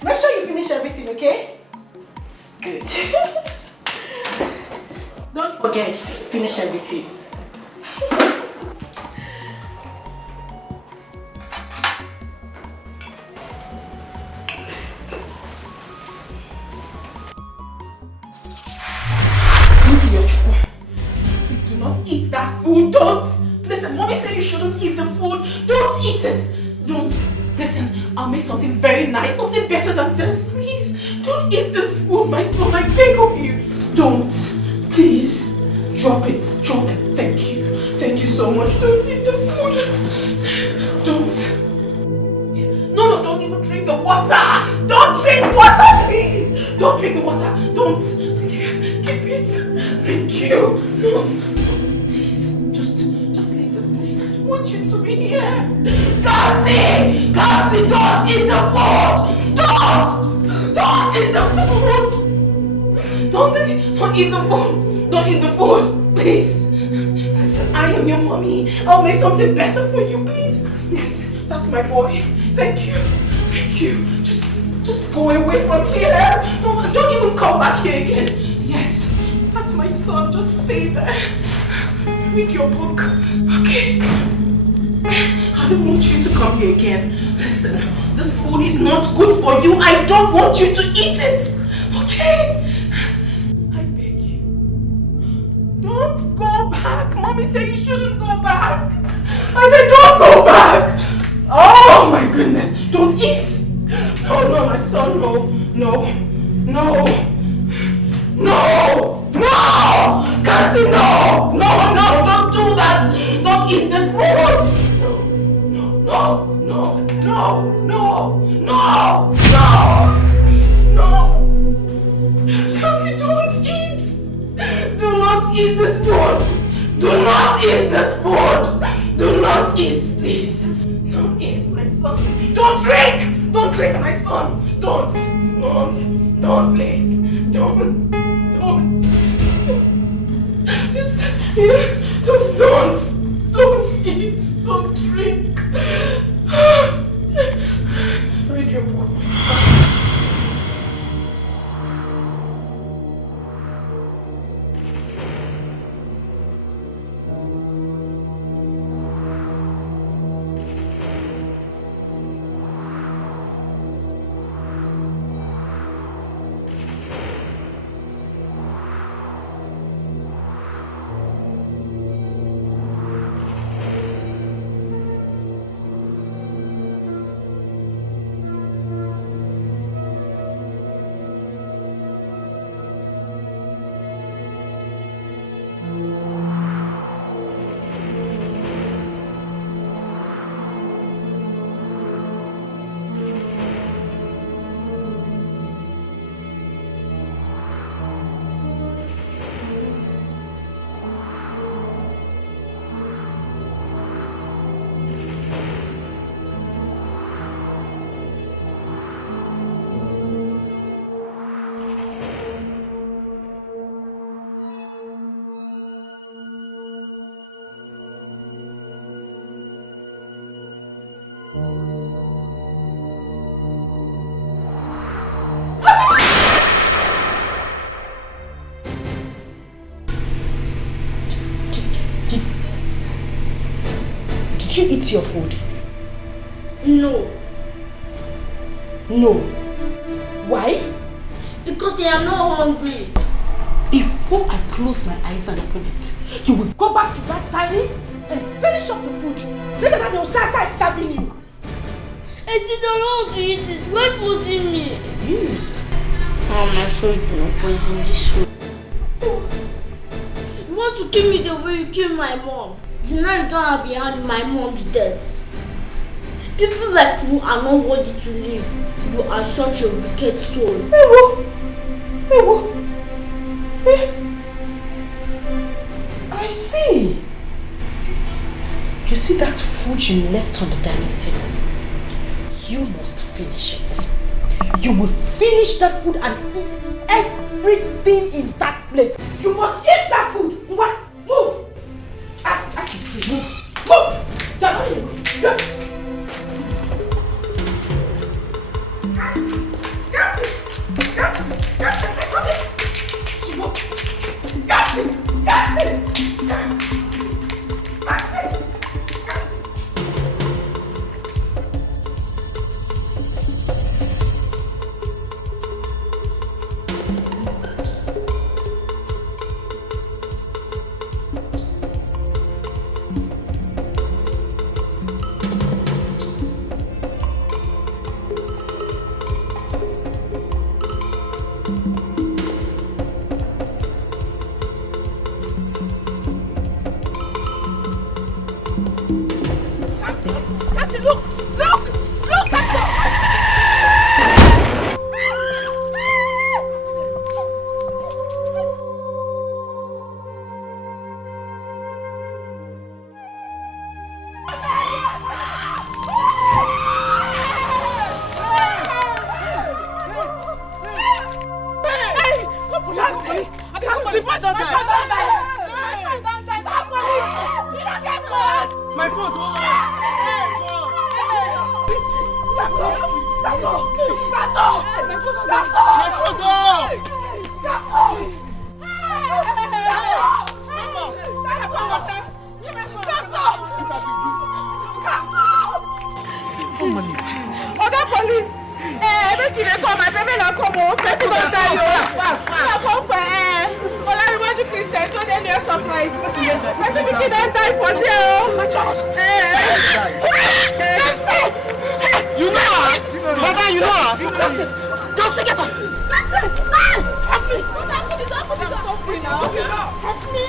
Make sure you finish everything, okay? Good. Don't forget, finish everything. Please do not eat that food. Don't. Listen, mommy said you shouldn't eat the food. Don't eat it. Don't. Listen, I'll make something very nice, something better than this. Please, don't eat this food, my son. I beg of you. Don't. Please. Drop it. Drop it. Thank you. Thank you so much. Don't eat the food. Don't. No, don't even drink the water. Don't drink water, please! Don't drink the water! Don't! Keep it! Thank you! No, please, just leave this place. I don't want you to be here! Kansi! Kansi, don't eat the food! Don't! Don't eat the food! Don't eat the food! Don't eat the food! Please! Listen, I am your mommy. I'll make something better for you, please. Yes, that's my boy. Thank you. Thank you. Just go away from here. Don't even come back here again. Yes, that's my son. Just stay there. Read your book. Okay? I don't want you to come here again. Listen, this food is not good for you. I don't want you to eat it. Okay? Don't go back! Mommy said you shouldn't go back! I said don't go back! Oh my goodness! Don't eat! No, my son, no! No! Kansi, no! Don't do that! Don't eat this food! No! Kansi, don't eat! Do not eat this food! Do not eat this food! Do not eat, please! Don't eat, my son! Don't drink! Don't drink, my son! Don't, please! Don't! Just don't! Don't eat! Don't drink! Read your book, my son. Did you eat your food? No. Why? Because I am not hungry. Before I close my eyes and open it, you will go back to that dining and finish up the food. Later than your Sasa is starving you. I still don't want to eat it. Why forcing me? Mom, I sure you don't poison this food. You want to kill me the way you killed my mom? The night you don't have a hand in my mom's death. People like you are not worthy to live. You are such a wicked soul. I see. You see that food you left on the dining table? You must finish it. You will finish that food and eat everything in that plate. You must eat that food. What? Move. I see. Move. You're not in the room. police. The boy don't die. My phone. Oga police! Make you dey come, my baby na come o. Person don die o. Fast. Come for Nollywood Christian, so dey near surprise. Person pikin don die for there o. My child. You know her? Mother, you know her? Just get up. Help me. Don't put it so free now. Help me.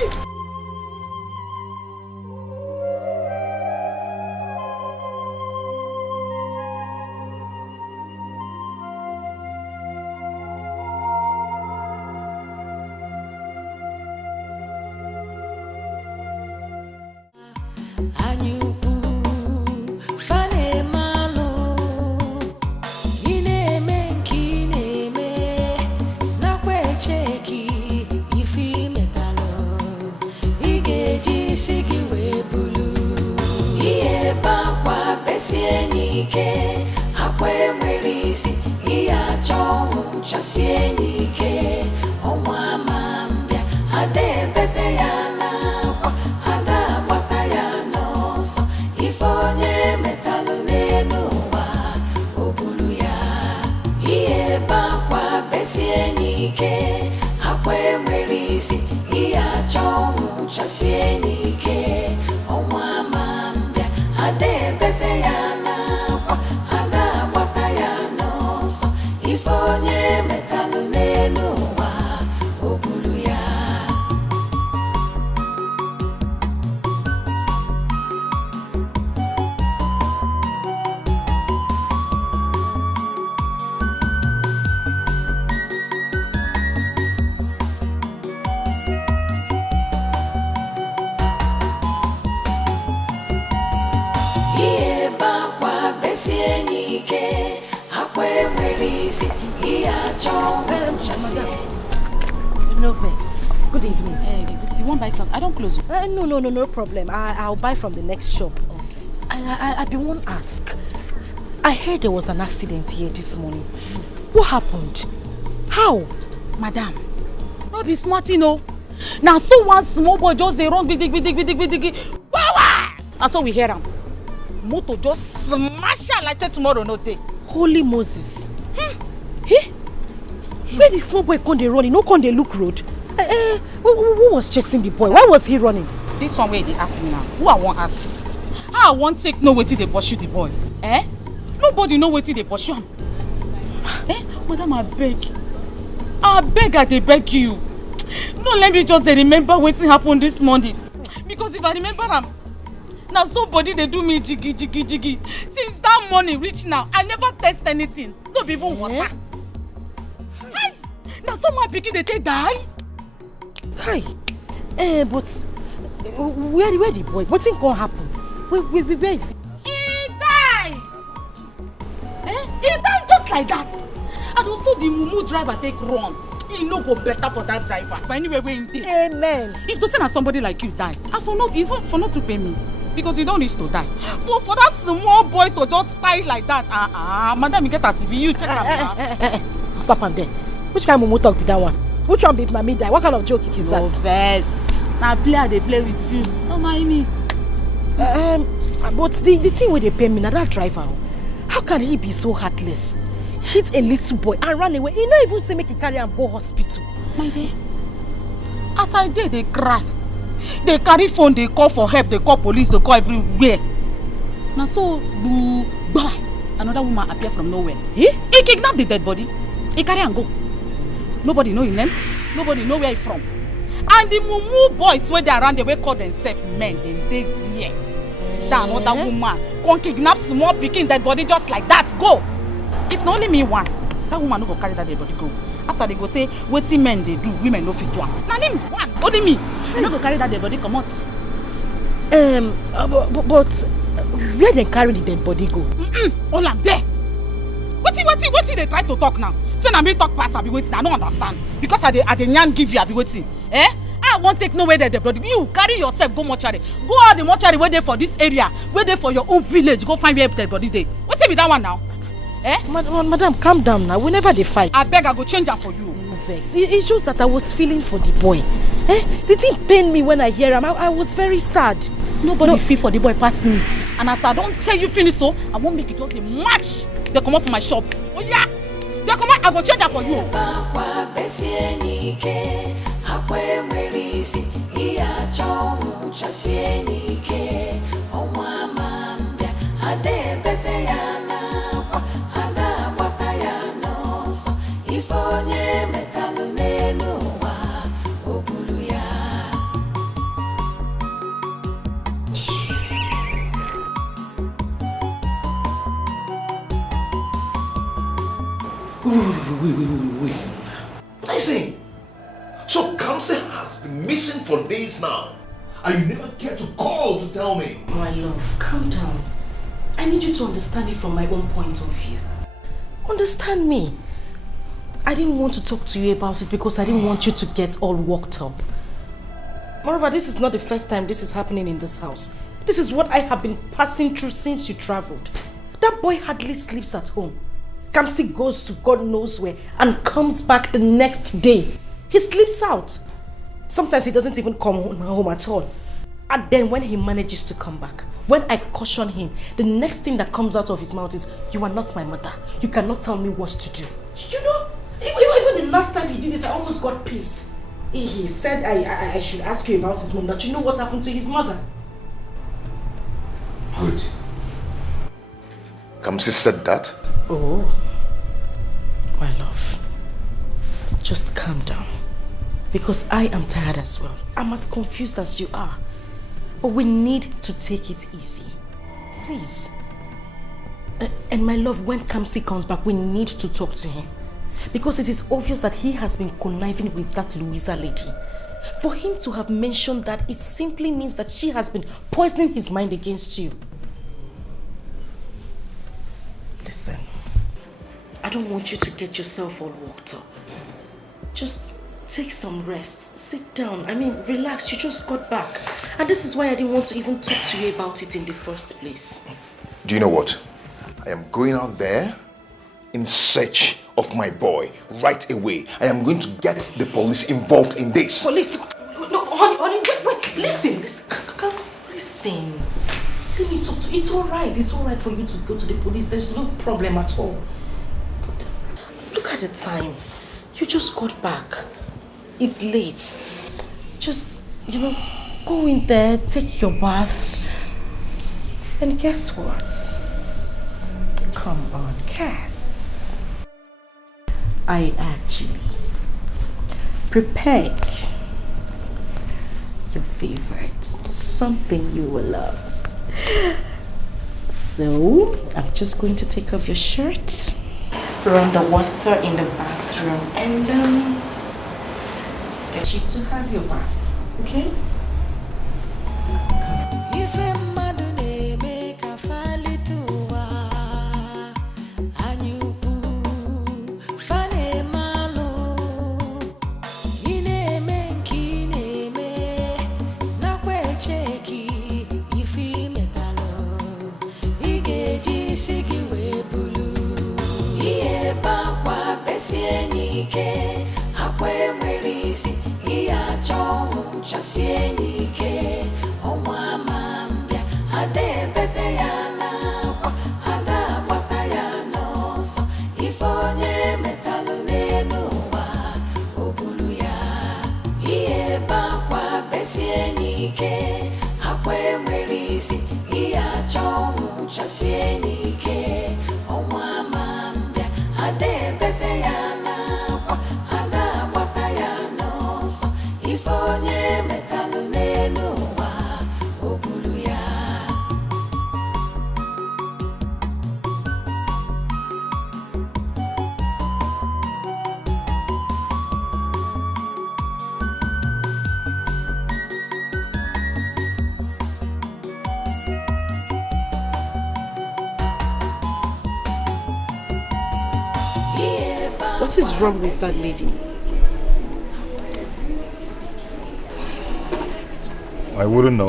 No vex. Good evening. You won't buy something? I don't close. No problem. I'll buy from the next shop. Okay. I been want to ask. I heard there was an accident here this morning. What happened? How? Madam, no be smart, you know. Now so one small boy just dey run big. Wow! And so we hear him. Motor just smash her like say tomorrow no day. Holy Moses. Where the small boy come dey run? He no come dey look road. Who was chasing the boy? Why was he running? This one where they ask me now. Who I want ask? How I want take know wetin dey pursue the boy? Nobody know wetin dey pursue him. Madam, I beg, I dey beg you. No, let me just remember wetin happened this morning. Because if I remember am, now somebody they do me jiggy. Since that morning reach now, I never taste anything. No be even water. Now someone pikin they take die. Hi. But where the boy? What's gonna happen? Where is he? He die. He died just like that. And also the mumu driver take run. He no go better for that driver. But anyway, we in there. Amen. If to say na somebody like you die, I for not to pay me. Because you don't need to die. For that small boy to just spy like that. Madam, you get a CV, you check am. Stop am there. Which kind of mumu talk be that one? Which one be if na me die? What kind of joke is that? No vex. Now player they play with you. Don't mind me. But the thing where they pay me, now that driver, how can he be so heartless? Hit a little boy and run away. He not even say make he carry him go hospital. My dear, as I did, they cry. They carry phone, they call for help, they call police, they call everywhere. Now so, another woman appear from nowhere. He kidnapped the dead body. He carry and go. Nobody know his name. Nobody know where he from. And the mumu boys where they around, they will call themselves men. They there. Sit down, another woman. Come kidnap small pikin dead body just like that. Go. If not only me one, that woman no go carry that dead body go. After they go say, wetin men they do, women no fit one. Now name one, only me. I no go carry that dead body come out. But where they carry the dead body go? All am there. Wetin they try to talk now? Say na me talk pass, I be waiting. I don't understand. Because I dey yarn give you, I be waiting. Eh? I won't take no way there, the bloody. You carry yourself, go mortuary. Go out the mortuary where they for this area, where they for your own village. Go find where the body day. What's me that one now? Eh? Madam, calm down now. Whenever they fight. I beg, I go change that for you. No vex. It shows that I was feeling for the boy. Eh? The thing pained me when I hear him. I was very sad. Nobody feel for the boy past me. And as I don't tell you finish so, I won't make it just a match. They come out from my shop. Oh yeah. They come out, I go change that for you. Wait. Listen. So Kamsi has been missing for days now. And you never care to call to tell me. My love, calm down. I need you to understand it from my own point of view. Understand me. I didn't want to talk to you about it because I didn't want you to get all worked up. Moreover, this is not the first time this is happening in this house. This is what I have been passing through since you traveled. That boy hardly sleeps at home. Kamsi goes to God knows where and comes back the next day. He sleeps out. Sometimes he doesn't even come home at all. And then when he manages to come back, when I caution him, the next thing that comes out of his mouth is, "You are not my mother. You cannot tell me what to do." You know, even the last time he did this, I almost got pissed. He said I should ask you about his mom, that you know what happened to his mother. Wait. Kamsi said that? Oh, my love, just calm down, because I am tired as well. I'm as confused as you are, but we need to take it easy, please. And my love, when Kamsi comes back, we need to talk to him, because it is obvious that he has been conniving with that Louisa lady. For him to have mentioned that, it simply means that she has been poisoning his mind against you. Listen, I don't want you to get yourself all worked up. Just take some rest. Sit down. I mean, relax. You just got back. And this is why I didn't want to even talk to you about it in the first place. Do you know what? I am going out there in search of my boy right away. I am going to get the police involved in this. Police? No, honey, wait. Listen. Let me talk to you. It's alright. It's alright for you to go to the police. There's no problem at all. But look at the time. You just got back. It's late. Just, go in there, take your bath. And guess what? Come on, Cass. I actually prepared your favorite. Something you will love. So, I'm just going to take off your shirt, run the water in the bathroom, and get you to have your bath, okay? is wrong with that lady? I wouldn't know.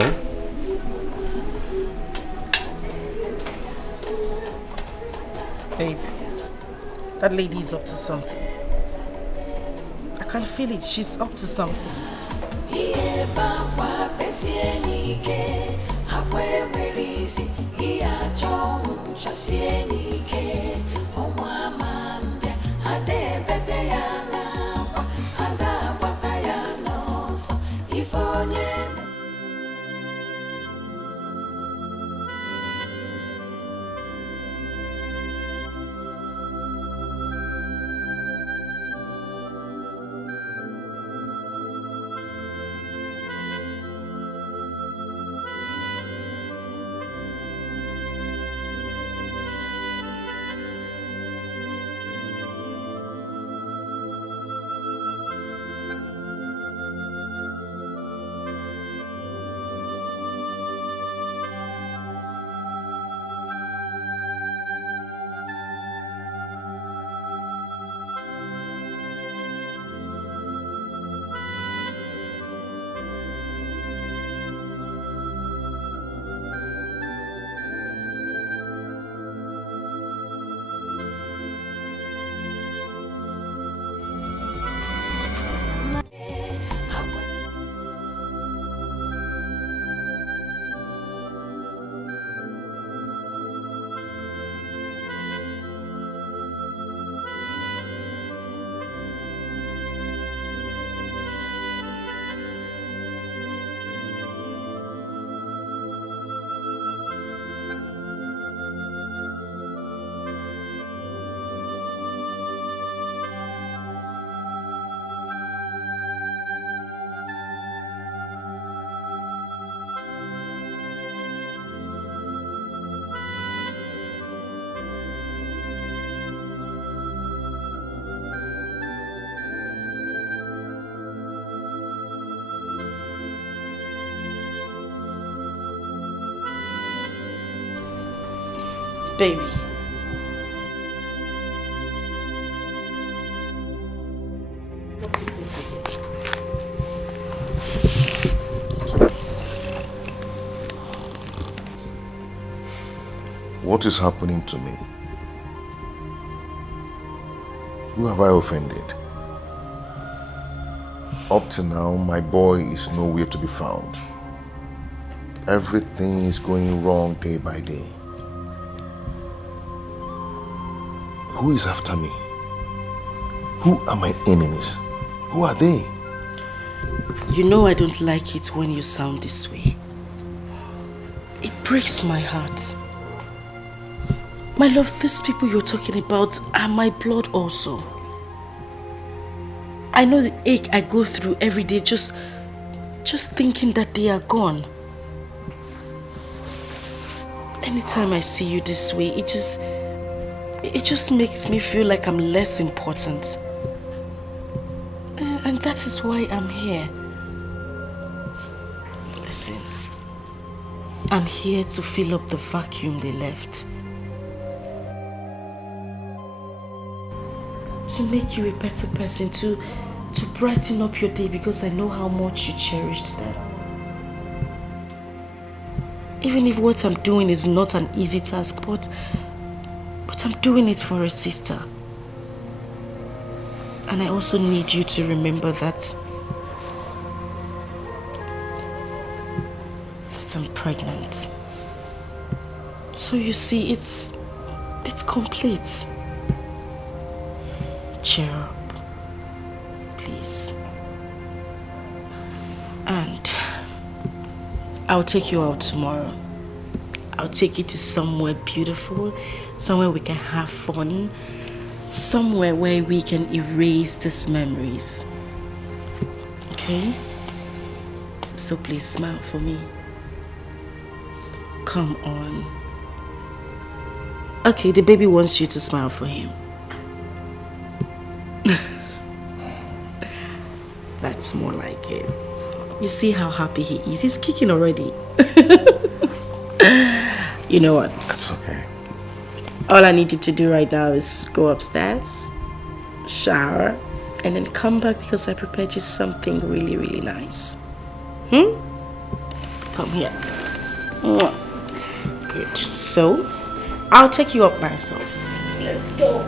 Babe, that lady is up to something. I can feel it. She's up to something. Baby. What is it again? What is happening to me? Who have I offended? Up to now, my boy is nowhere to be found. Everything is going wrong day by day. Who is after me? Who are my enemies? Who are they? You know I don't like it when you sound this way. It breaks my heart. My love, these people you're talking about are my blood also. I know the ache I go through every day just thinking that they are gone. Anytime I see you this way, it just makes me feel like I'm less important. And that is why I'm here. Listen, I'm here to fill up the vacuum they left. To make you a better person, to brighten up your day, because I know how much you cherished them. Even if what I'm doing is not an easy task, but I'm doing it for a sister. And I also need you to remember that I'm pregnant. So you see, it's complete. Cheer up, please. And I'll take you out tomorrow. I'll take you to somewhere beautiful, somewhere we can have fun, somewhere where we can erase these memories. Okay? So please smile for me. Come on. Okay, the baby wants you to smile for him. That's more like it. You see how happy he is? He's kicking already. You know what? That's okay. All I need you to do right now is go upstairs, shower, and then come back because I prepared you something really, really nice. Come here. Good. So, I'll take you up myself. Let's go.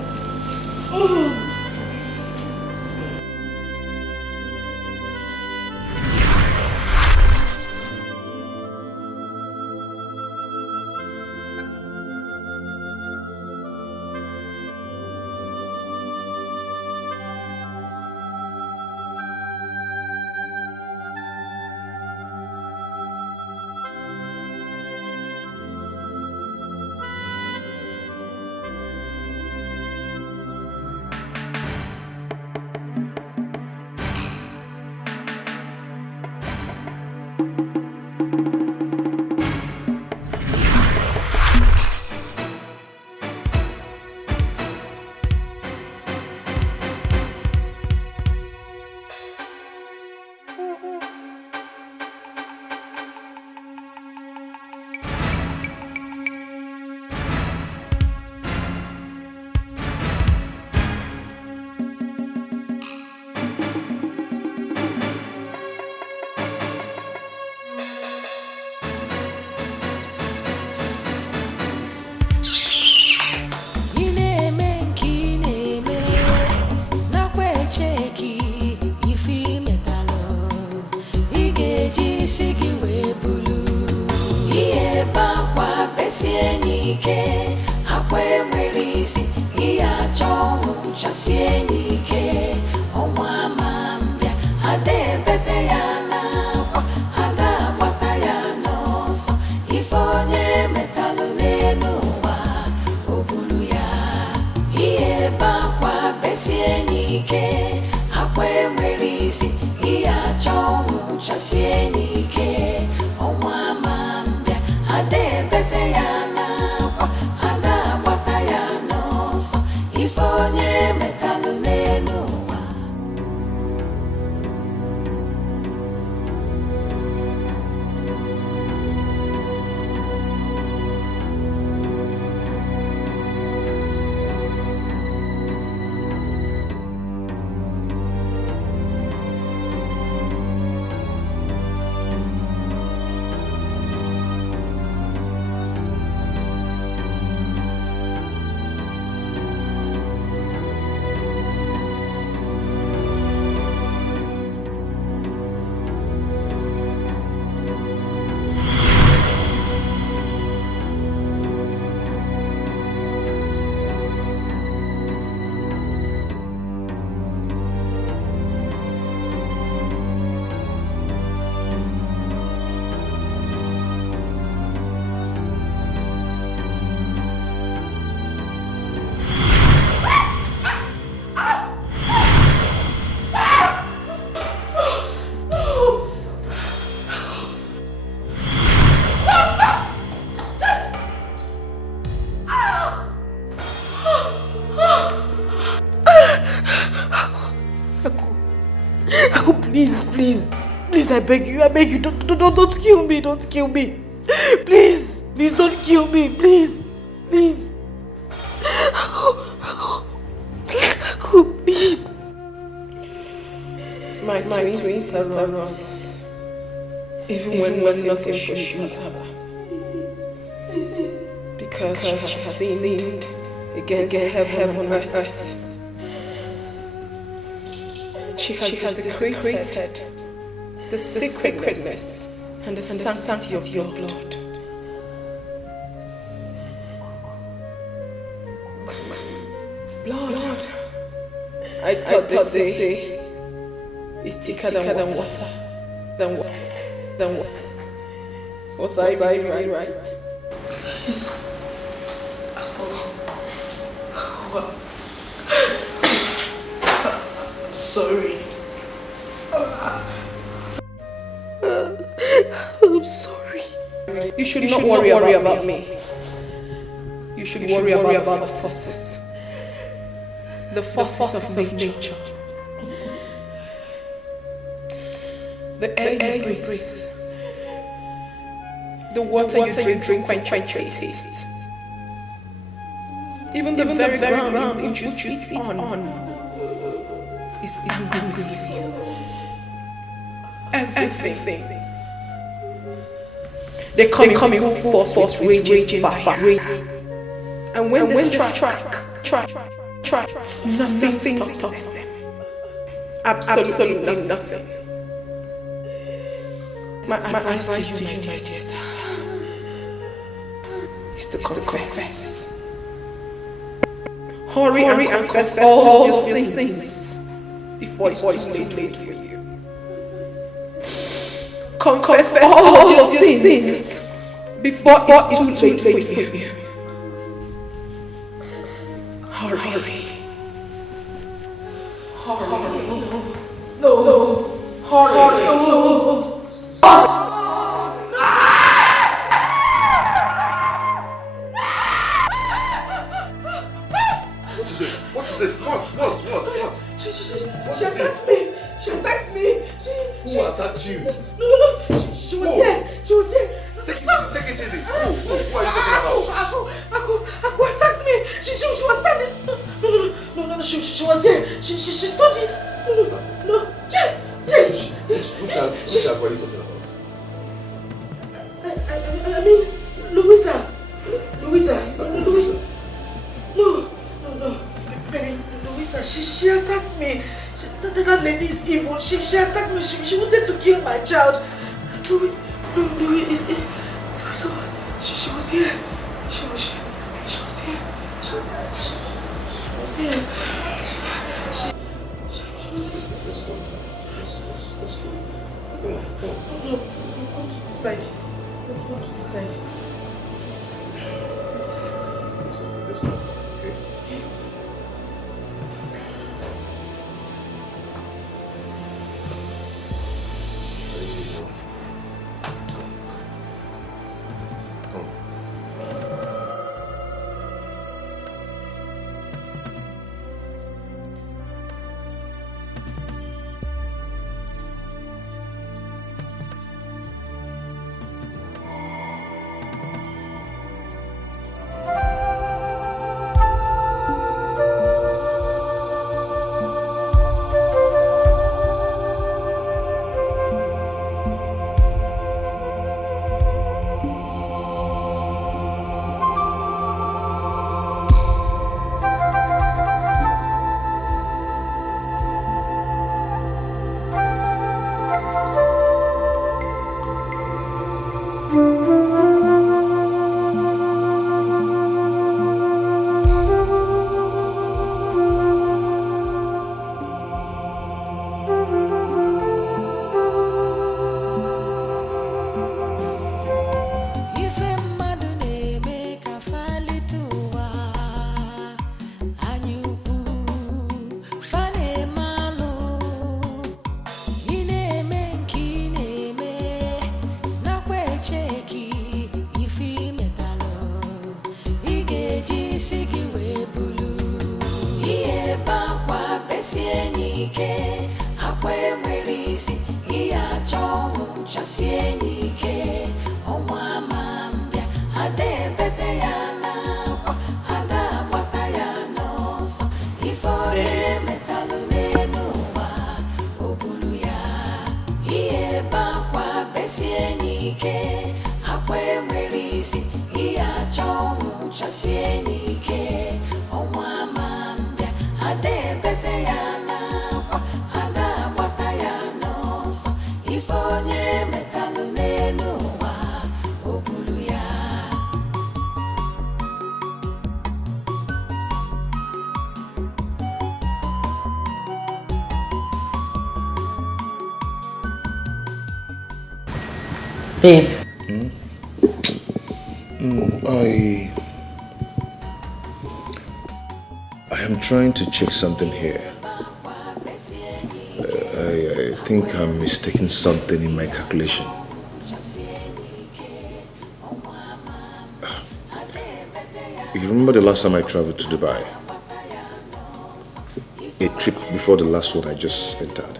I beg you, don't kill me, don't kill me. Please, don't kill me, please. Aku, please. My twin sister Rose, even when nothing pushes her, because she has sinned against heaven and earth. She has desecrated the sacredness and the sanctity of your blood. Blood. I thought they say is thicker than water. Was I really right? Please. I'm sorry. I'm sorry. You should not worry about me. You should worry about the forces. The forces of nature. The air you breathe. The water you drink to quench your taste. Even the very ground which you sit on. is angry with you. Everything. They come in full force with raging fire. And when they strike, nothing stops them. Absolutely nothing. My advice to you, my sister, is to confess. Hurry and confess all your sins before it's too late for you. Confess all your sins before it's too late for you. Hurry. No. Hurry. What is it? What? She attacked me. Who attacked you? No. She was here. Take it easy. Who are you talking about? Aku attacked me. She was standing. No. She was here. She stood here. No. Yes. Which Aku are you talking about? I mean, Louisa. No. Baby, Louisa, she attacked me. That lady is evil. She attacked me. She wanted to kill my child. Louisa, she was here. She was here. Let's go. Come on. No, go to the side. Go to the side. Let's go. Okay. Babe. I am trying to check something here. I think I'm mistaking something in my calculation. You remember the last time I traveled to Dubai? A trip before the last one I just entered.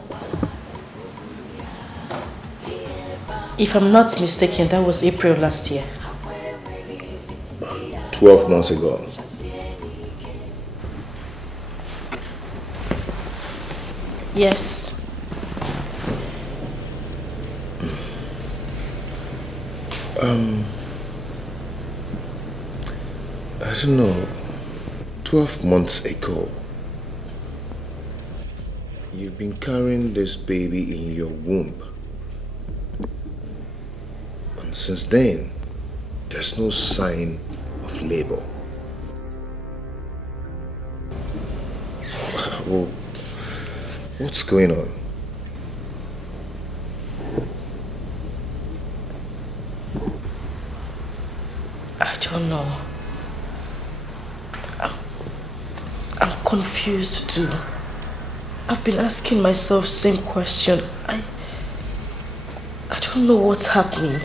If I'm not mistaken, that was April last year. 12 months ago. Yes. I don't know, 12 months ago, you've been carrying this baby in your womb. And since then, there's no sign of labor. Well, what's going on? I don't know. I'm confused too. I've been asking myself same question. I don't know what's happening.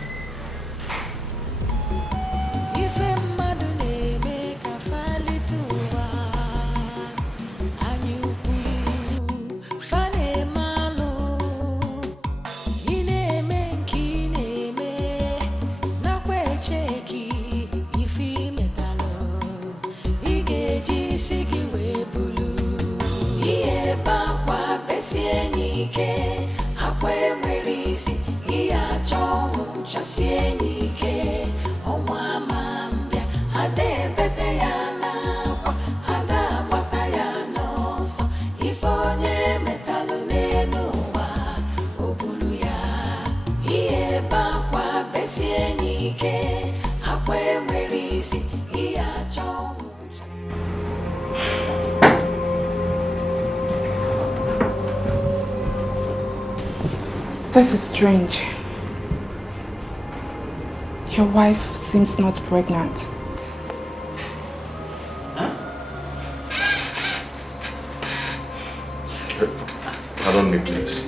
This is strange. Your wife seems not pregnant. Pardon me, please.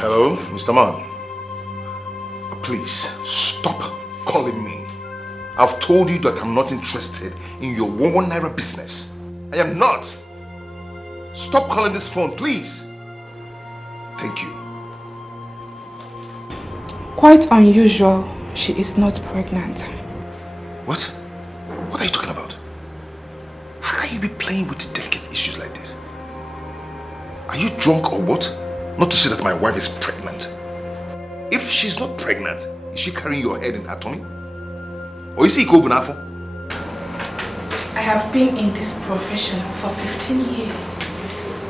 Hello, Mr. Man. Please, stop calling me. I've told you that I'm not interested in your 1 naira business. I am not. Stop calling this phone, please. Thank you. Quite unusual. She is not pregnant. What? What are you talking about? How can you be playing with delicate issues like this? Are you drunk or what? Not to say that my wife is pregnant. If she's not pregnant, is she carrying your head in her tummy? Or is he Kobunafo? I have been in this profession for 15 years.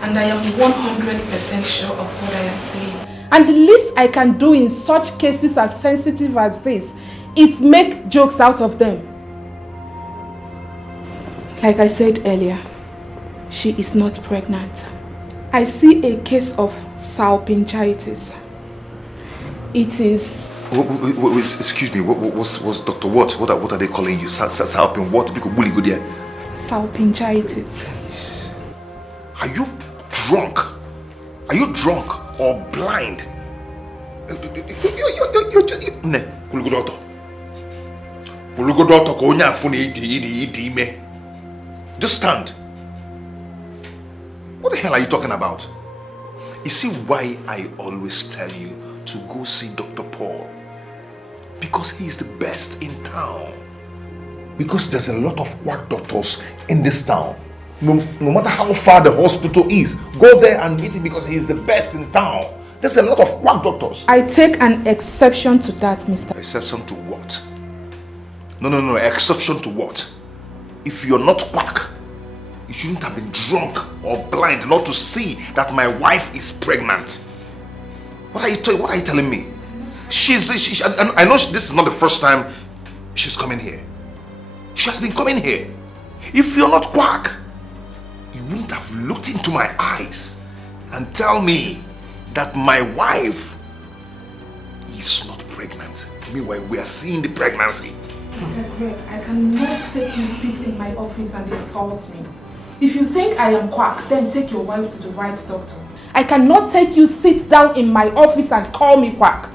And I am 100% sure of what I am saying. And the least I can do in such cases as sensitive as this is make jokes out of them. Like I said earlier, she is not pregnant. I see a case of salpingitis. It is... Excuse me, what's Dr. What? What are they calling you? Salpin what? Salpingitis. Are you drunk? Are you drunk or blind? Just stand. What the hell are you talking about? You see why I always tell you to go see Dr. Paul? Because he's the best in town. Because there's a lot of quack doctors in this town. No matter how far the hospital is, go there and meet him because he is the best in town. There's a lot of quack doctors. I take an exception to that, Mr. Exception to what? No, exception to what? If you're not quack, you shouldn't have been drunk or blind not to see that my wife is pregnant. What are you telling me? I know this is not the first time she's coming here. She has been coming here. If you're not quack, you wouldn't have looked into my eyes and tell me that my wife is not pregnant. Meanwhile, we are seeing the pregnancy. Mr. Greg, I cannot take you sit in my office and insult me. If you think I am quack, then take your wife to the right doctor. I cannot take you sit down in my office and call me quack.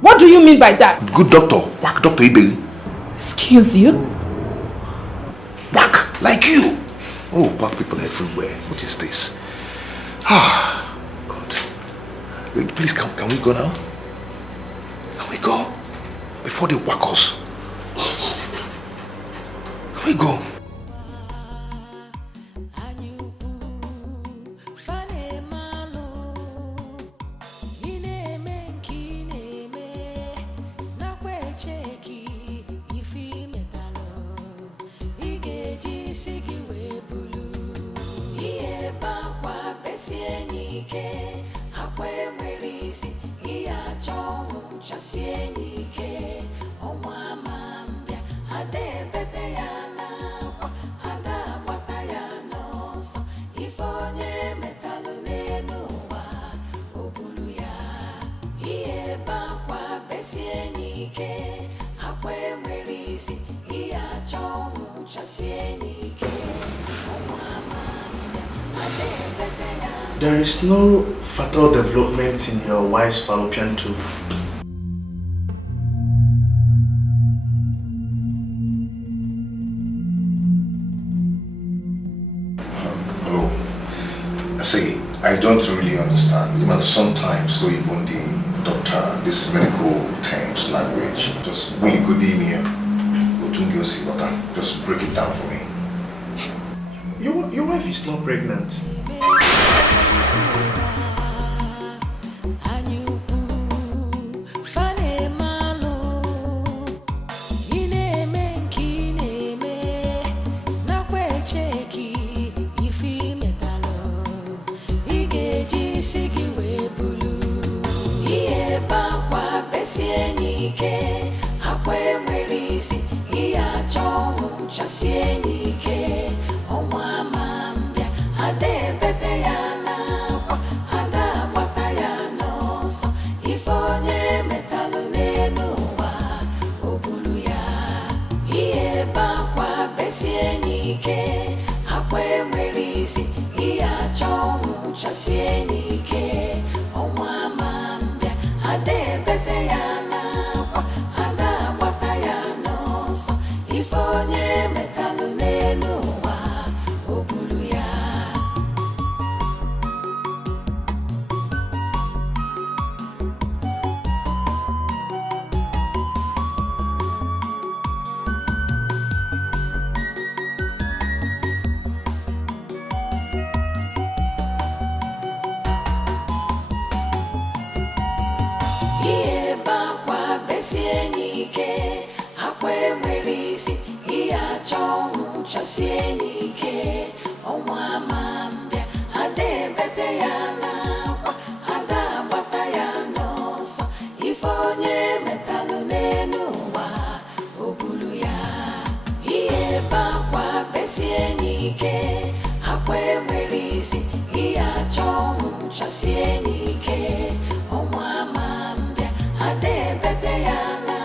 What do you mean by that? Good doctor, quack doctor Ibeli. Excuse you? Quack, like you. Oh, quack people everywhere. What is this? Ah, God. Wait, please, can we go now? Can we go? Before they whack us. Can we go? besie nike akwe merisi iya chong chasie nike onwa mambia ade bete yana kwa ada bata yana so ifonye metalu nenuwa obulu ya iye bakwa besie nike akwe merisi iya chong chasie nike onwa mambia ade bete yana. There is no fatal development in your wife's fallopian tube. Hello. See, I don't really understand. Even sometimes, so even the doctor, this medical terms, language, just really good in here. Just break it down for me. Your wife is not pregnant. Chasienike onwa mambia ade bete yana kwa ada bata yana so ifonye metalu nenuwa obulu ya iye bakwa besienike akwe merisi iya chong chasienike onwa mambia ade bete yana kwa ada bata yana so ifonye metalu nenuwa obulu ya. Iye bakwa besienike akwe merisi iya chong chasienike onwa mambia ade bete yana kwa ada bata yana so ifonye metalu nenuwa obulu ya iye bakwa besienike akwe merisi iya chong chasienike onwa mambia ade bete yana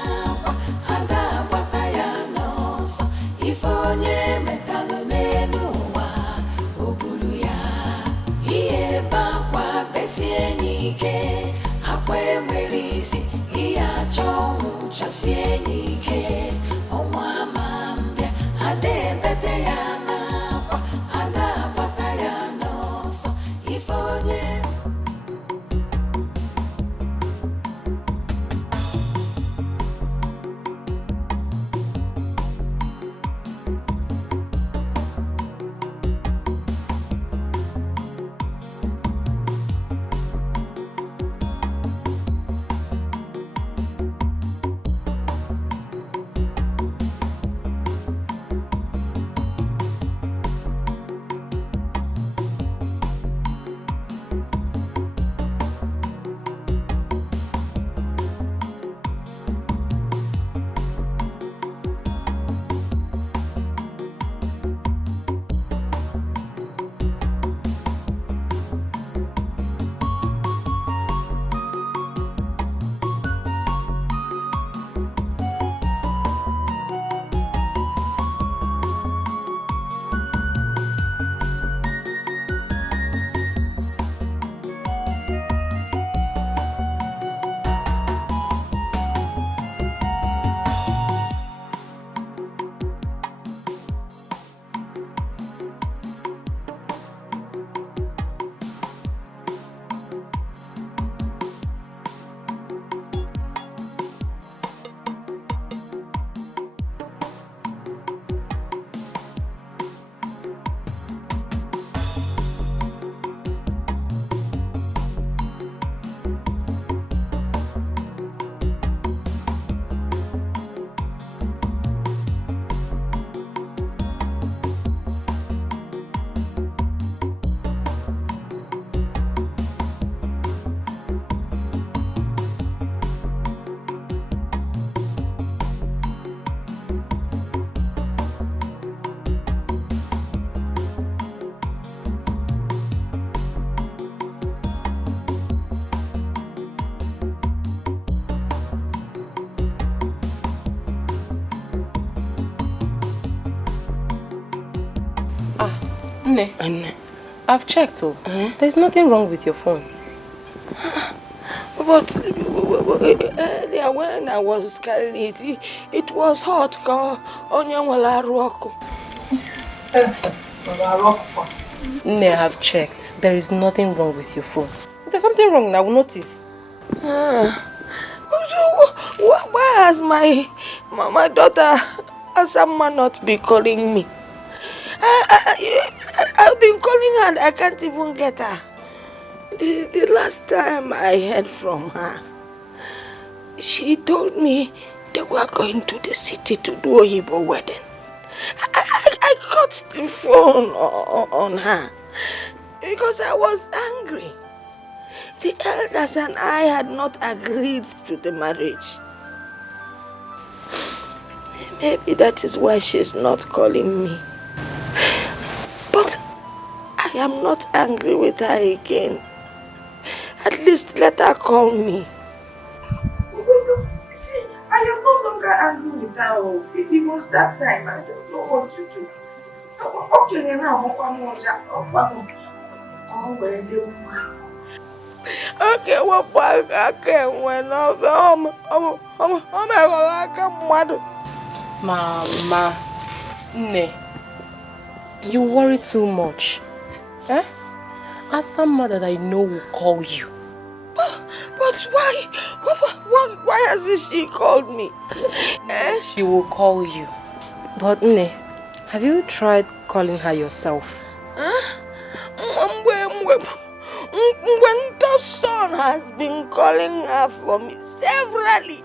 kwa ada bata yana so ifonye metalu nenuwa obulu ya iye bakwa besienike akwe merisi iya chong chasienike onwa mambia ade bete yana kwa ada bata yana so ifonye. Nne, I've checked. There's nothing wrong with your phone. But earlier when I was carrying it was hot. Nne, I've checked. There is nothing wrong with your phone. If there's something wrong, I will notice. Why has my daughter Asama not be calling me? I've been calling her and I can't even get her. The last time I heard from her, she told me they were going to the city to do a Igbo wedding. I cut the phone on her because I was angry. The elders and I had not agreed to the marriage. Maybe that is why she's not calling me. But I am not angry with her again. At least let her call me. See, I am no longer angry with her because that time I don't know what to do. Okay, now okay, what back I can when Mama, Nne, you worry too much. As some mother that I know will call you. But why? Why hasn't she called me? She will call you. But Nne, have you tried calling her yourself? When the son has been calling her for me severally,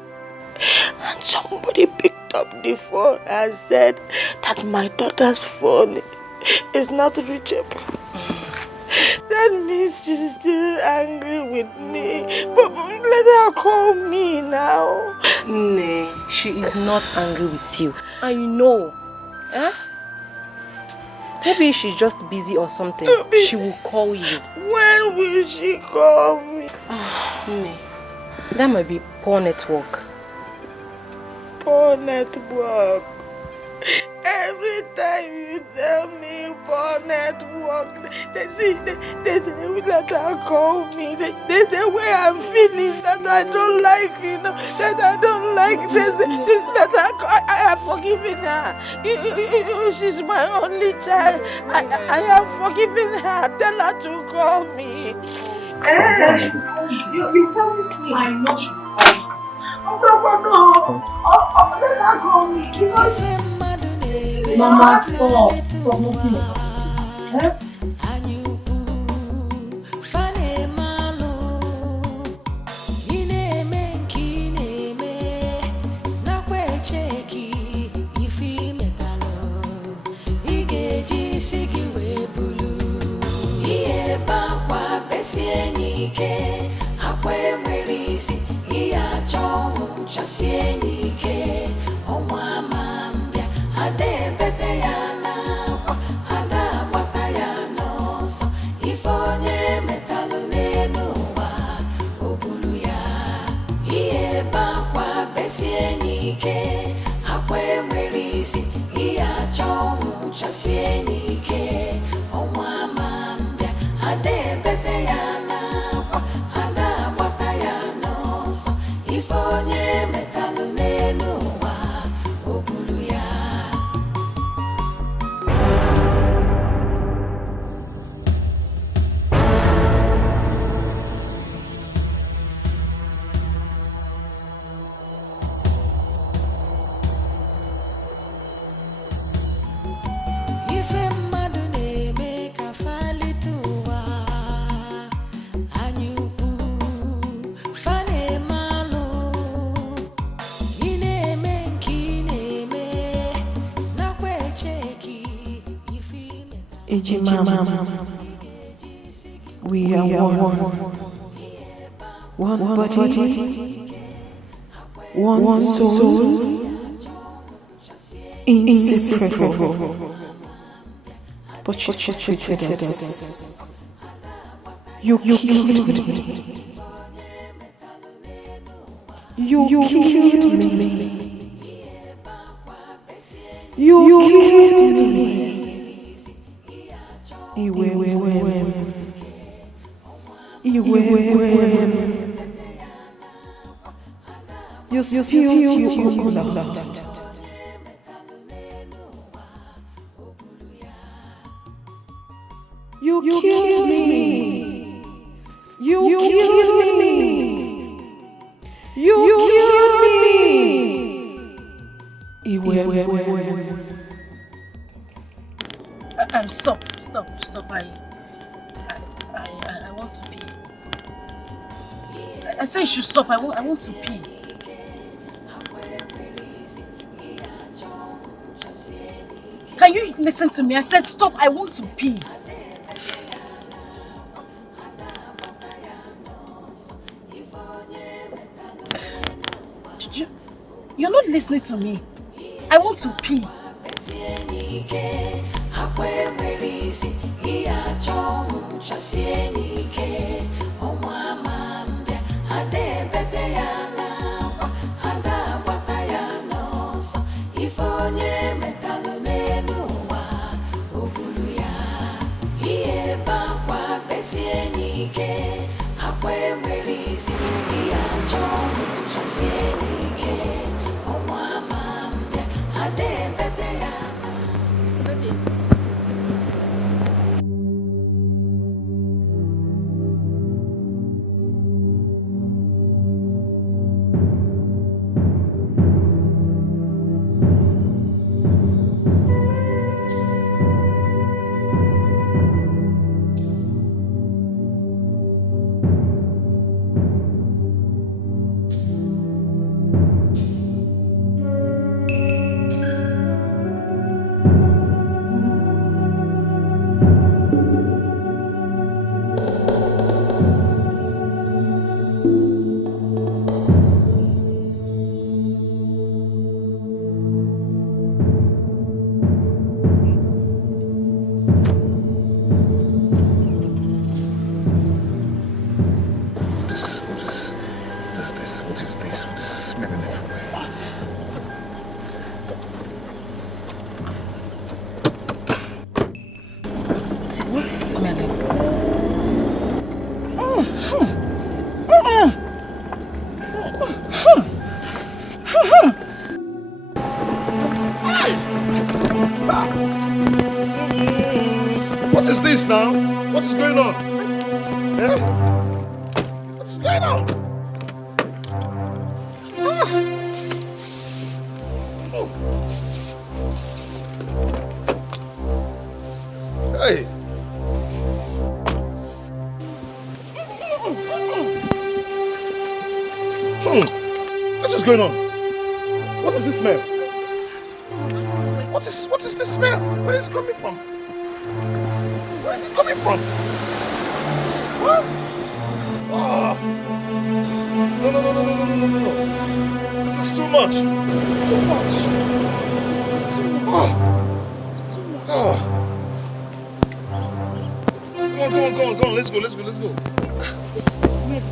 and somebody picked up the phone and said that my daughter's phone is not reachable. That means she's still angry with me. But let her call me now. Nay, she is not angry with you. I know. Maybe she's just busy or something. She will call you. When will she call me? Nay, that might be poor network. Poor network. Every time you tell me poor network, they say let her call me. They say where I'm feeling that I don't like, that I don't like. They say that I have forgiven her. She's my only child. I have forgiven her. Tell her to call me. You promised me. I know. Oh, let her call me. Mama, stop looking. We are one body, one soul, inseparable. But you treated us. You killed me. You killed me. You killed me. You still too loud. You killed me. You killed me. You killed me. Stop. I want to pee. I said you should stop. I want to pee. Can you listen to me? I said stop. I want to pee. You're not listening to me. I want to pee. What is smelling? What is this now? What is going on? Eh? What is going on? Hey! What is going on? What is this smell? What is this smell? Where is it coming from? Where is it coming from? What? Oh. No. This is too much. This is too much. Oh. Come on. Let's go. This smell.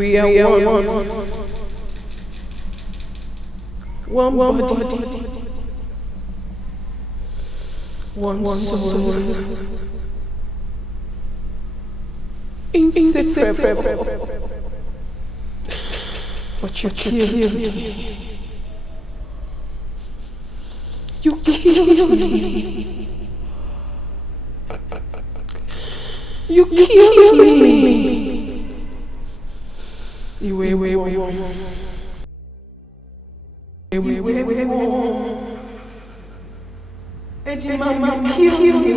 We are one. One body. One soul. Inseparable. But you killed me. You killed me. You killed me. Mama, you killed me.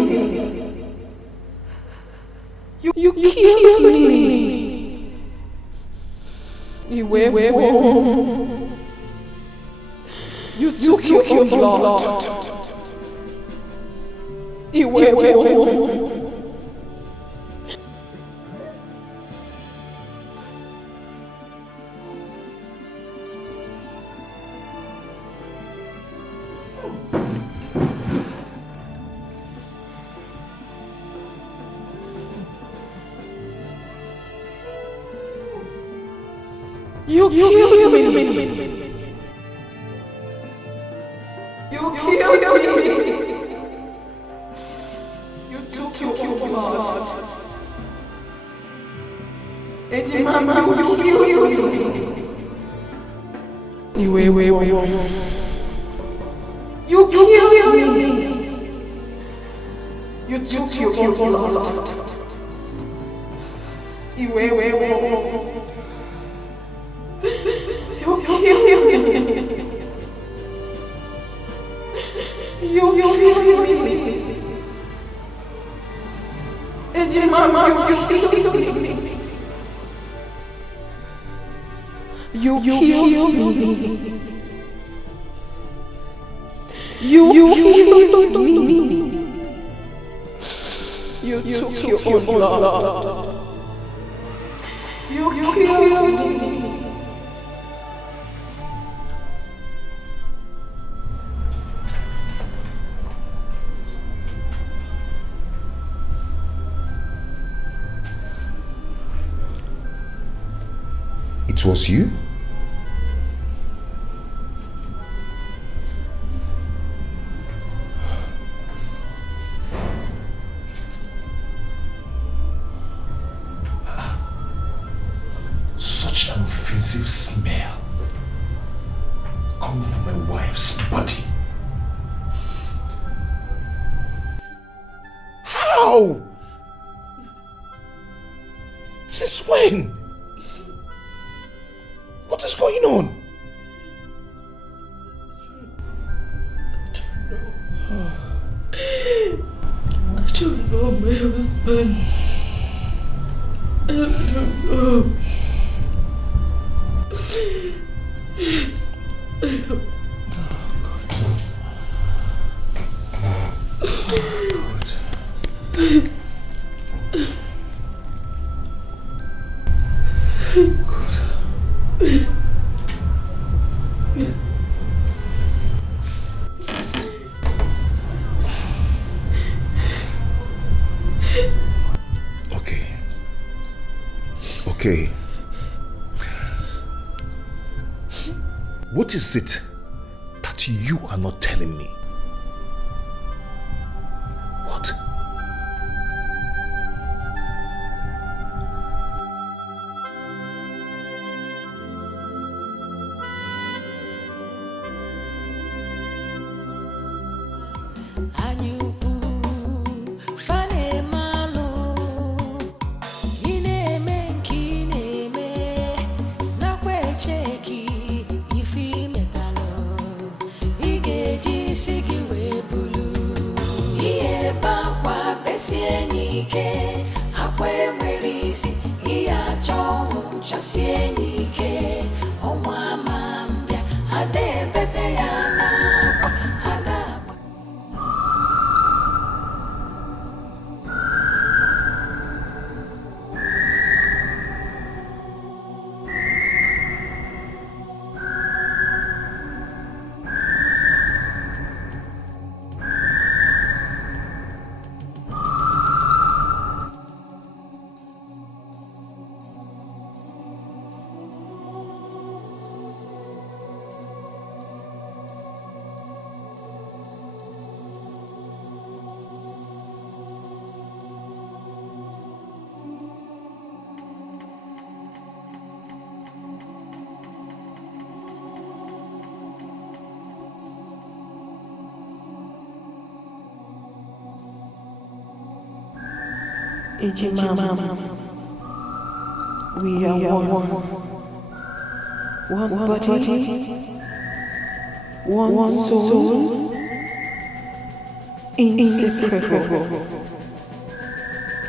You killed me. You took your blood. You killed me. You killed me. You took your blood. Mama, you killed me. You killed me. You took your blood. It was you? Such an offensive smell coming from my wife's body. How? Since when? What is going on? I don't know my husband. I don't know. Okay. What is it that you are not telling me? What? Ejimama. We are one body, one soul, inseparable.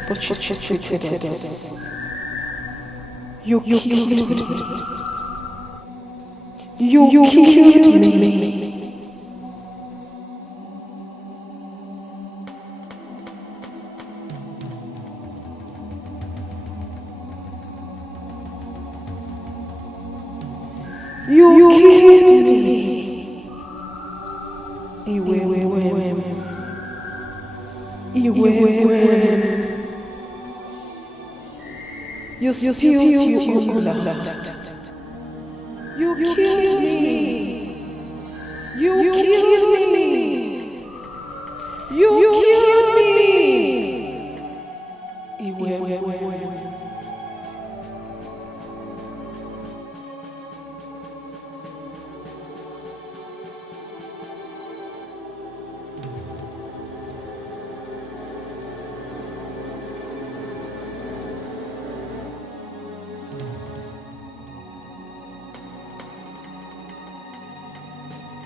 But you treated us. You killed me. You killed me. You killed me. You spilled your blood. You killed me. You killed me. You killed me.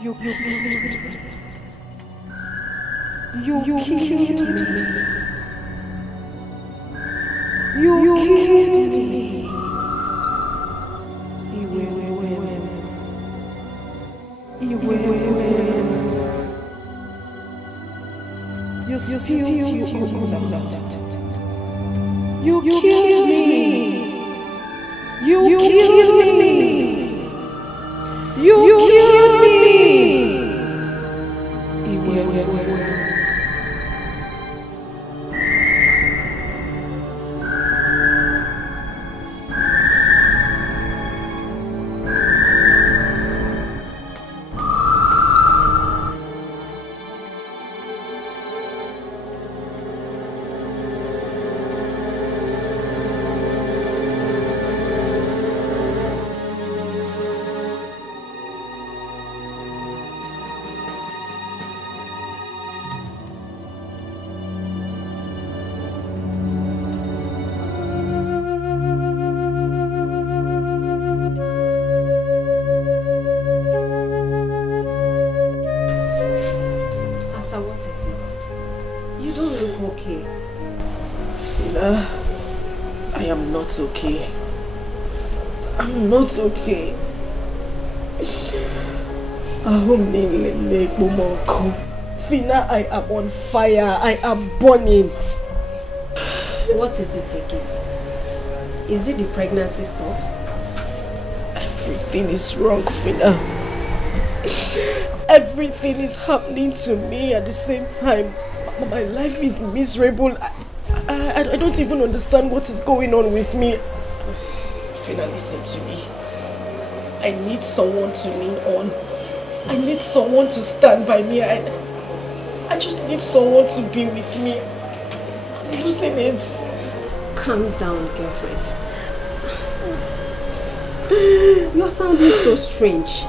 You killed me. You killed me. You killed me. You spilled your blood. You killed me. You killed me. You killed me. What is it? You don't look okay. I am not okay. I'm not okay. Fina, I am on fire. I am burning. What is it again? Is it the pregnancy stuff? Everything is wrong, Fina. Everything is happening to me at the same time. My life is miserable. I don't even understand what is going on with me. Fina, listen to me. I need someone to lean on. I need someone to stand by me. I just need someone to be with me. I'm losing it. Calm down, girlfriend. You're sounding so strange.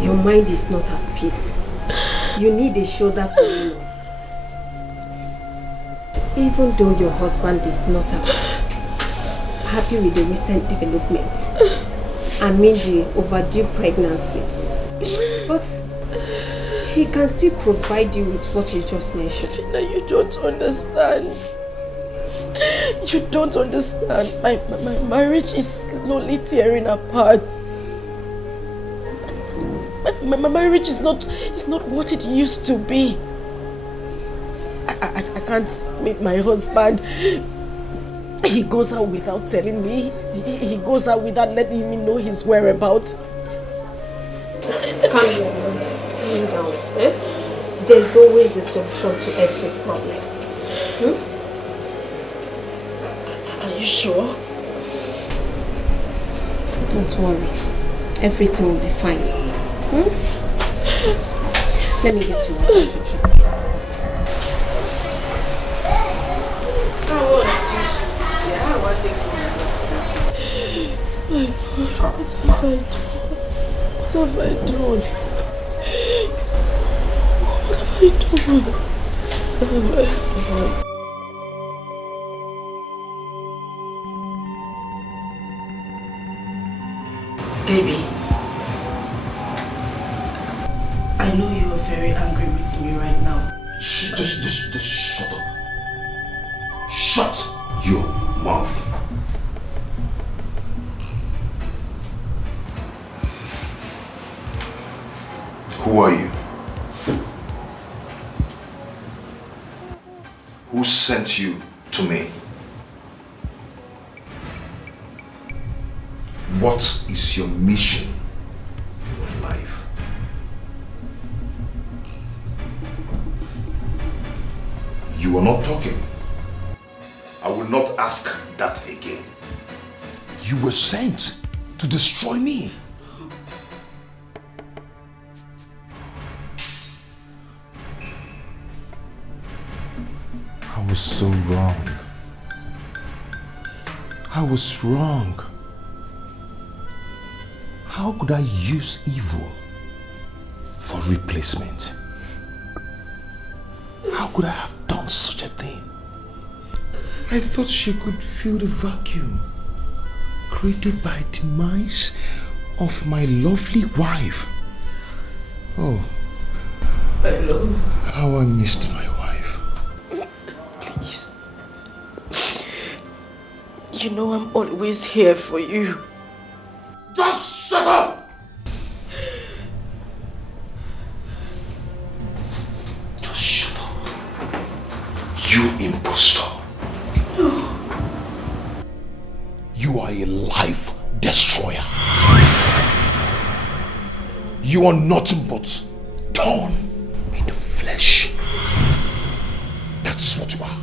Your mind is not at peace. You need a shoulder to lean on. Even though your husband is not happy with the recent development, I mean the overdue pregnancy, but he can still provide you with what you just mentioned. Fina, you don't understand. You don't understand. My marriage is slowly tearing apart. My marriage is not what it used to be. I can't meet my husband. He goes out without telling me. He goes out without letting me know his whereabouts. Calm down. Calm down. There's always a solution to every problem. Are you sure? Don't worry. Everything will be fine. Let me get you water to drink. My God, what have I done? What have I done? What have I done? Baby, I know you are very angry with me right now. Just shut up. Shut your mouth. Who are you? Who sent you to me? What is your mission in my life? You are not talking. I will not ask that again. You were sent to destroy me. I was so wrong. I was wrong. How could I use evil for replacement? How could I have done such a thing? I thought she could fill the vacuum created by demise of my lovely wife. Oh, I love how I missed my wife. Please. You know I'm always here for you. Just shut up! Just shut up. You impostor. You are a life destroyer. You are nothing but thorn in the flesh. That's what you are.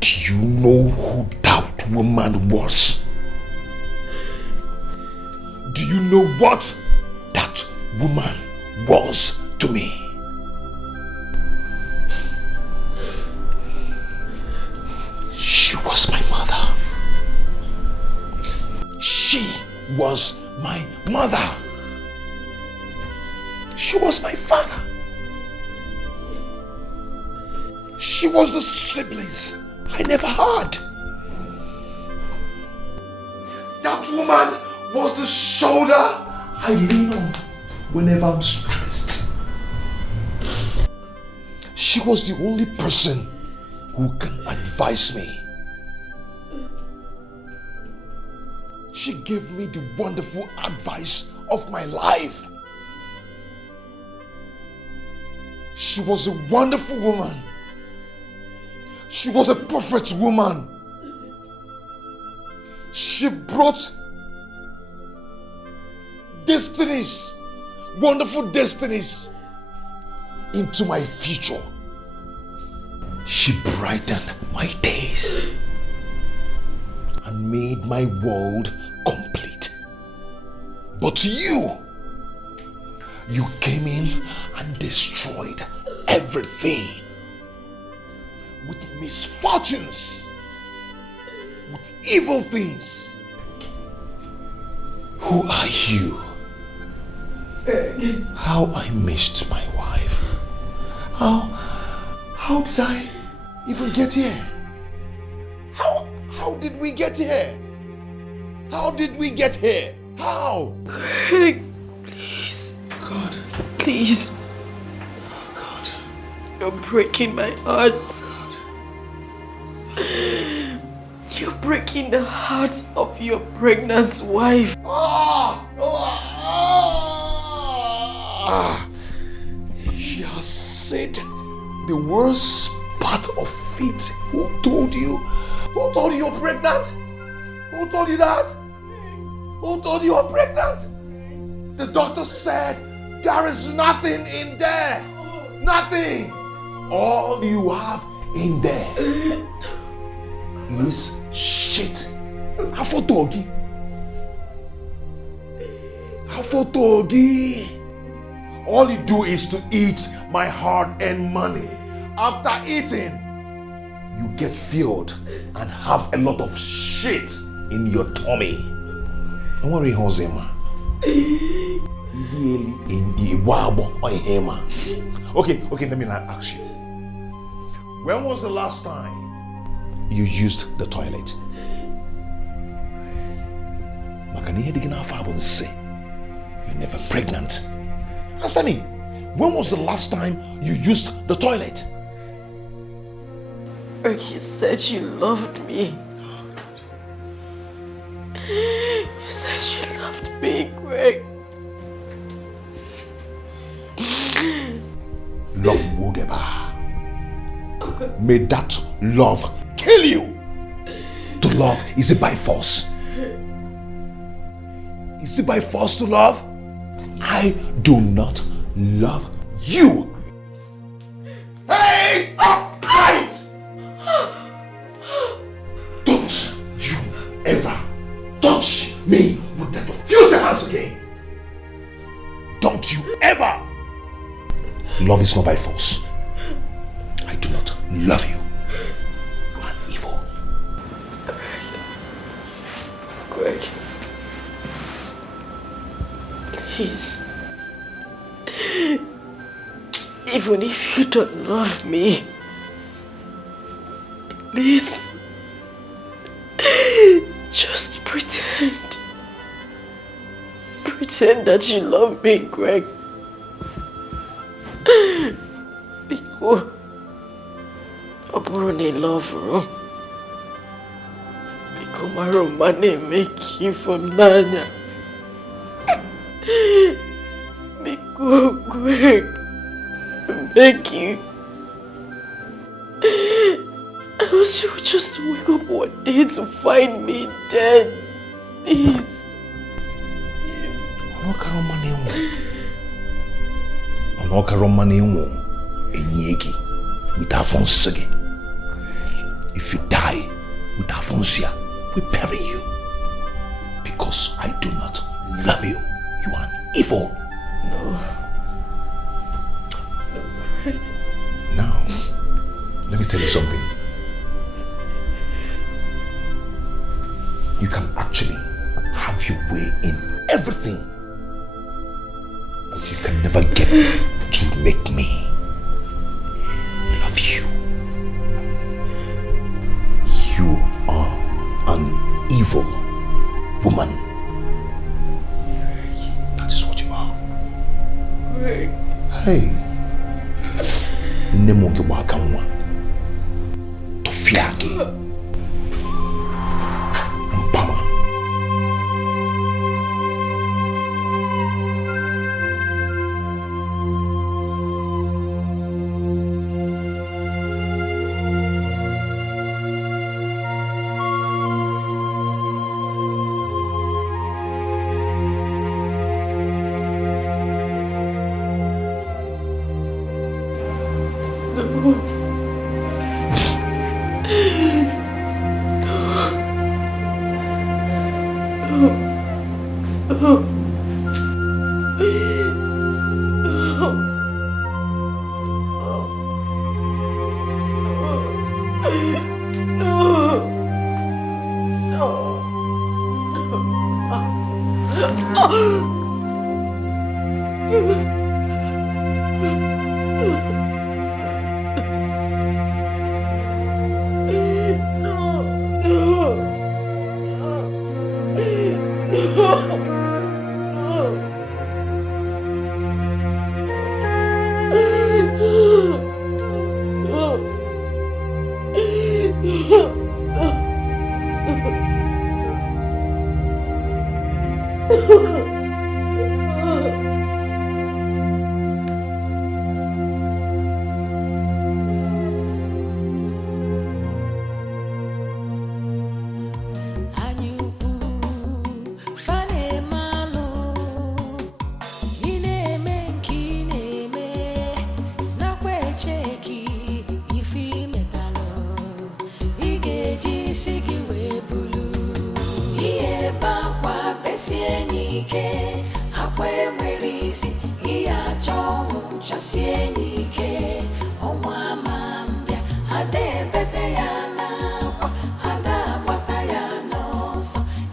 Do you know who that woman was? Do you know what that woman was to me? She was my mother. She was my mother. She was my father. She was the siblings I never had. That woman was the shoulder I lean on whenever I'm stressed. She was the only person who can advise me. She gave me the wonderful advice of my life. She was a wonderful woman. She was a perfect woman. She brought destinies, wonderful destinies into my future. She brightened my days and made my world complete. But you came in and destroyed everything with misfortunes, with evil things. Who are you? How I missed my wife. How did I even get here? How did we get here? How did we get here? How? Greg, please. God. Please. God. You're breaking my heart. You're breaking the heart of your pregnant wife. She has said the worst part of it. Who told you? Who told you you're pregnant? Who told you that? Who told you you're pregnant? The doctor said there is nothing in there. Nothing. All you have in there is shit. Afotogi. Afotogi. All you do is to eat my hard-earned money. After eating, you get filled and have a lot of shit in your tummy. Don't worry, Hosema. Really? In Iwabo or Hema? Okay, let me now ask you. When was the last time you used the toilet? You're never pregnant. Answer me. When was the last time you used the toilet? You said you loved me. You said you loved me, Greg. Love Wogeba. May that love kill you. To love, is it by force? Is it by force to love? I do not love you. Hey! Upright! Don't you ever touch me with that filthy hands again. Don't you ever. Love is not by force. I do not love you. You are evil. Greg. Please. Even if you don't love me, please. Just pretend. Pretend that you love me, Greg. Because I love you. Because my romance make you from Nanya. Because Greg, beg you. Else you would just wake up one day to find me dead. Please. If you die with Afonsia, we bury you. Because I do not love you. You are evil. No. Now, let me tell you something. You can actually have your way in everything. But you can never get to make me love you. You are an evil woman. That is what you are. Hey. Nemoge wakamwa. Tofiage. Mpama.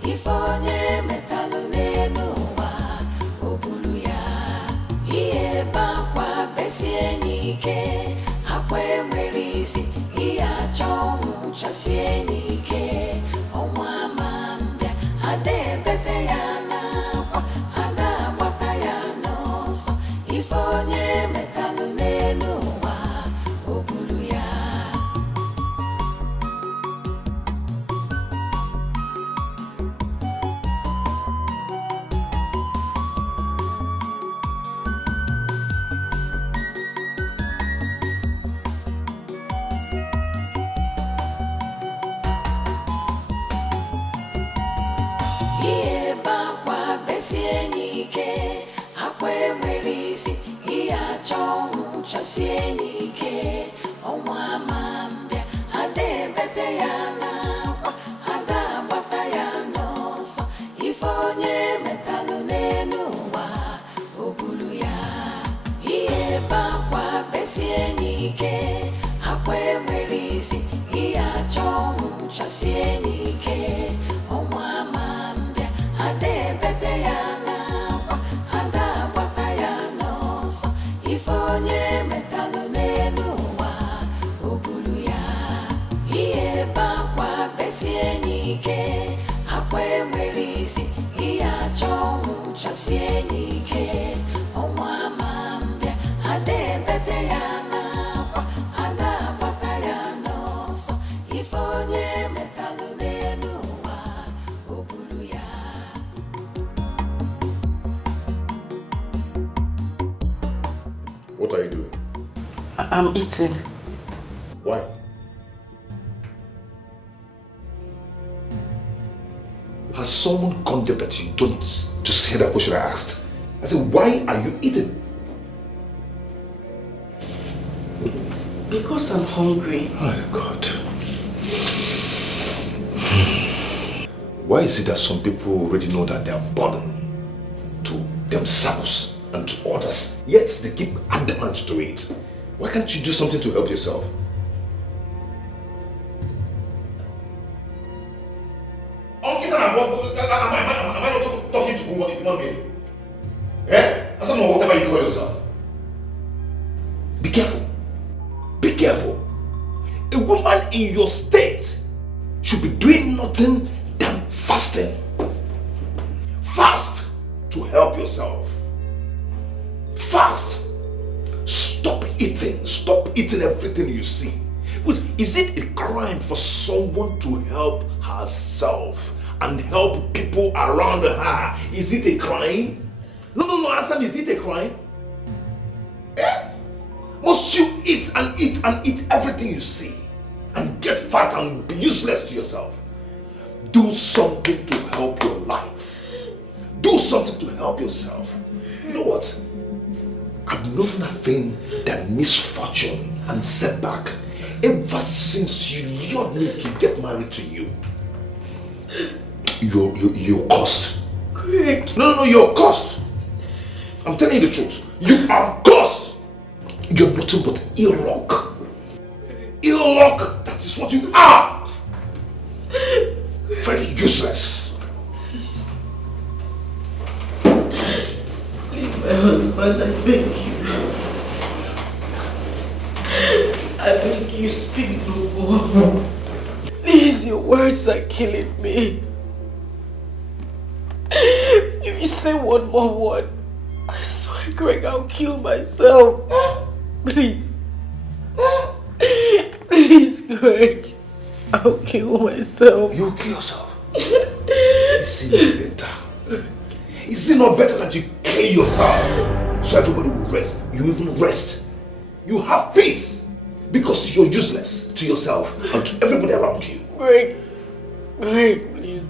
If onye metalụ n'elu ụwa, o buru ya. chasienike omama mbia ade bete ya na kwa ada bata ya no so ifonye metalu nenu wa obulu ya Sienike, akwe mwerisi, iya chongu cha sienike, omwa mambia, ade bete ya na kwa, ada bata ya nosa, ifonye metalu nenu wa obulu ya. Iye bakwa besienike, akwe mwerisi, iya chongu cha sienike, omwa mambia, ade bete ya ifonye metalu nenu wa obulu ya. Iye bakwa besienike, akwe mwerisi, iya chongu cha sienike, omwa mambia, ade bete ya na kwa, ada bata ya nosa, ifonye metalu nenu wa obulu ya. What are you doing? I'm eating. Why? Has someone gone there that you don't just hear that question I asked? I said, why are you eating? Because I'm hungry. Oh God. Why is it that some people already know that they are burdened to themselves and to others, yet they keep adamant to it? Why can't you do something to help yourself? Am I not talking to a human being? Eh? As someone, whatever you call yourself. Be careful. Be careful. A woman in your state should be doing nothing than fasting. Fast to help yourself. Fast. Stop eating. Stop eating everything you see. Is it a crime for someone to help herself and help people around her? Is it a crime? No, answer me, is it a crime? Eh? Must you eat and eat and eat everything you see and get fat and be useless to yourself? Do something to help your life. Do something to help yourself. You know what? I've known nothing than misfortune and setback ever since you lured me to get married to you. You're cursed. Correct. No, you're cursed. I'm telling you the truth. You are cursed. You're nothing but ill luck. Ill luck, that is what you are. Very useless. Please. Leave my husband, I beg you. I beg you, speak no more. Please, your words are killing me. If you say one more word, I swear, Greg, I'll kill myself. Please. Please, Greg. I'll kill myself. You'll kill yourself? Is it not better? Is it not better that you kill yourself so everybody will rest? You even rest. You have peace because you're useless to yourself and to everybody around you. Greg, please.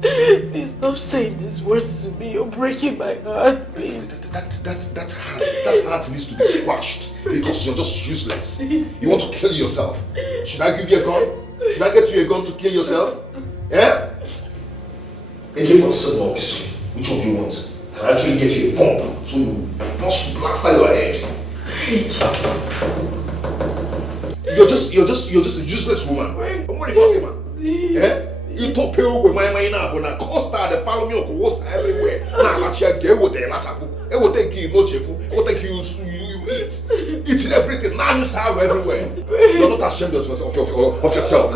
Please stop saying these words to me. You're breaking my heart, please. That heart needs to be squashed because you're just useless. You want to kill yourself. Should I give you a gun? Should I get you a gun to kill yourself? Yeah? AK-47 or pistol? Which one do you want? Can I actually get you a bomb so you blast out your head? You're just a useless woman. What are you talking about? Yeah? You talk pale with my mind now, but I costa the palomio was everywhere. Now actually get what they lachapu. It will take you no chepu. It will take you eat. Eating everything. Now you say everywhere. You're not ashamed of yourself.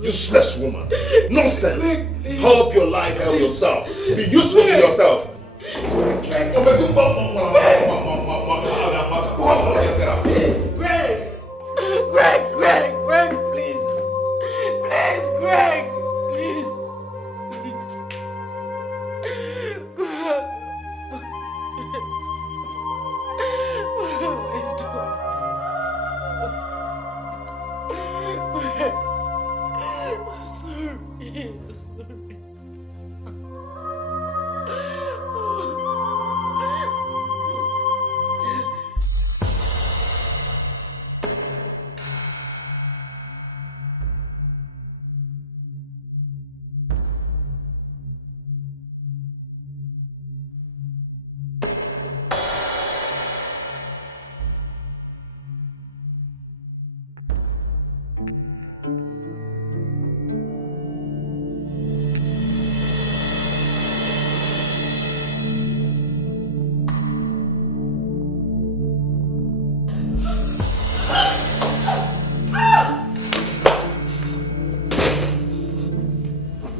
Useless woman. Nonsense. Help your life, help yourself. Be useful to yourself. Please, Greg, please. Please, Greg, please. What have I done? I'm sorry.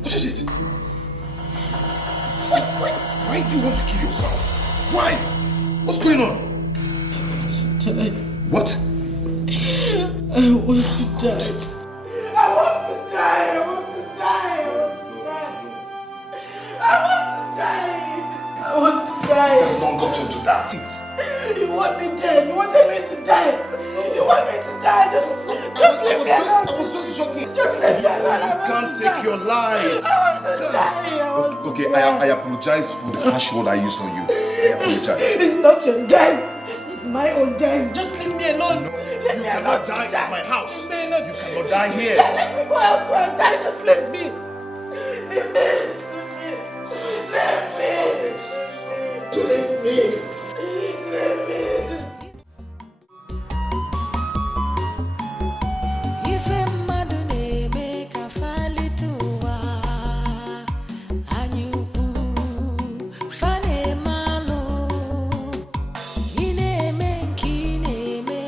What is it? Why do you want to kill yourself? Why? What's going on? I want to die. What? I want to die. I want to die. I want to die. I want to die. I want to die. It has not gotten to that. Please. You want me dead. You wanted me to die. You want me to die. Just leave me alone. I was just joking. Just leave me alone. You can't take your life. I want to die. Okay, I apologize for the harsh word I used on you. I apologize. It's not your death. It's my own death. Just leave me alone. No, you cannot die at my house. Leave me alone. You cannot die here. Let me go elsewhere and die. Just leave me. Leave me. Leave me. Leave me. Leave me. Ife mmadụ na-eme ka falite ụwa anyị ukwu fa na-eme alụ ị na-eme nke ị na-eme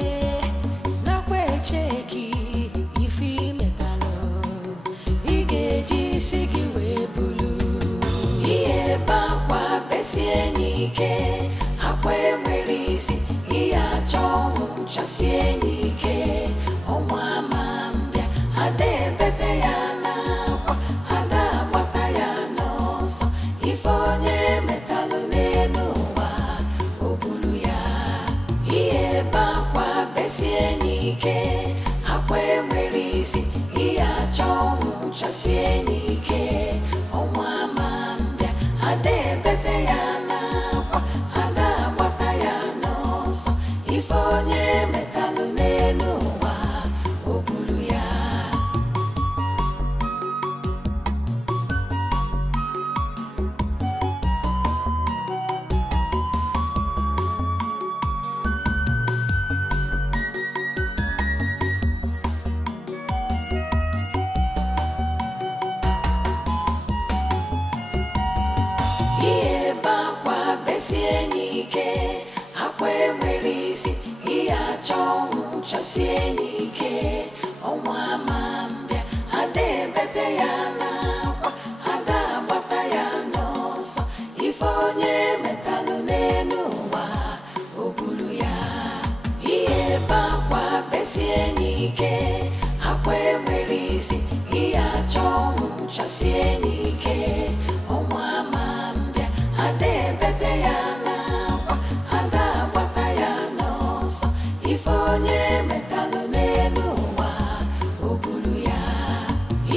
nakwa echeki ife imetalụ ị ga-eji isi gị wee bulu ihe ebe akwa besie n'ike akwa enwere isi ihe achọ ọnwụ chasie n'ike ọnwa ama mbịa ada ebete ya n'akwa ada agbata ya n'ọsọ ife onye metalụ n'elu ụwa o buru ya ihe ebe akwa besie n'ike akwa enwere isi ihe achọ ọnwụ chasie n'ike ọnwa ama mbịa ada ebete ya n'akwa ada agbata ya n'ọsọ ife onye metalụ n'elu ụwa o buru ya ihe ebe akwa besie n'ike akwa enwere isi ihe achọ ọnwụ chasie n'ike ọnwa ama mbịa ada ebete ya n'akwa ada agbata ya n'ọsọ ife onye metalụ n'elu ụwa o buru ya ihe ebe akwa besie n'ike akwa enwere isi ihe achọ ọnwụ chasie n'ike ọnwa ama mbịa ada ebete ya n'akwa ada agbata ya n'ọsọ ife onye metalụ n'elu ụwa o buru ya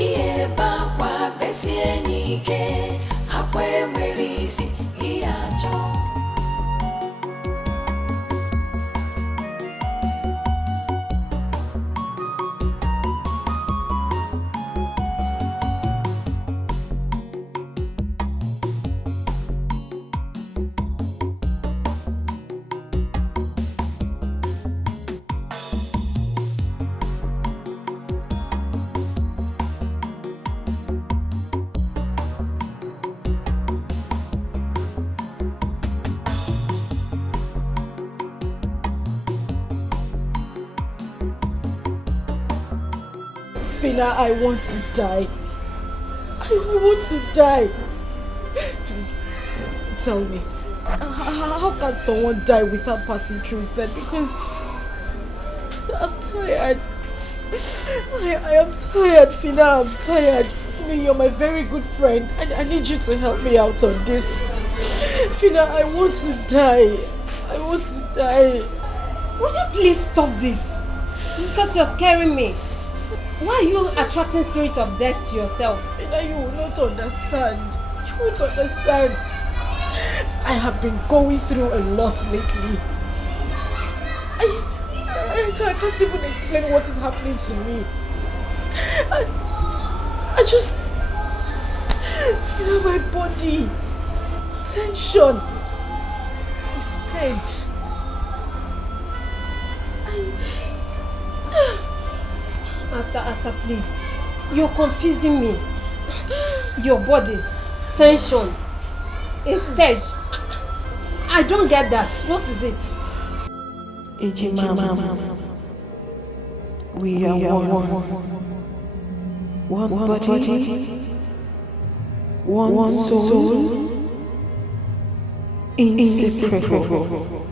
ihe ebe akwa besie n'ike akwa enwere isi ihe achọ Fina, I want to die. I want to die. Please, tell me. How can someone die without passing through that? Because I'm tired. I am tired, Fina. I'm tired. I mean, you're my very good friend. I need you to help me out on this. Fina, I want to die. I want to die. Would you please stop this? Because you're scaring me. Why are you attracting spirit of death to yourself? Fina, you will not understand. You won't understand. I have been going through a lot lately. I can't even explain what is happening to me. I just feel my body tension, stench. Asa, please. You're confusing me. Your body, tension, a stage. I don't get that. What is it? Ejimama, we are one body, one soul, inseparable.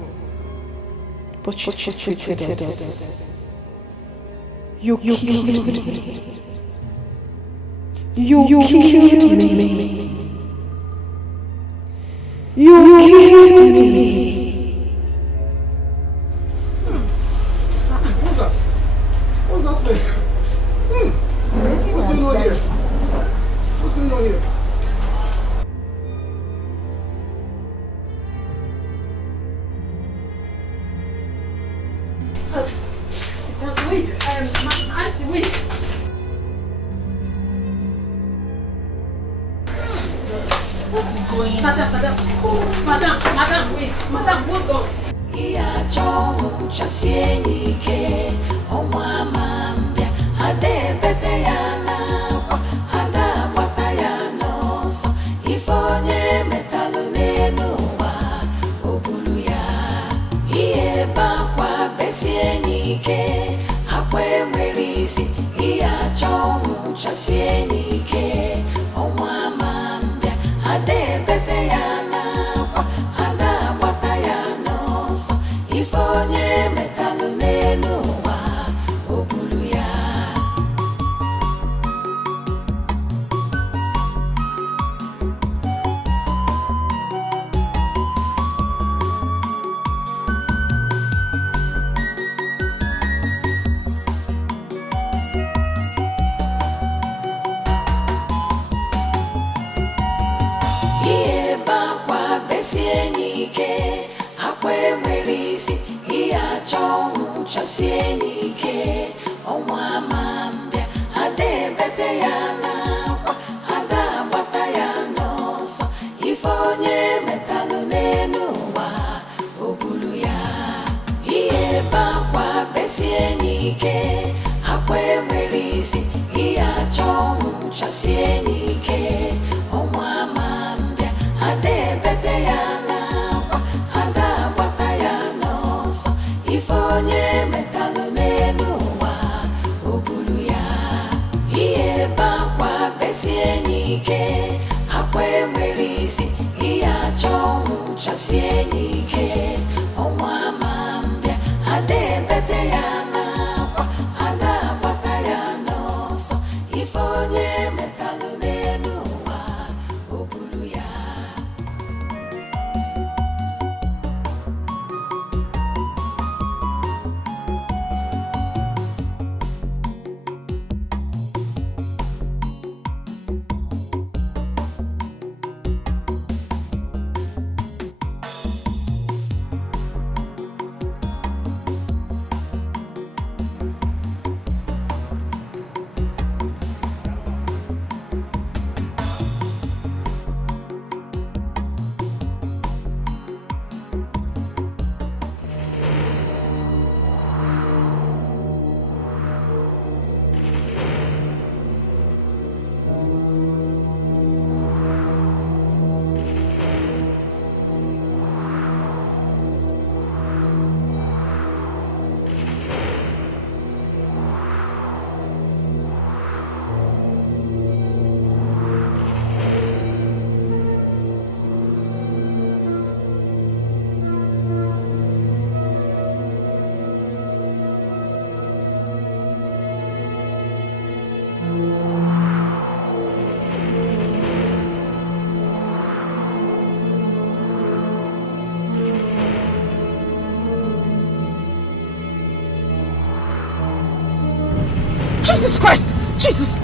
But you treated us. You killed me. You killed me. You killed me. What's that? What's that smell? What's going on here? What's going on here? Wait, Auntie, wait. What is going on? Madam, wait. Madam, hold on. Jesus Christ! Jesus!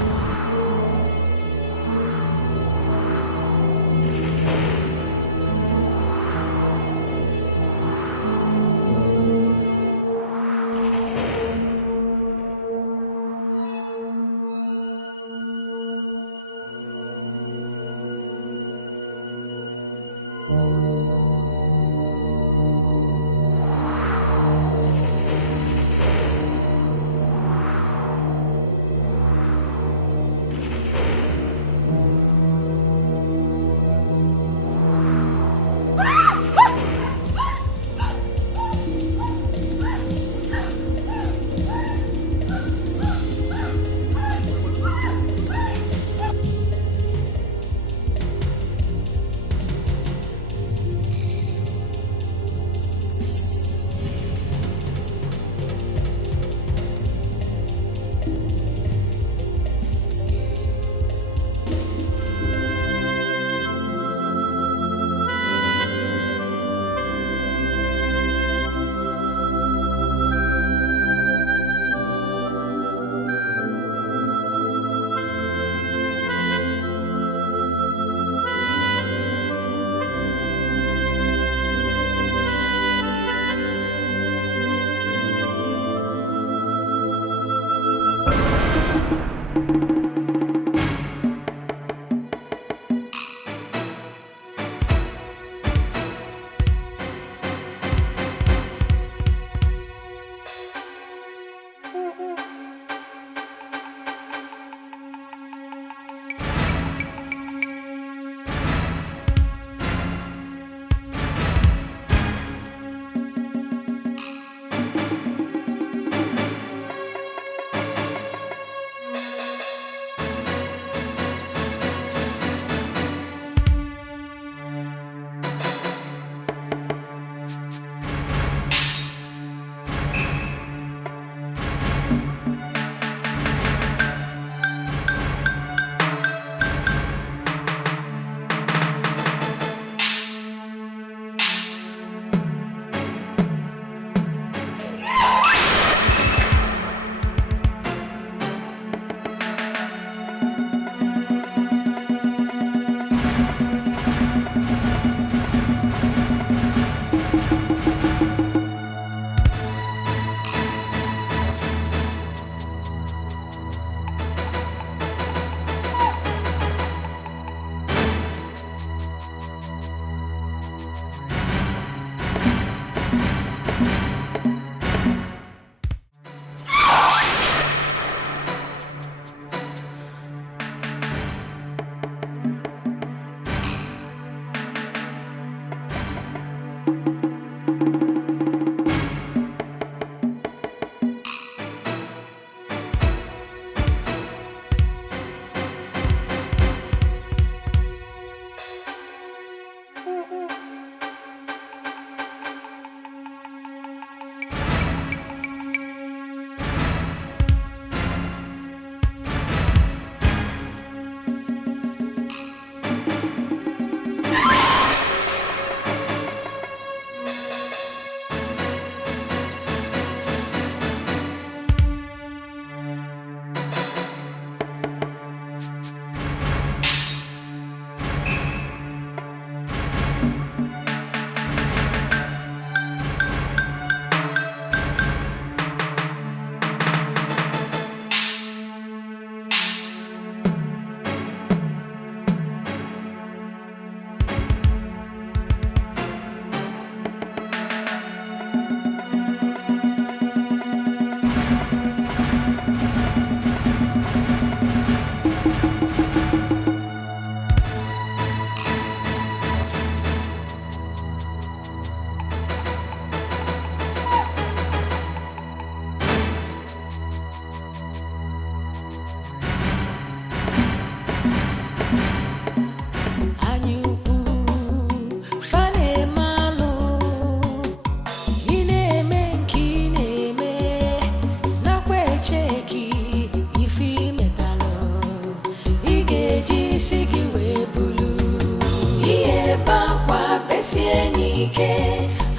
sie n'ike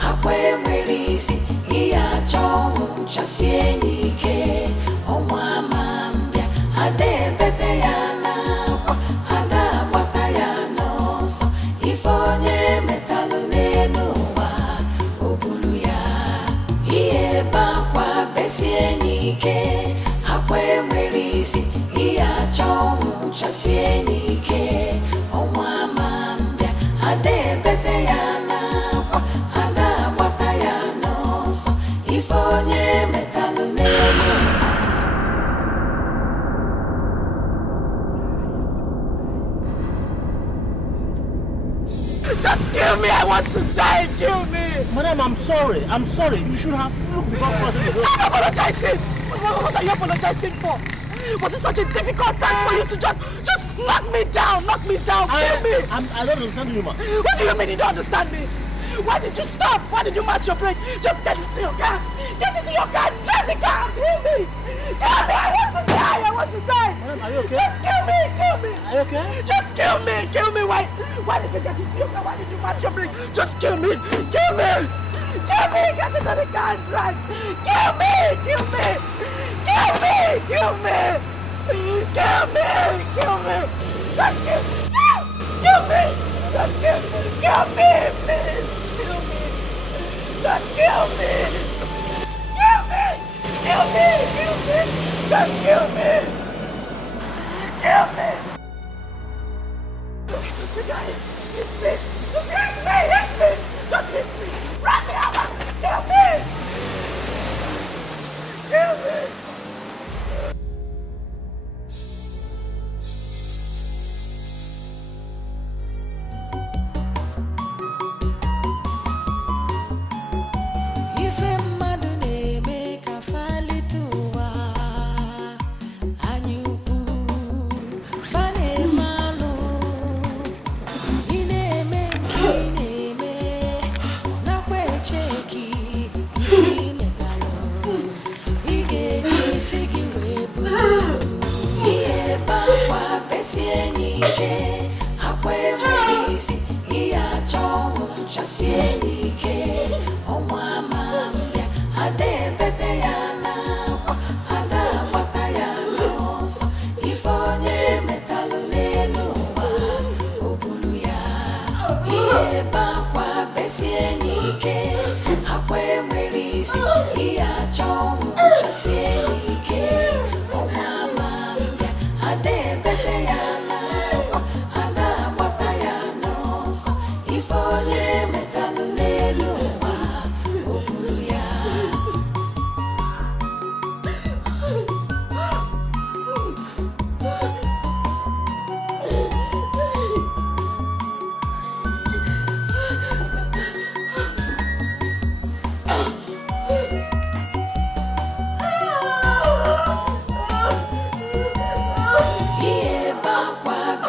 akwa enwere isi ihe achọ ọnwụ chasie n'ike ọnwa ama isi iya chongu chasienike onwa mambia ade bete yana kwa ada bata yana so ifonye metalu nemo. Just kill me! I want to die! Kill me! Madam, I'm sorry. I'm sorry. You should have looked before crossing the road. Stop apologizing! What are you apologizing for? Was it such a difficult task for you to just knock me down? Knock me down! Kill me! I don't understand you, man. What do you mean you don't understand me? Why did you stop? Why did you match your brake? Just get into your car! Get into your car! Drive the car! Kill me! Kill me! I want to die! I want to die! Madam, are you okay? Just kill me! Kill me! Are you okay? Just kill me! Kill me! Why did you get into your car? Why did you match your brake? Just kill me! Kill me! Kill me! Get into the car and drive! Kill me! Kill me! Kill me! Kill me! Kill me! Kill me! Just kill me! Kill me! Just kill me! Kill me! Please! Kill me! Just kill me! Kill me! Kill me! Kill me! Just kill me! Kill me! You guys, hit me! Hit me! Hit me! Just hit me! Run me over! Kill me! Kill me! Chasienike, akwe mwisi, iya chongu chasienike, onwa mambia, ade bete yana kwa, ada bata yana osa, ifonye metalu lenuwa, obulu ya, iye bakwa besienike, akwe mwisi, iya chongu chasienike, onwa mambia, ade bete yana.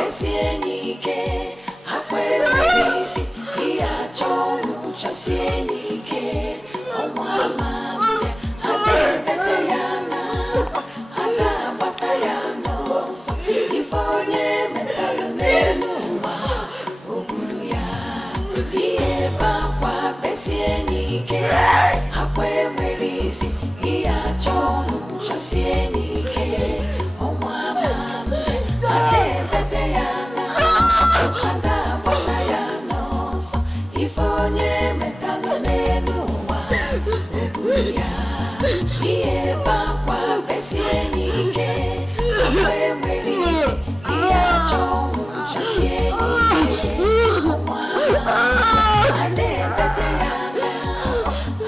Chasienike, akwe mwisi, iya chongu chasienike, onwa mambia, ade bete yana, ada bata yana osa, ifonye metalu nenuwa, obulu ya, iye bakwa besienike, akwe mwisi, iya chongu chasienike, onwa mambia, ade bete yana. Anda bata yana osa, ifonye metalu nenuwa, obuya, iye bakwa besienike, akwe mwisi, iya chongu chasienike, omwa ade bete yana,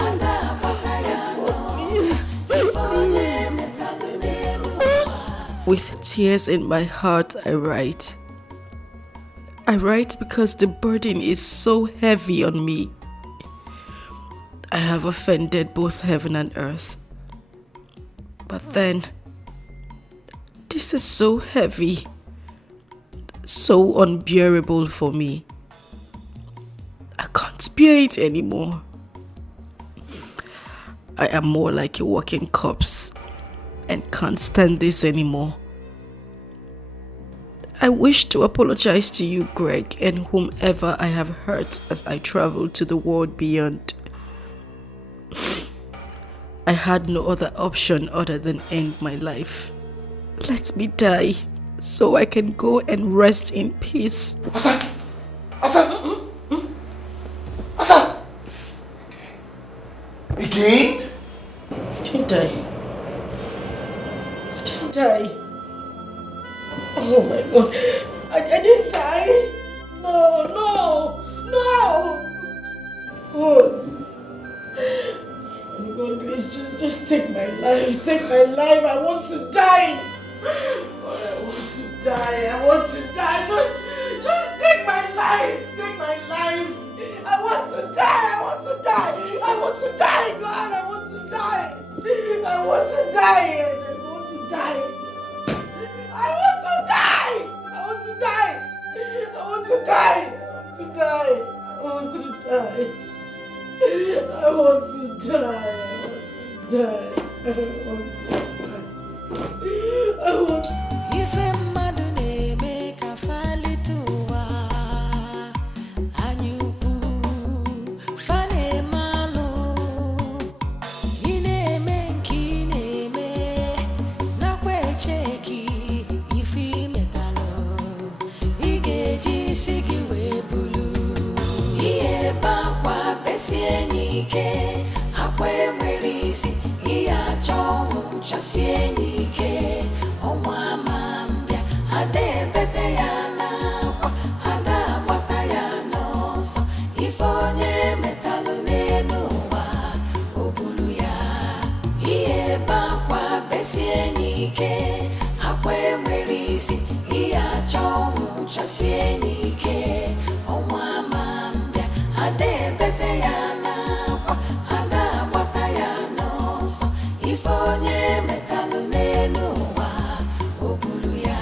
anda bata yana osa, ifonye metalu nenuwa. With tears in my heart, I write. I write because the burden is so heavy on me. I have offended both heaven and earth. But then, this is so heavy, so unbearable for me. I can't bear it anymore. I am more like a walking corpse and can't stand this anymore. I wish to apologize to you, Greg, and whomever I have hurt as I travel to the world beyond. I had no other option other than end my life. Let me die so I can go and rest in peace. Asa! Asa! Asa! Again? I didn't die. I didn't die. take my life, take my life. I want to die. God, I want to die. I want to die. Just take my life. Take my life. I want to die. I want to die. I want to die, God. I want to die. I want to die. I want to die. I want to die. I want to die. I want to die. I want to die. I want to die. I want to die. Ife mmadụ na-eme ka falituwa anyị ukwu fa na-eme alụ ị na-eme nke ị na-eme nakwa echeki ife imetalụ ị ga-eji isi gị wee bulu ihe bakwa besie n'ike akwa enwere isi ihe achọ ọnwụ chasie n'ike ọnwa ama mbịa ada ebete ya n'akwa ada agbata ya n'ọsọ ife onye metalụ n'elu ụwa o buru ya ihe ebe akwa besie n'ike akwa enwere isi ihe achọ ọnwụ chasie n'ike ọnwa ama mbịa ada ebete ya n'akwa ada agbata ya n'ọsọ ife onye metalụ n'elu ụwa o buru ya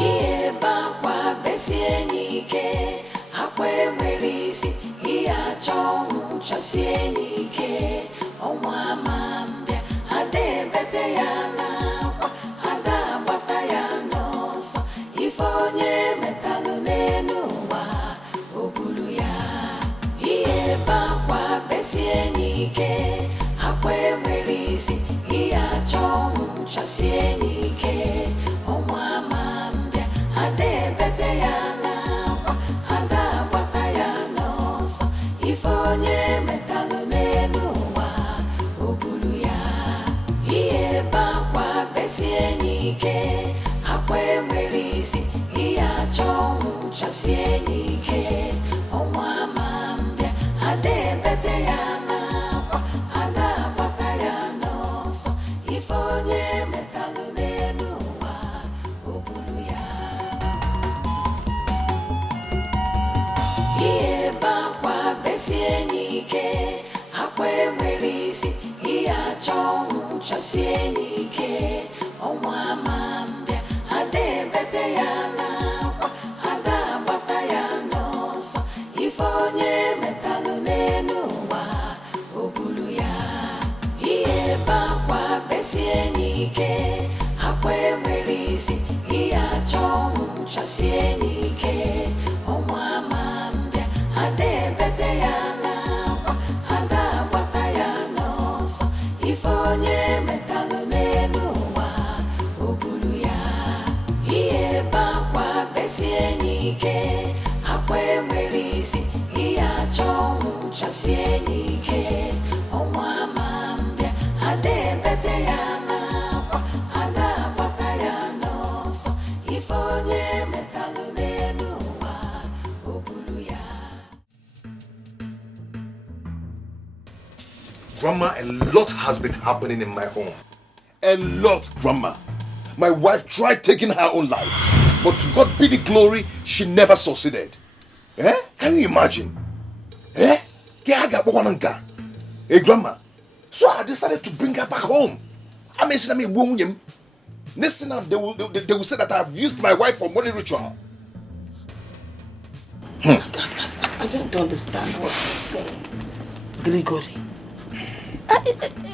ihe bakwa besie n'ike akwa enwere isi ihe achọ ọnwụ chasie n'ike ọnwa ama mbịa ada ebete ya n'akwa ada agbata ya n'ọsọ ife onye metalụ n'elu ụwa o buru ya ihe bakwa besie n'ike akwa enwere isi ihe achọ ọnwụ chasie n'ike ọnwa ama mbịa ada ebete ya n'akwa ada agbata ya n'ọsọ ife onye metalụ n'elu ụwa o buru ya ihe bakwa besie n'ike akwa enwere isi ihe achọ ọnwụ chasie n'ike ọnwa ama mbịa ada ebete ya n'akwa ada agbata ya n'ọsọ ife onye metalụ n'elu ụwa o buru ya ihe bakwa besie n'ike akwa enwere isi ihe achọ ọnwụ chasie n'ike ọnwa ama mbịa ada ebete ya n'akwa ada agbata ya n'ọsọ ife onye metalụ n'elu ụwa o buru ya ihe bakwa besie n'ike akwa enwere isi ihe achọ ọnwụ chasie n'ike ọnwa ama mbịa ada ebete ya n'akwa ada agbata ya n'ọsọ ife onye metalụ n'elu ụwa o buru ya ihe bakwa besie n'ike akwa enwere isi ihe achọ ọnwụ chasie n'ike ọnwa ama mbịa ada ebete ya n'akwa ada agbata ya n'ọsọ ife onye metalụ n'elu ụwa o buru ya Grandma, a lot has been happening in my home. A lot, Grandma. My wife tried taking her own life, but to God be the glory, she never succeeded. Eh? Can you imagine? Eh? Hey, Grandma. So I decided to bring her back home. I mean, listen, they will say that I've used my wife for money ritual. I don't understand what you're saying, Gregory.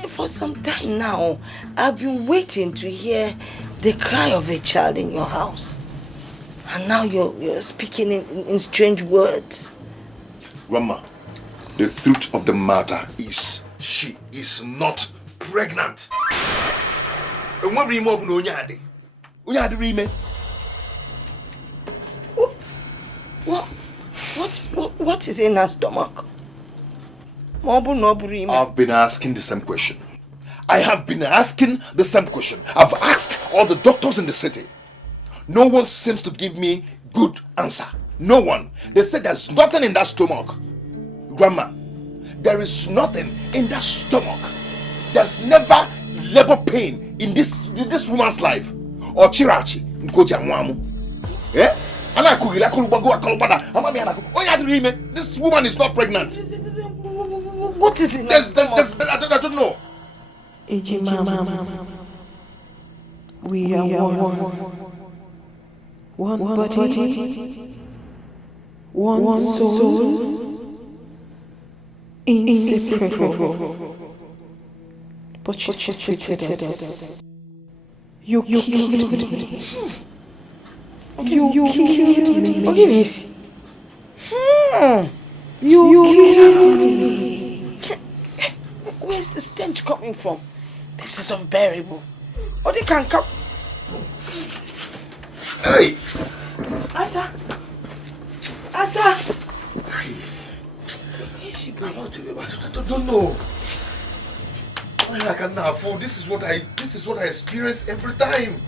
For some time now, I've been waiting to hear the cry of a child in your house. And now you're speaking in strange words. Grandma, the truth of the matter is she is not pregnant. What is in her stomach? I've been asking the same question. I have been asking the same question. I've asked all the doctors in the city. No one seems to give me good answer. No one. They said there's nothing in that stomach. Grandma, there is nothing in that stomach. There's never labor pain in this woman's life. Or chirachi. Eh? This woman is not pregnant. What is it? I don't know. Ejima, we are one body, one soul, inseparable. But you treated us. You killed me. You killed me. Okay, this. You killed me. Where's the stench coming from? This is unbearable. Oh, they can't come. Hey! Asa! Where's she going? I don't know. I cannot afford. This is what I experience every time.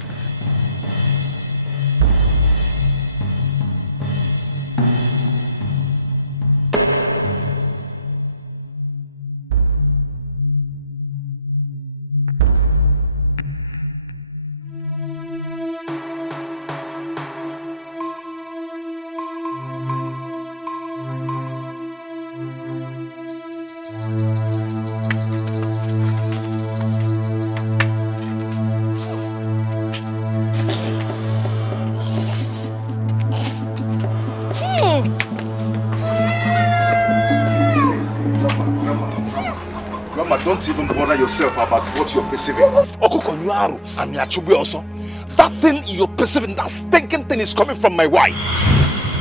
Don't even bother yourself about what you're perceiving. That thing you're perceiving, that stinking thing is coming from my wife.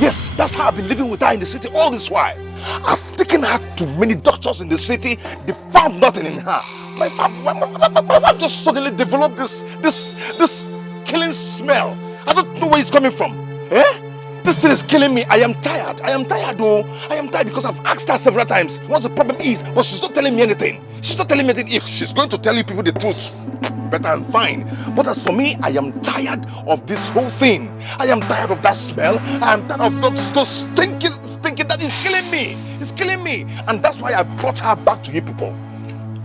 Yes, that's how I've been living with her in the city all this while. I've taken her to many doctors in the city. They found nothing in her. My wife just suddenly developed this killing smell. I don't know where it's coming from. Eh? This thing is killing me. I am tired. I am tired because I've asked her several times what the problem is, but she's not telling me anything. She's not telling me anything. If she's going to tell you people the truth, better and fine. But as for me, I am tired of this whole thing. I am tired of that smell. I am tired of those stinking that is killing me. It's killing me. And that's why I brought her back to you people.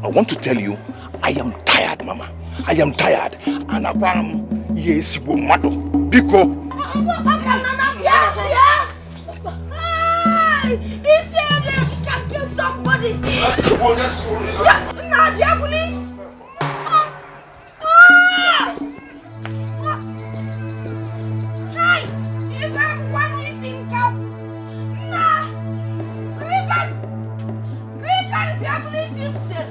I want to tell you, I am tired, Mama. I am tired. And I'm yes, Biko. He said he can kill somebody. Naija, please. Try. You got one missing cow. Nah. Regan, you please him there.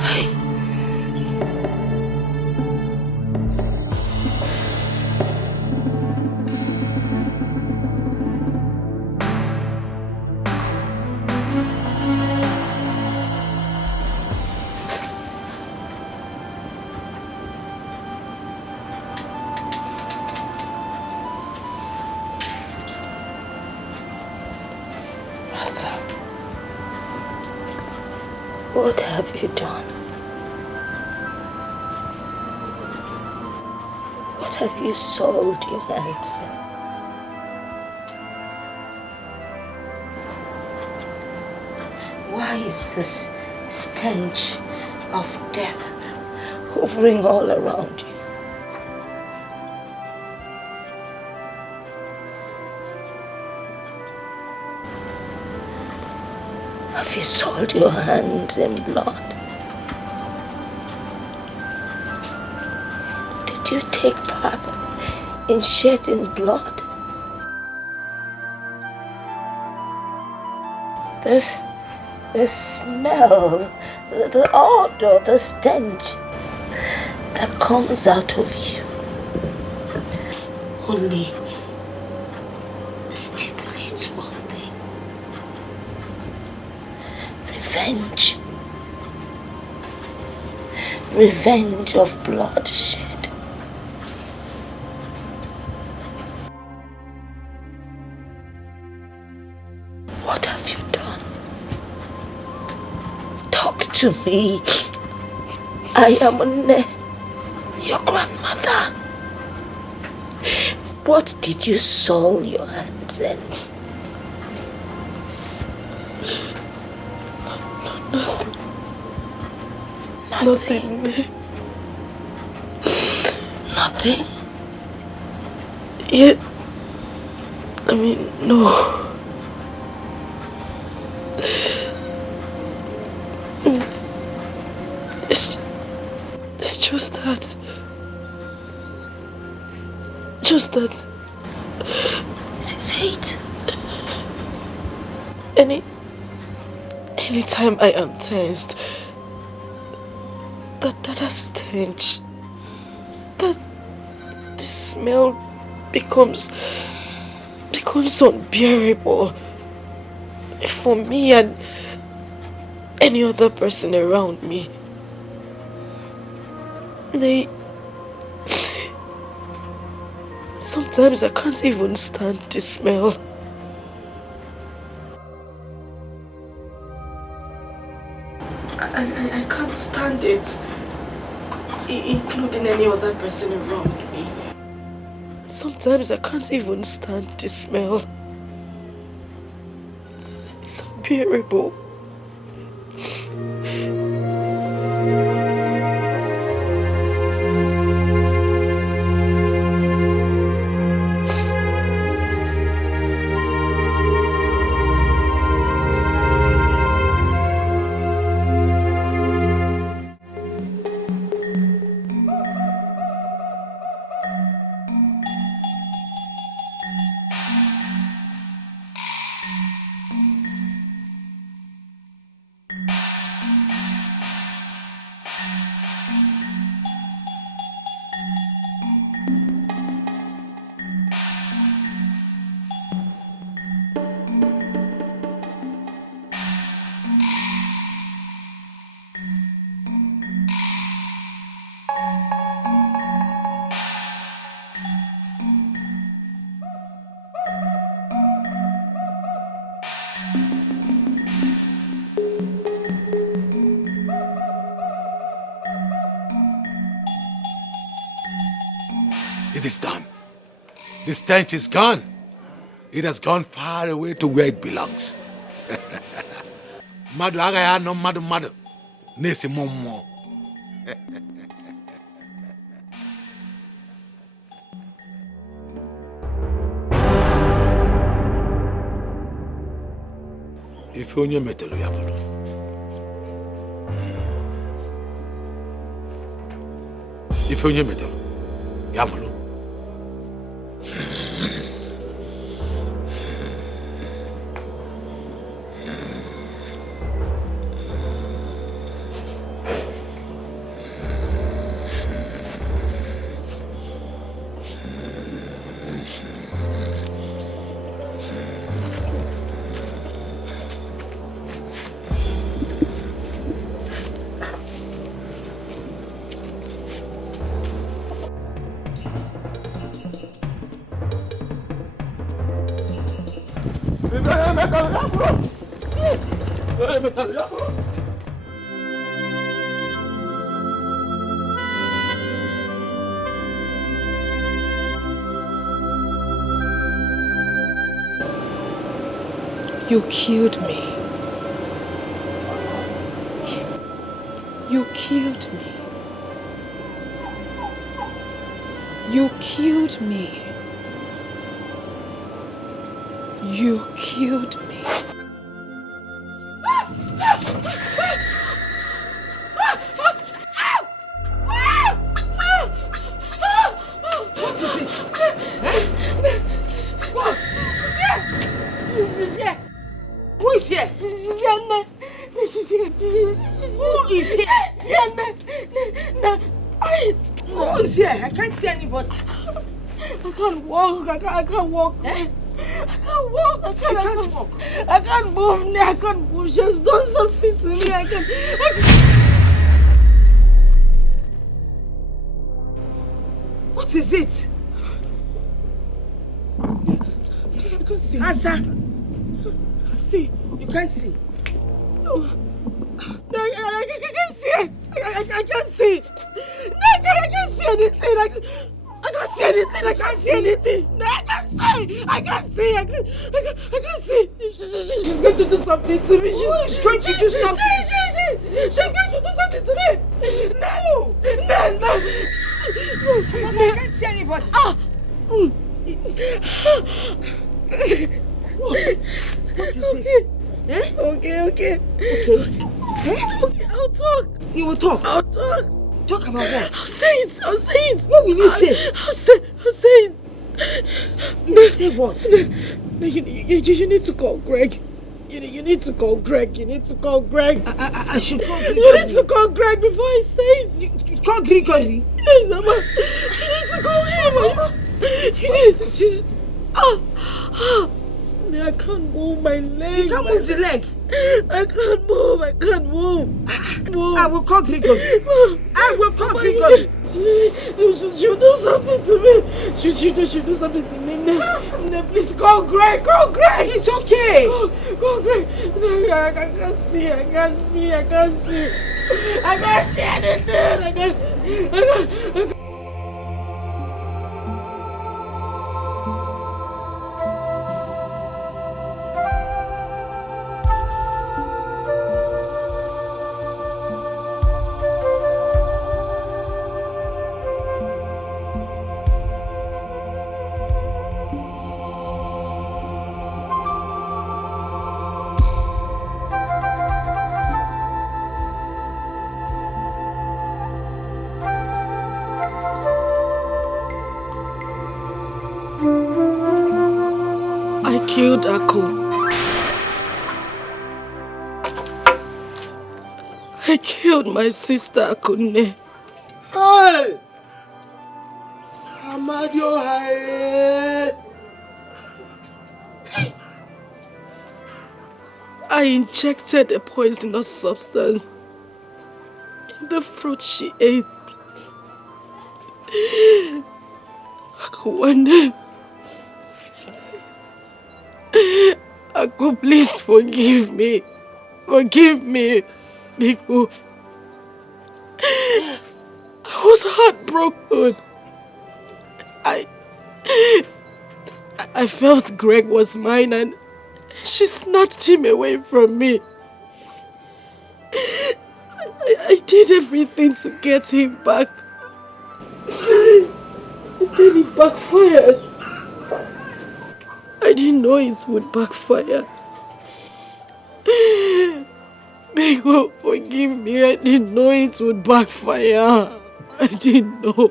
Hey. What have you done? What have you sold your hands in? Why is this stench of death hovering all around you? Have you soiled your hands in blood? Did you take part in shedding blood? The smell, the odor, the stench that comes out of you only stipulates one thing: revenge. Revenge of bloodshed. What have you done? Talk to me. I am your grandmother. What did you soil your hands in? Nothing. Nothing? Yeah. I mean, no. It's just that. Say it. Anytime I am tensed, that stench, that the smell becomes unbearable for me and any other person around me. Sometimes I can't even stand the smell. I can't stand it, including any other person around me. Sometimes I can't even stand the smell. It's unbearable. It is done. The stench is gone. It has gone far away to where it belongs. Madu agaya no madu. Nesi momo. If onye metelu ya bulu. If onye metelu ya bulu. You killed me. You killed me. You killed me. You killed me. What is it? What? She's here. Who is here? Who is here? I can't see anybody. I can't walk. I can't walk. Eh? I can't walk. I can't walk. I can't move. I can't move. She has done something to me. I can't. What is it? I can't see. Answer. I can't see. You can't see. No. I can't see. I can't see. No, I can't see anything. I can't see anything. I can't see anything. No, I can't see. I can't see. I can't see. She's going to do something to me. She's going to do something. She's going to do something to me. No. I can't see anybody. What is it? Eh? Okay. Okay, I'll talk. You will talk? I'll talk. Talk about what? I'll say it. What will you say? I'll say it. You will say what? No, you need to call Greg. You need to call Greg. I should call Greg. You need to call Greg before I say it. You call Gregory? Yes, Mama. You need to call him. You need to... I can't move my leg. You can't move the leg. I can't move. I will call Gregory. Gregory. She'll do something to me. She'll do something to me. No, please call Greg. It's okay. Call Greg. No, I can't see. I can't see anything. I can't. I killed Aku. I killed my sister Akunne. Hey! Amadio, hey! I injected a poisonous substance in the fruit she ate. Aku, Aku, please forgive me. Forgive me, Biku. I was heartbroken. I felt Greg was mine and she snatched him away from me. I did everything to get him back. And then it backfired. I didn't know it would backfire. Bigo, forgive me. I didn't know it would backfire. I didn't know.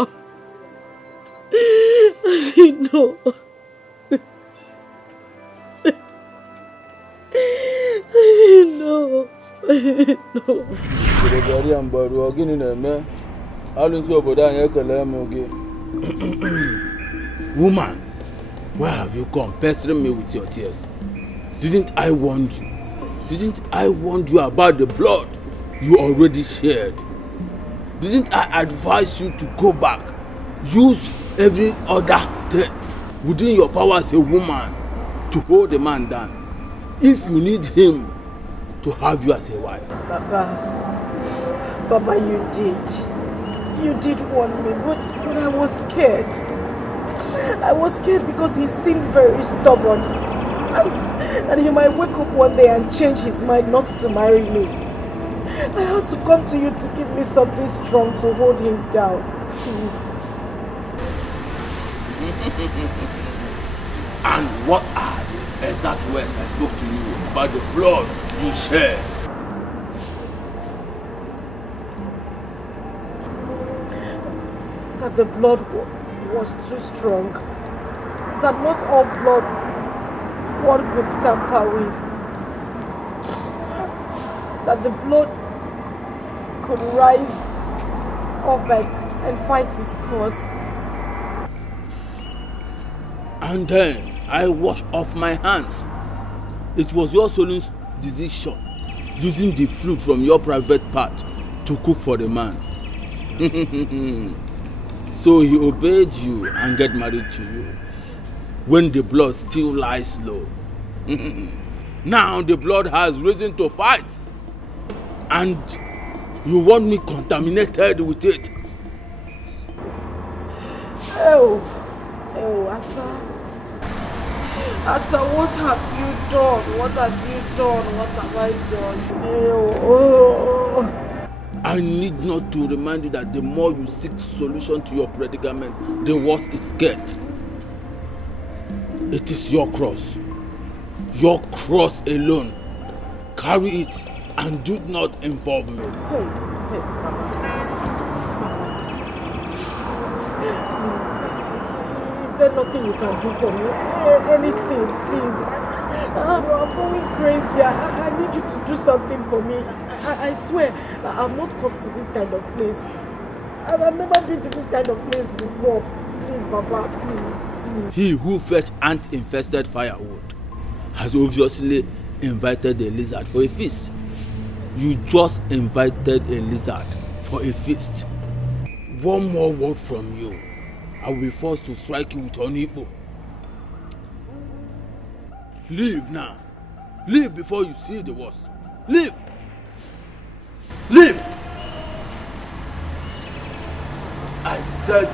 I didn't know. Woman, where have you come pestering me with your tears? Didn't I warn you? Didn't I warn you about the blood you already shed? Didn't I advise you to go back? Use every other thing within your power as a woman to hold the man down. If you need him to have you as a wife. Baba, you did. You did warn me, but I was scared. I was scared because he seemed very stubborn. And he might wake up one day and change his mind not to marry me. I had to come to you to give me something strong to hold him down. Please. And what are the exact words I spoke to you about the blood you shed? That the blood was too strong. That not all blood one could tamper with. That the blood could rise up and fight its cause. And then I washed off my hands. It was your soloon's decision, using the fluid from your private part to cook for the man. So he obeyed you and get married to you, when the blood still lies low. Now the blood has risen to fight, and you want me contaminated with it. Oh, Asa. Asa, what have you done? What have you done? What have I done? Oh. I need not to remind you that the more you seek solution to your predicament, the worse it gets. It is your cross. Your cross alone. Carry it and do not involve me. Hey, Mama. Please. Is there nothing you can do for me? Anything, please. I'm going crazy. I need you to do something for me. I swear, I've not come to this kind of place. I've never been to this kind of place before. Please, Baba, please. He who fetched ant-infested firewood has obviously invited a lizard for a feast. You just invited a lizard for a feast. One more word from you, I will be forced to strike you with Onipo. Leave now. Leave before you see the worst. Leave. Leave. I said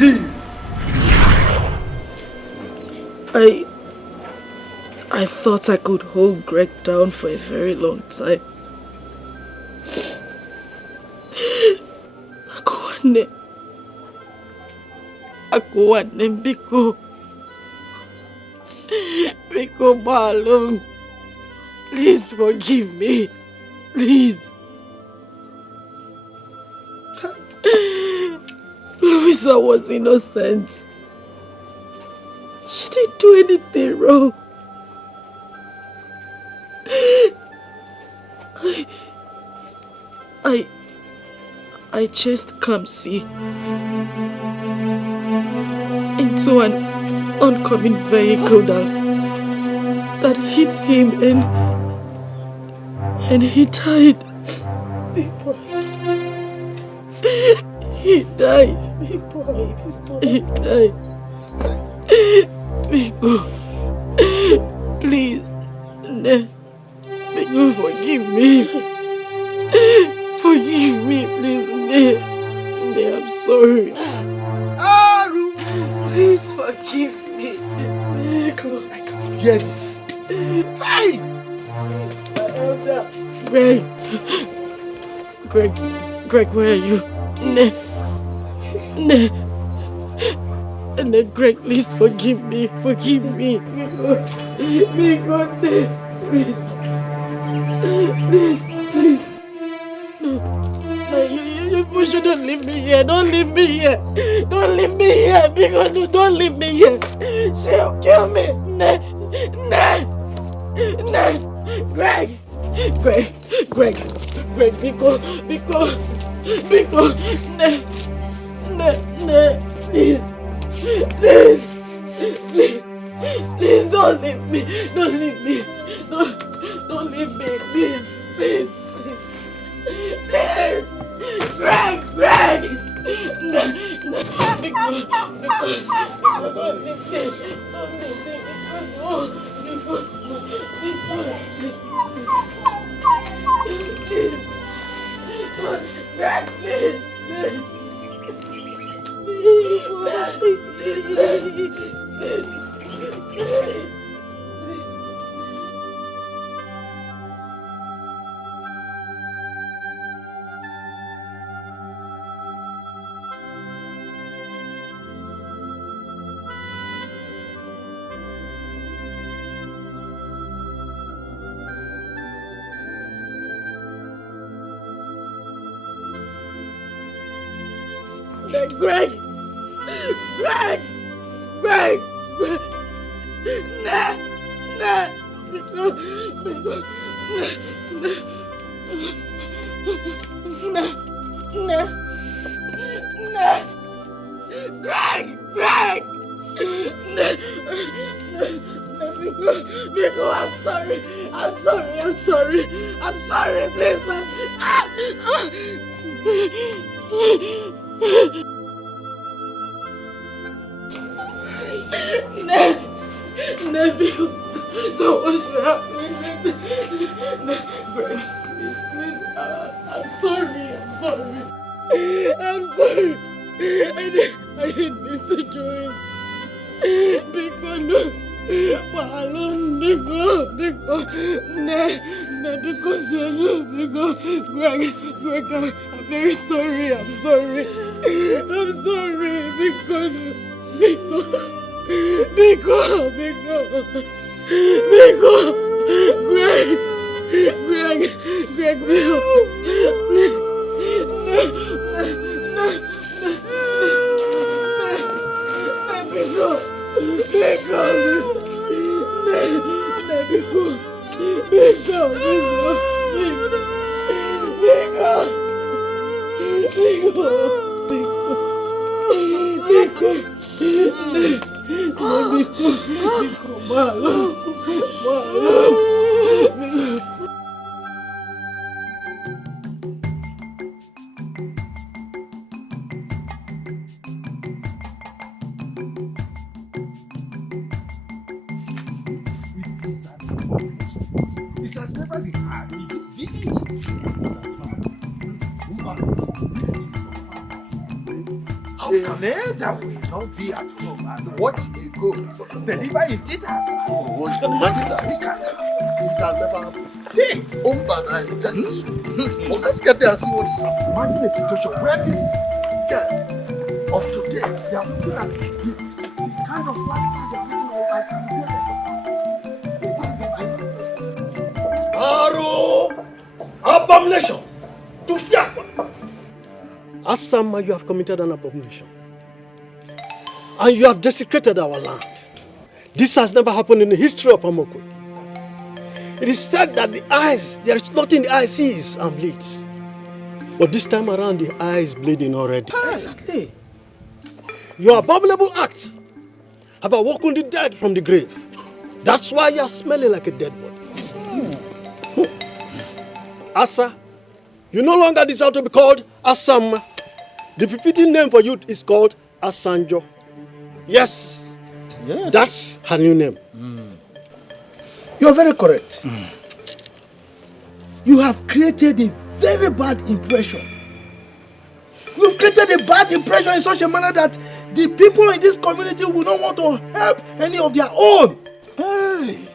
leave. I thought I could hold Greg down for a very long time. Akuane Biko Balong. Please forgive me. Please. Louisa was innocent. She didn't do anything wrong. I chased Kamsi into an oncoming vehicle that hit him and he died. He died. He died. Biko, please, Biko, forgive me. Forgive me, please, Ne, I'm sorry. Please forgive me. Because I can't hear this. Hey! Greg, where are you? Ne, Greg, please forgive me. Forgive me. Because, please. Please. No, you shouldn't leave me here. Don't leave me here. Don't leave me here. Because no, don't leave me here. She'll kill me. Ne. Greg, because, Ne, please, don't leave me. Don't leave me. Don't leave me, please. Greg! No, because don't leave me. Please. Greg, please. Greg! Greg! Biko, I'm sorry, please, Biko, so what should happen? Greg, please, I'm sorry. I didn't mean to do it. Biko, no. Biko, Greg, I'm very sorry. I'm sorry, Biko, Greg, Bill, please, It has never been hard in this village. How can that will not be at home and watch a go deliver in theaters? It has never happened. Hey, let's get there and see what is happening. Imagine a situation where this girl of today, they are looking at the kind of life they are living like Aro! Abomination! To fear! Asama, you have committed an abomination. And you have desecrated our land. This has never happened in the history of Amokwe. It is said that there is nothing the eye sees and bleeds. But this time around, the eye is bleeding already. Exactly. Your abominable acts have awoken the dead from the grave. That's why you are smelling like a dead body. Asa, you no longer deserve to be called Asama. The befitting name for you is called Asanjo. Yes, that's her new name. You are very correct. You have created a very bad impression. You've created a bad impression in such a manner that the people in this community will not want to help any of their own. Hey.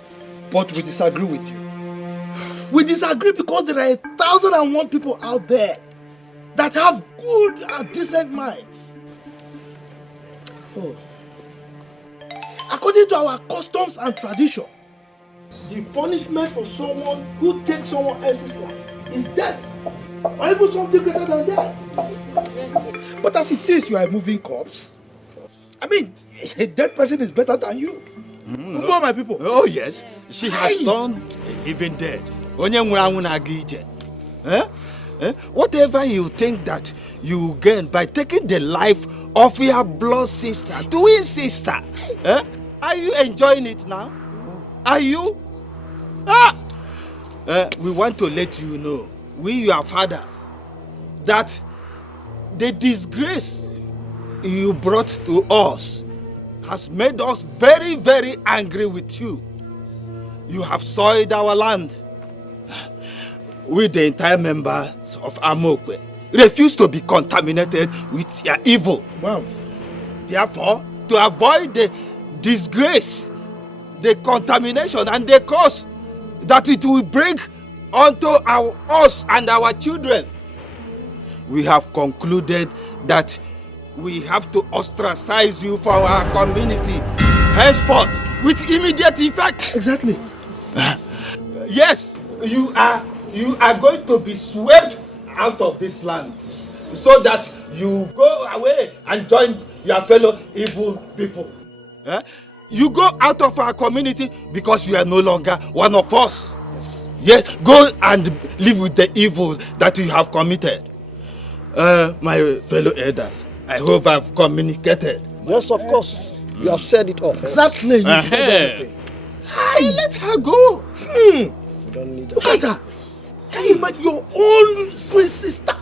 But we disagree with you. We disagree because there are 1,001 people out there that have good and decent minds. Oh. According to our customs and tradition, the punishment for someone who takes someone else's life is death, or even something greater than death. But as it is, you are a moving corpse. I mean, a dead person is better than you. Who are my people? Oh yes, she has turned a living dead. Whatever you think that you gain by taking the life of your blood sister, twin sister, are you enjoying it now? Are you? We want to let you know, we your fathers, that the disgrace you brought to us has made us very, very angry with you. You have soiled our land. We, the entire members of Amokwe, refuse to be contaminated with your evil. Wow. Therefore, to avoid the disgrace, the contamination, and the curse that it will bring onto us and our children, we have concluded that we have to ostracize you from our community henceforth with immediate effect. Exactly. Yes, you are going to be swept out of this land so that you go away and join your fellow evil people. You go out of our community because you are no longer one of us. Yes, go and live with the evil that you have committed. my fellow elders, I hope I've communicated. Yes, of course. You have said it all. Exactly. You said everything. Hey, let her go. You don't need Look at her. Can you imagine your own twin sister?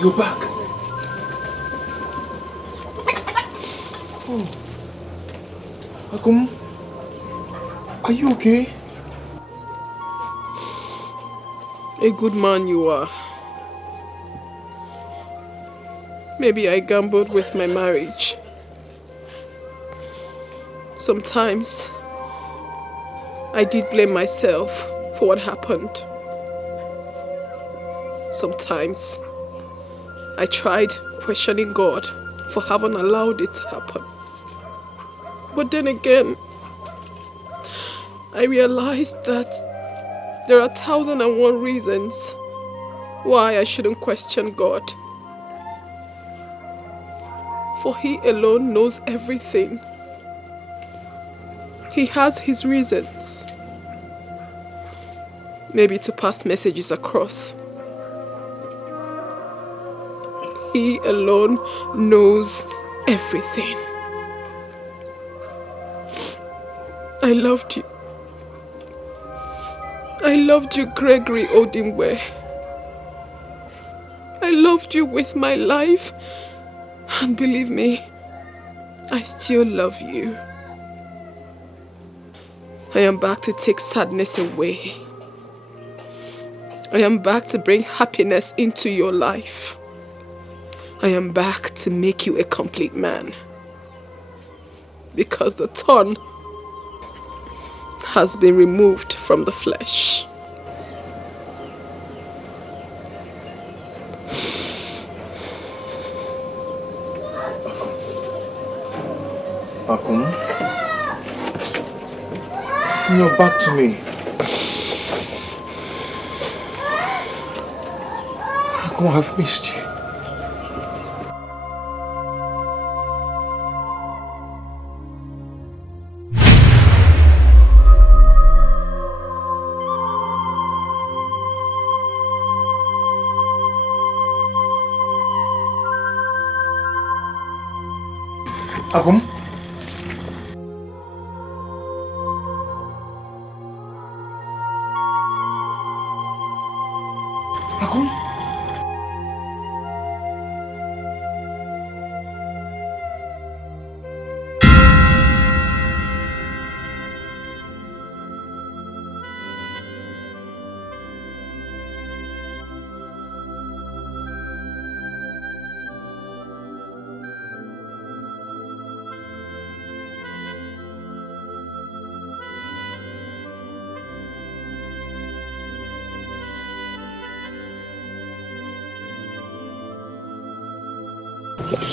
You're back. Oh. Akum, are you okay? A good man you are. Maybe I gambled with my marriage. Sometimes I did blame myself for what happened. Sometimes I tried questioning God for having allowed it to happen. But then again, I realized that there are 1,001 reasons why I shouldn't question God. For He alone knows everything. He has His reasons. Maybe to pass messages across. He alone knows everything. I loved you. I loved you, Gregory Odimwe. I loved you with my life. And believe me, I still love you. I am back to take sadness away. I am back to bring happiness into your life. I am back to make you a complete man. because the thorn has been removed from the flesh. Akum, you're back to me. Akum, I've missed you. Akum? Akum?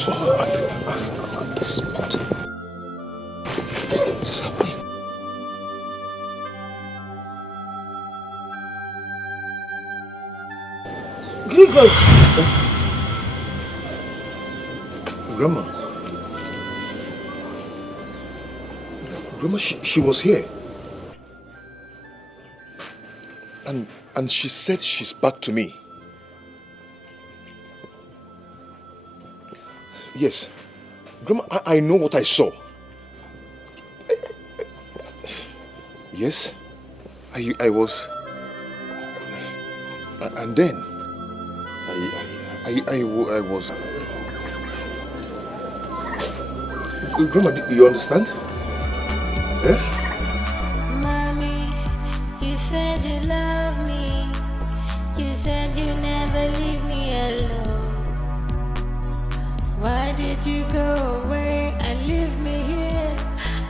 At the spot. What is happening? Grigor! Grandma. Grandma, she was here. And she said she's back to me. Yes. Grandma, I know what I saw. Yes. I was... And then... I was... Grandma, do you understand? Eh? Mommy, you said you love me. You said you never leave me alone. Why did you go away and leave me here?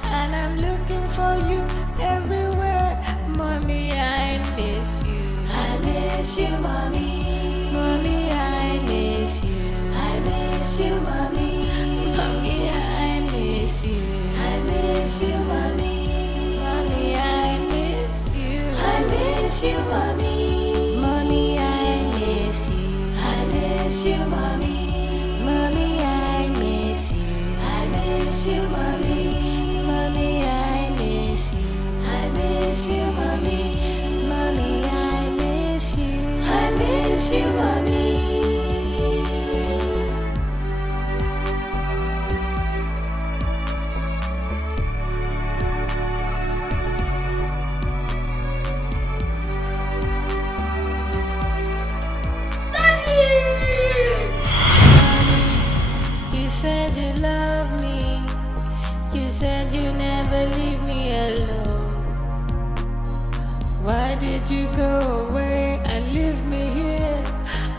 And I'm looking for you everywhere. Mommy, I miss you. I miss you, mommy. Mommy, I miss you. I miss you, mommy. Mommy, I miss you. I miss you, mommy. Mommy, I miss you. I miss you, mommy. Mommy, I miss you. I miss you, mommy. Mommy, I miss you. I miss you, mommy. Mommy, I miss you. I miss you, mommy. Mommy, I miss you. I miss you, mommy. You said you love me. You said you never leave me alone. Why did you go away and leave me here?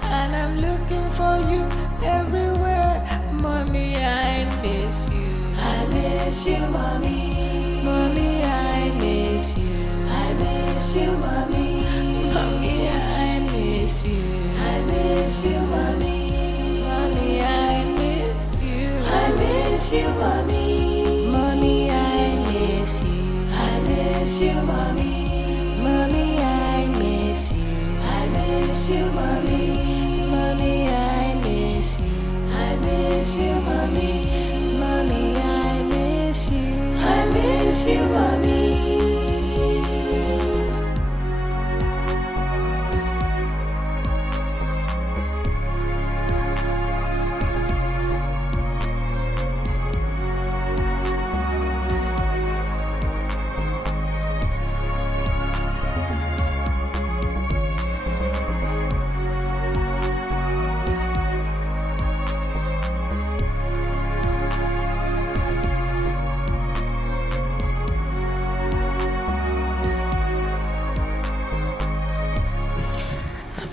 And I'm looking for you everywhere. Mommy, I miss you. I miss you, mommy. Mommy, I miss you. I miss you, mommy. Mommy, I miss you. I miss you, mommy. Mommy, I miss you. I miss you, mommy. Mommy, I miss you. I miss you, mommy. Mommy, I miss you. I miss you, mommy. Mommy, I miss you. I miss you, mommy. Mommy, I miss you. I miss you, mommy.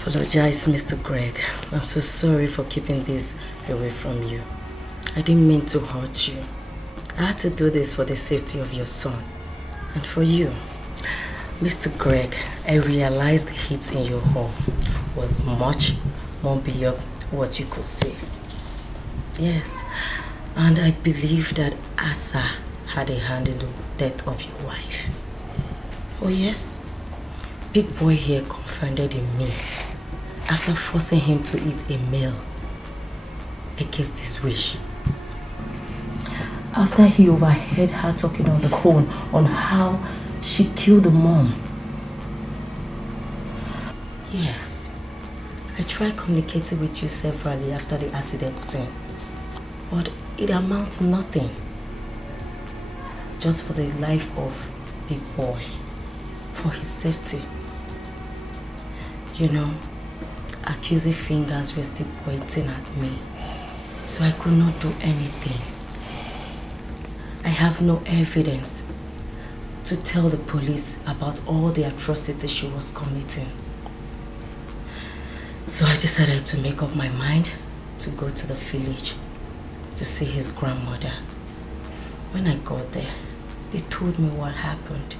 Apologize, Mr. Greg. I'm so sorry for keeping this away from you. I didn't mean to hurt you. I had to do this for the safety of your son and for you. Mr. Greg, I realized the heat in your home was much more beyond what you could see. Yes, and I believe that Asa had a hand in the death of your wife. Oh yes, Big Boy here confided in me after forcing him to eat a meal against his wish. After he overheard her talking on the phone on how she killed the mom. Yes, I tried communicating with you severally after the accident scene, but it amounts to nothing. Just for the life of Big Boy, for his safety. You know, accusing fingers were still pointing at me, so I could not do anything. I have no evidence to tell the police about all the atrocities she was committing. So I decided to make up my mind to go to the village to see his grandmother. When I got there, they told me what happened.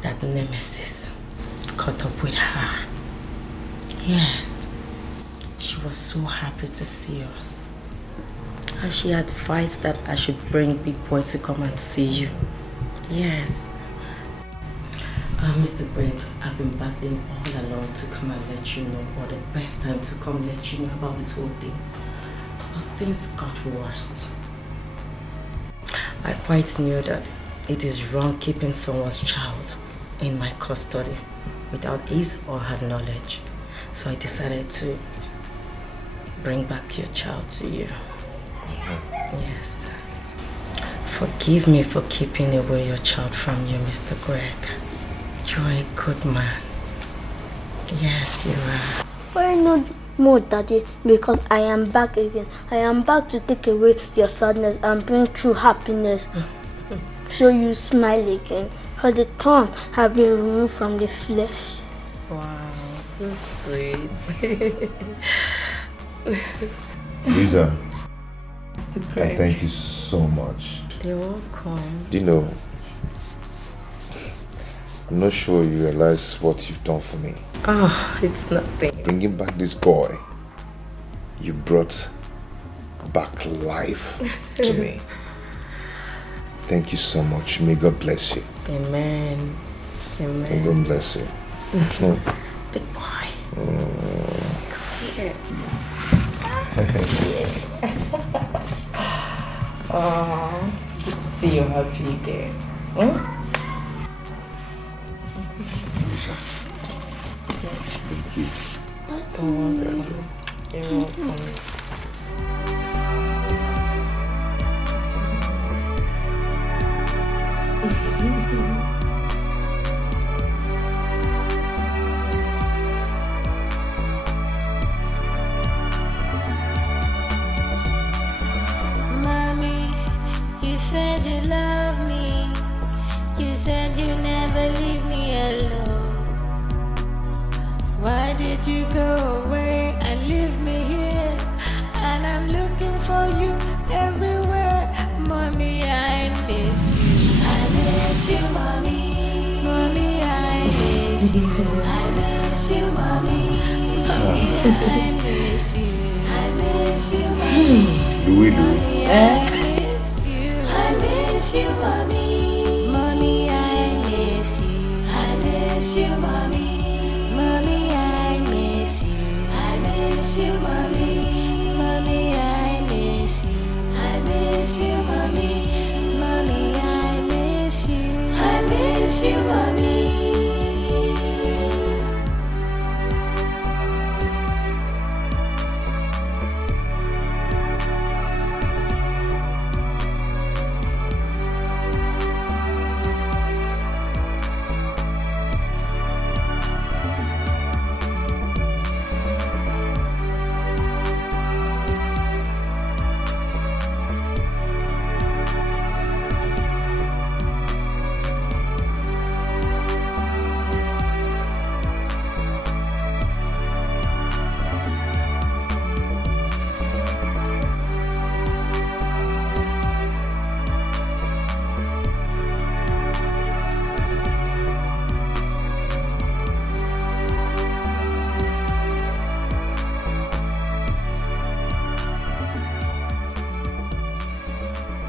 That Nemesis caught up with her. Yes, she was so happy to see us. And she advised that I should bring Big Boy to come and see you. Yes. Mr. Greg, I've been battling all along to come and let you know, or the best time to come let you know about this whole thing. But things got worse. I quite knew that it is wrong keeping someone's child in my custody without his or her knowledge. So I decided to bring back your child to you. Yes. Forgive me for keeping away your child from you, Mr. Greg. You are a good man. Yes, you are. Why not more, Daddy? Because I am back again. I am back to take away your sadness and bring true happiness. So you smile again. For the thorns have been removed from the flesh. Wow, so sweet. Lisa, Mr. Greg. thank you so much. You're welcome. Do you know, I'm not sure you realize what you've done for me. Oh, it's nothing. Bringing back this boy, you brought back life to me. Thank you so much. May God bless you. Amen. Amen. May God bless you. Big boy. Oh, good to see you happy again. Lisa. Thank you. You're welcome. Mommy, you said you love me. You said you never leave me alone. Why did you go away and leave me here? And I'm looking for you everywhere. Mommy, I miss you. I miss you, Mommy. Mommy, I miss you. I miss you, Mommy. Mommy, I miss you. I miss you, Mommy. Mommy, I miss you. I miss you, Mommy. Mommy, I miss you. I miss you, Mommy. Mommy, I miss you. I miss you, Mommy. Mommy, I miss you. I miss you, Mommy. Mommy, I miss you. I miss you, Mommy.